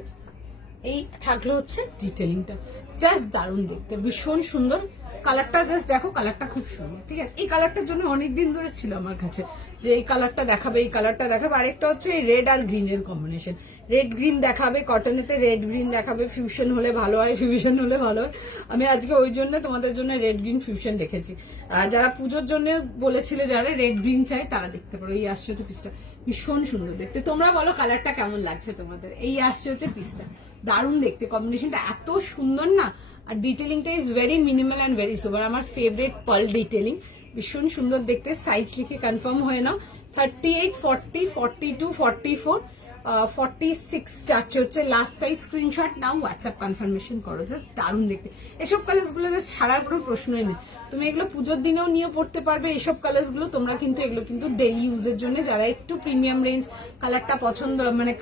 এই থাকলো হচ্ছে ডিটেলিংটা, জাস্ট দারুণ দেখতে, ভীষণ সুন্দর কালারটা। জাস্ট দেখো কালারটা খুব সুন্দর, ঠিক আছে? এই কালারটার জন্য অনেকদিন ধরে ছিল আমার কাছে যে এই কালারটা দেখাবে, এই কালারটা দেখাবে। আরেকটা হচ্ছে এই রেড আর গ্রিনের কম্বিনেশন, রেড গ্রিন দেখাবে, কটনেতে রেড গ্রিন দেখাবে, ফিউশন হলে ভালো হয়, ফিউশন হলে ভালো হয়। আমি আজকে ওই জন্য তোমাদের জন্য রেড গ্রিন ফিউশন রেখেছি। যারা পুজোর জন্য বলেছিলে, যারা রেড গ্রিন চাই তারা দেখতে পারো। এই আসছে হচ্ছে পিসটা, ভীষণ সুন্দর দেখতে। তোমরা বলো কালারটা কেমন লাগছে তোমাদের। এই আসছে হচ্ছে পিসটা, দারুণ দেখতে, কম্বিনেশনটা এত সুন্দর না। আর ডিটেলিংটা is very minimal and very super. আমার ফেভারিট পার্ল ডিটেলিং, ভীষণ সুন্দর দেখতে। সাইজ লিখে কনফার্ম হয়ে নাও। 38, 40, 42, 44, 46 যাচ্ছে হচ্ছে লাস্ট সাইজ। স্ক্রিনশট নাও, হোয়াটসঅ্যাপ কনফার্মেশন করো। জাস্ট দারুণ দেখতে। এসব কালার্স গুলো জাস্ট ছাড়ার কোনো প্রশ্নই নেই। তুমি এগুলো পুজোর দিনেও নিয়ে পড়তে পারবে। এসব কালার্স গুলো তোমরা কিন্তু এগুলো কিন্তু ডেইলি ইউজের জন্য, যারা একটু প্রিমিয়াম রেঞ্জ কালারটা পছন্দ, মানে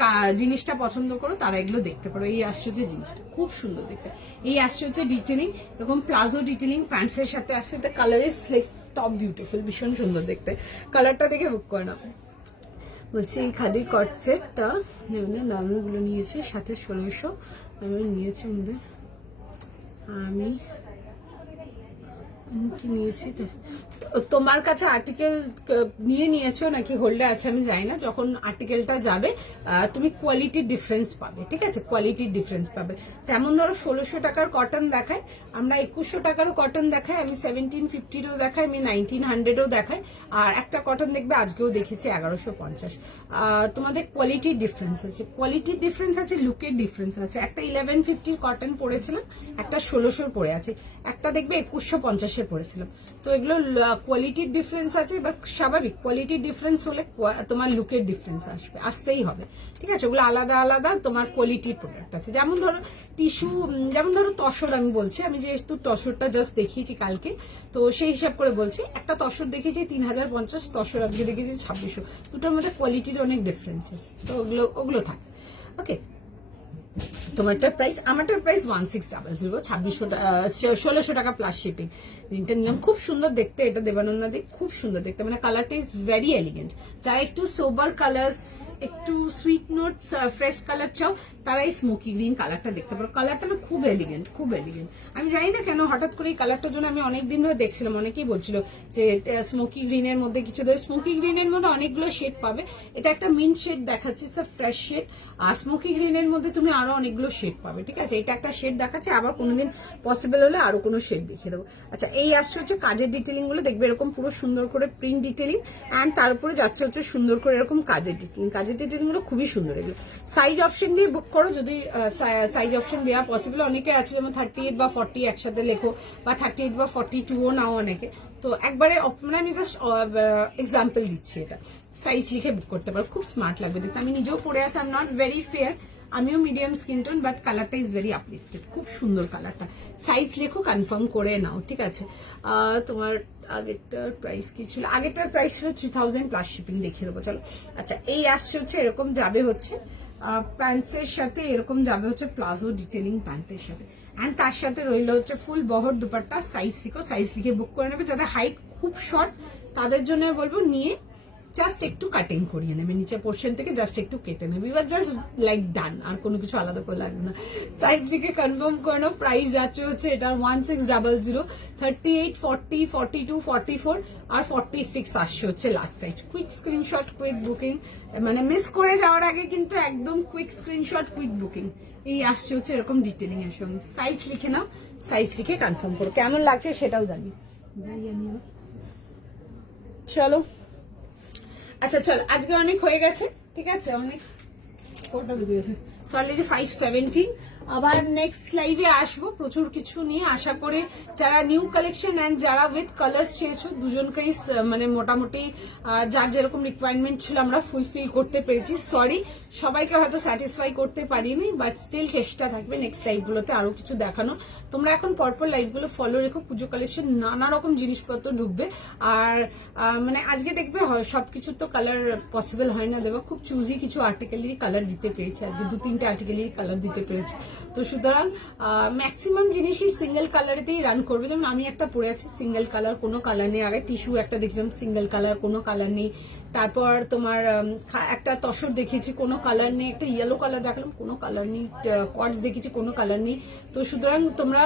জিনিসটা পছন্দ করো, তারা এগুলো দেখতে পারো। এই আসছে যে জিনিসটা খুব সুন্দর দেখতে। এই আসছে হচ্ছে ডিটেলিং, এরকম প্লাজো ডিটেলিং প্যান্টসের সাথে আসছে। কালারের স্লিক টপ বিউটিফুল, ভীষণ সুন্দর দেখতে। কালারটা দেখে বুক করে নাও। বলছি এই খাদি কট সেটটা দামগুলো নিয়েছি সাথে 1600 আমি নিয়েছি মধ্যে। আমি কি নিয়েছি, তোমার কাছে আর্টিকেল নিয়ে নিয়েছো নাকি হোল্ডে আছে আমি জানি না। যখন আর্টিকেলটা যাবে তুমি কোয়ালিটির ডিফারেন্স পাবে, ঠিক আছে, কোয়ালিটির ডিফারেন্স পাবে। যেমন ধরো 1600 টাকার কটন দেখায়, আমরা 2100 টাকারও কটন দেখাই, আমি 1750ও দেখাই, আমি 1900ও দেখাই। আর একটা কটন দেখবে আজকেও দেখেছি 1150। তোমাদের কোয়ালিটির ডিফারেন্স আছে, কোয়ালিটির ডিফারেন্স আছে, লুকের ডিফারেন্স আছে। একটা 1150 কটন পরেছিলাম, একটা 1600 পরে আছে, একটা দেখবে 2150 পরেছিলাম। তো এগুলো কোয়ালিটির ডিফারেন্স আছে। এবার স্বাভাবিক কোয়ালিটির ডিফারেন্স হলে তোমার লুকের ডিফারেন্স আসতেই হবে, ঠিক আছে। ওগুলো আলাদা আলাদা তোমার কোয়ালিটির প্রোডাক্ট আছে। যেমন ধরো টিস্যু, যেমন ধরো তসর, আমি বলছি, আমি যেহেতু তসরটা জাস্ট দেখিয়েছি কালকে, তো সেই হিসাব করে বলছি। একটা তসর দেখেছি 3050, তসর আজকে দেখেছি 2600। দুটোর মধ্যে কোয়ালিটির অনেক ডিফারেন্স আছে, তো ওগুলো থাকে। ওকে, তোমারটার প্রাইস, আমারটার প্রাইস 1600, 1600 টাকা প্লাস শিপিং। রিনটা নিলাম, খুব সুন্দর দেখতে। এটা দেবানন্দা দিক, খুব সুন্দর দেখতে, মানে কালারটা ইজ ভেরি এলিগেন্ট। যারা একটু সোবার কালার্স, একটু সুইট নোটস, ফ্রেশ কালার চাও, তারা এই স্মোকি গ্রিন কালারটা দেখতে পারো। কালারটা না খুব এলিগেন্ট, খুব এলিগেন্ট। আমি জানি না কেন হঠাৎ করে এই কালারটার জন্য আমি অনেকদিন ধরে দেখছিলাম, অনেকেই বলছিল যে স্মোকি গ্রিনের মধ্যে কিছু ধরে। স্মোকি গ্রিনের মধ্যে অনেকগুলো শেড পাবে, এটা একটা মিন্ট শেড দেখাচ্ছে, ফ্রেশ শেড। আর স্মোকি গ্রিনের মধ্যে তুমি আরো অনেকগুলো শেড পাবে, ঠিক আছে। এটা একটা শেড দেখাচ্ছে, আবার কোনোদিন পসিবল হলে আরো কোনো শেড দেখিয়ে দেবো। আচ্ছা, এই আসছে হচ্ছে কাজের ডিটেলিং গুলো, দেখবে এরকম পুরো সুন্দর করে প্রিন্ট ডিটেলিং, অ্যান্ড তার উপরে যাচ্ছে হচ্ছে সুন্দর করে এরকম কাজের ডিটেলিং। কাজের ডিটেলিং গুলো খুবই সুন্দর। এগুলো সাইজ অপশন দিয়ে বুক করো, যদি সাইজ অপশন দেওয়া পসিবল। অনেকে আছে যেমন 38 বা 40 একসাথে লেখো, বা 38 বা 42ও নাও অনেকে। তো একবারে মানে আমি জাস্ট এক্সাম্পল দিচ্ছি, এটা সাইজ লিখে বুক করতে পারো, খুব স্মার্ট লাগবে দেখতে। আমি নিজেও পরে আছি, I am not very fair, আমিও মিডিয়াম স্কিন টোন, বাট কালারটা ইজ ভেরি আপলিফটেড, খুব সুন্দর কালারটা। সাইজ লেখো, কনফার্ম করে নাও, ঠিক আছে। তোমার আগেরটার প্রাইস কি ছিল? আগেরটার প্রাইস ছিল 3000 প্লাস শিপিং, দেখিয়ে দেবো চলো। আচ্ছা, এই আসছে হচ্ছে এরকম যাবে হচ্ছে প্যান্টসের সাথে, এরকম যাবে হচ্ছে প্লাজো ডিটেলিং প্যান্টের সাথে, অ্যান্ড তার সাথে রইলো হচ্ছে ফুল বহর দুপাট্টা। সাইজ লিখো, সাইজ লিখে বুক করে নেবে। যাদের হাইট খুব শর্ট তাদের জন্য বলবো নিয়ে জাস্ট একটু কাটিং করিয়ে নেবে, নিচে পোর্শন থেকে জাস্ট একটু কেটে নেবে, এবার জাস্ট লাইক ডান, আর কোনো কিছু আলাদা করে লাগবে না। সাইজ লিখে কনফার্ম করে নাও। প্রাইস যাচ্ছে হচ্ছে এটার 1600, 38, 40, 42, 44 আর 46 আসছে হচ্ছে last size. Quick screenshot, quick booking, মানে মিস করে যাওয়ার আগে কিন্তু একদম কুইক স্ক্রিনশট, কুইক বুকিং। এই আসছে হচ্ছে এরকম ডিটেলিং এর সঙ্গে। সাইজ লিখে নাও, সাইজ লিখে কনফার্ম করো, কেমন লাগছে সেটাও জানি। চলো, আচ্ছা চলো, আজকে অনেক হয়ে গেছে, ঠিক আছে, অনেক। কটা বেজে গেছে? অলরেডি 5:17। আবার নেক্সট লাইভে আসবো প্রচুর কিছু নিয়ে, আশা করি যারা নিউ কালেকশন অ্যান্ড যারা উইথ কালার্স চেয়েছো দুজনকেই মানে মোটামুটি যার যেরকম রিকোয়ারমেন্ট ছিল আমরা ফুলফিল করতে পেরেছি। সরি সবাইকে হয়তো স্যাটিসফাই করতে পারিনি, বাট স্টিল চেষ্টা থাকবে নেক্সট লাইভগুলোতে আরো কিছু দেখানো। তোমরা এখন পরপর লাইভগুলো ফলো রেখো, পুজো কালেকশন নানা রকম জিনিসপত্র ঢুকবে। আর মানে আজকে দেখবে সবকিছু তো কালার পসিবল হয় না দেওয়া, খুব চুজি কিছু আর্টিকেলেরই কালার দিতে পেরেছি আজকে, 2-3টে আর্টিকেলেরই কালার দিতে পেরেছি। তো সুতরাং ম্যাক্সিমাম জিনিসই সিঙ্গেল কালারেতেই রান করবে। যেমন আমি একটা পরে আছি সিঙ্গেল কালার, কোনো কালার নেই। আগে টিস্যু একটা দেখছিলাম সিঙ্গেল কালার, কোনো কালার নেই। তারপর তোমার একটা তসর দেখিয়েছি, কোনো কালার নেই। একটা ইয়েলো কালার দেখালাম, কোনো কালার নেই। কটস দেখেছি, কোনো কালার নেই। তো সুতরাং তোমরা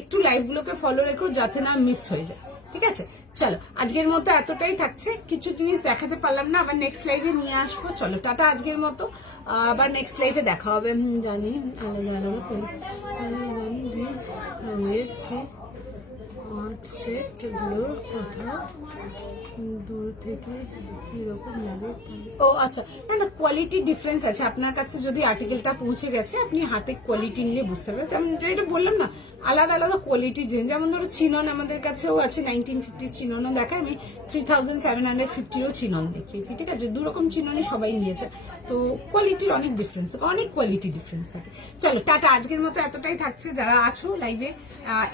একটু লাইভগুলোকে ফলো রেখো যাতে না মিস হয়ে যায়, ঠিক আছে। চলো, আজকের মতো এতটাই থাকছে, কিছু জিনিস দেখাতে পারলাম না, আবার নেক্সট লাইভে নিয়ে আসবো। চলো টাটা আজকের মতো, আবার নেক্সট লাইভে দেখা হবে। জানি আলাদা আলাদা আর্ট সেট গুলোর কথা দূর থেকে কিরকম লাগে। ও আচ্ছা, না না, কোয়ালিটি ডিফারেন্স আছে। আপনার কাছে যদি আর্টিকেলটা পৌঁছে গেছে, আপনি হাতে কোয়ালিটি নিলে বুঝতে পারবেন। যেমন যেটা বললাম না, আলাদা আলাদা কোয়ালিটি যেমন ধরো চিনন আমাদের কাছেও আছে, 1950 চিননও দেখায়, আমি 3750ও চিনন দেখিয়েছি, ঠিক আছে। দুরকম চিননই সবাই নিয়েছে, তো কোয়ালিটির অনেক ডিফারেন্স থাকে, অনেক কোয়ালিটি ডিফারেন্স থাকে। চলো টাটা, আজকের মতো এতটাই থাকছে। যারা আছো লাইভে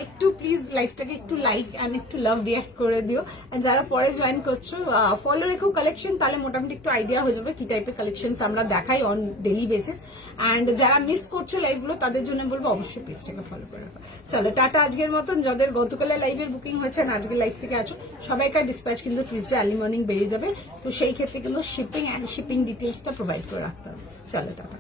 একটু প্লিজ লাইভটাকে একটু লাইক অ্যান্ড একটু লাভ রিয়াক্ট করে দিও। আর যারা পরে জয়েন করছো ফলো রেখো কালেকশন, তাহলে মোটামুটি একটু আইডিয়া হয়ে যাবে কি টাইপের কালেকশন আমরা দেখাই অন ডেইলি বেসিস। অ্যান্ড যারা মিস করছো লাইভগুলো, তাদের জন্য বলবো অবশ্যই পেজটাকে ফলো করে রাখো। চলো টাটা, আজকের মতন। যাদের গতকালের লাইভের বুকিং হয়েছে না আজকের লাইভ থেকে আছো, সবাইকার ডিসপ্যাচ কিন্তু টুইসডে আর্লি মর্নিং বেরিয়ে যাবে, তো সেই ক্ষেত্রে কিন্তু শিপিং অ্যান্ড শিপিং ডিটেলসটা প্রোভাইড করে রাখতে হবে। চলো টাটা।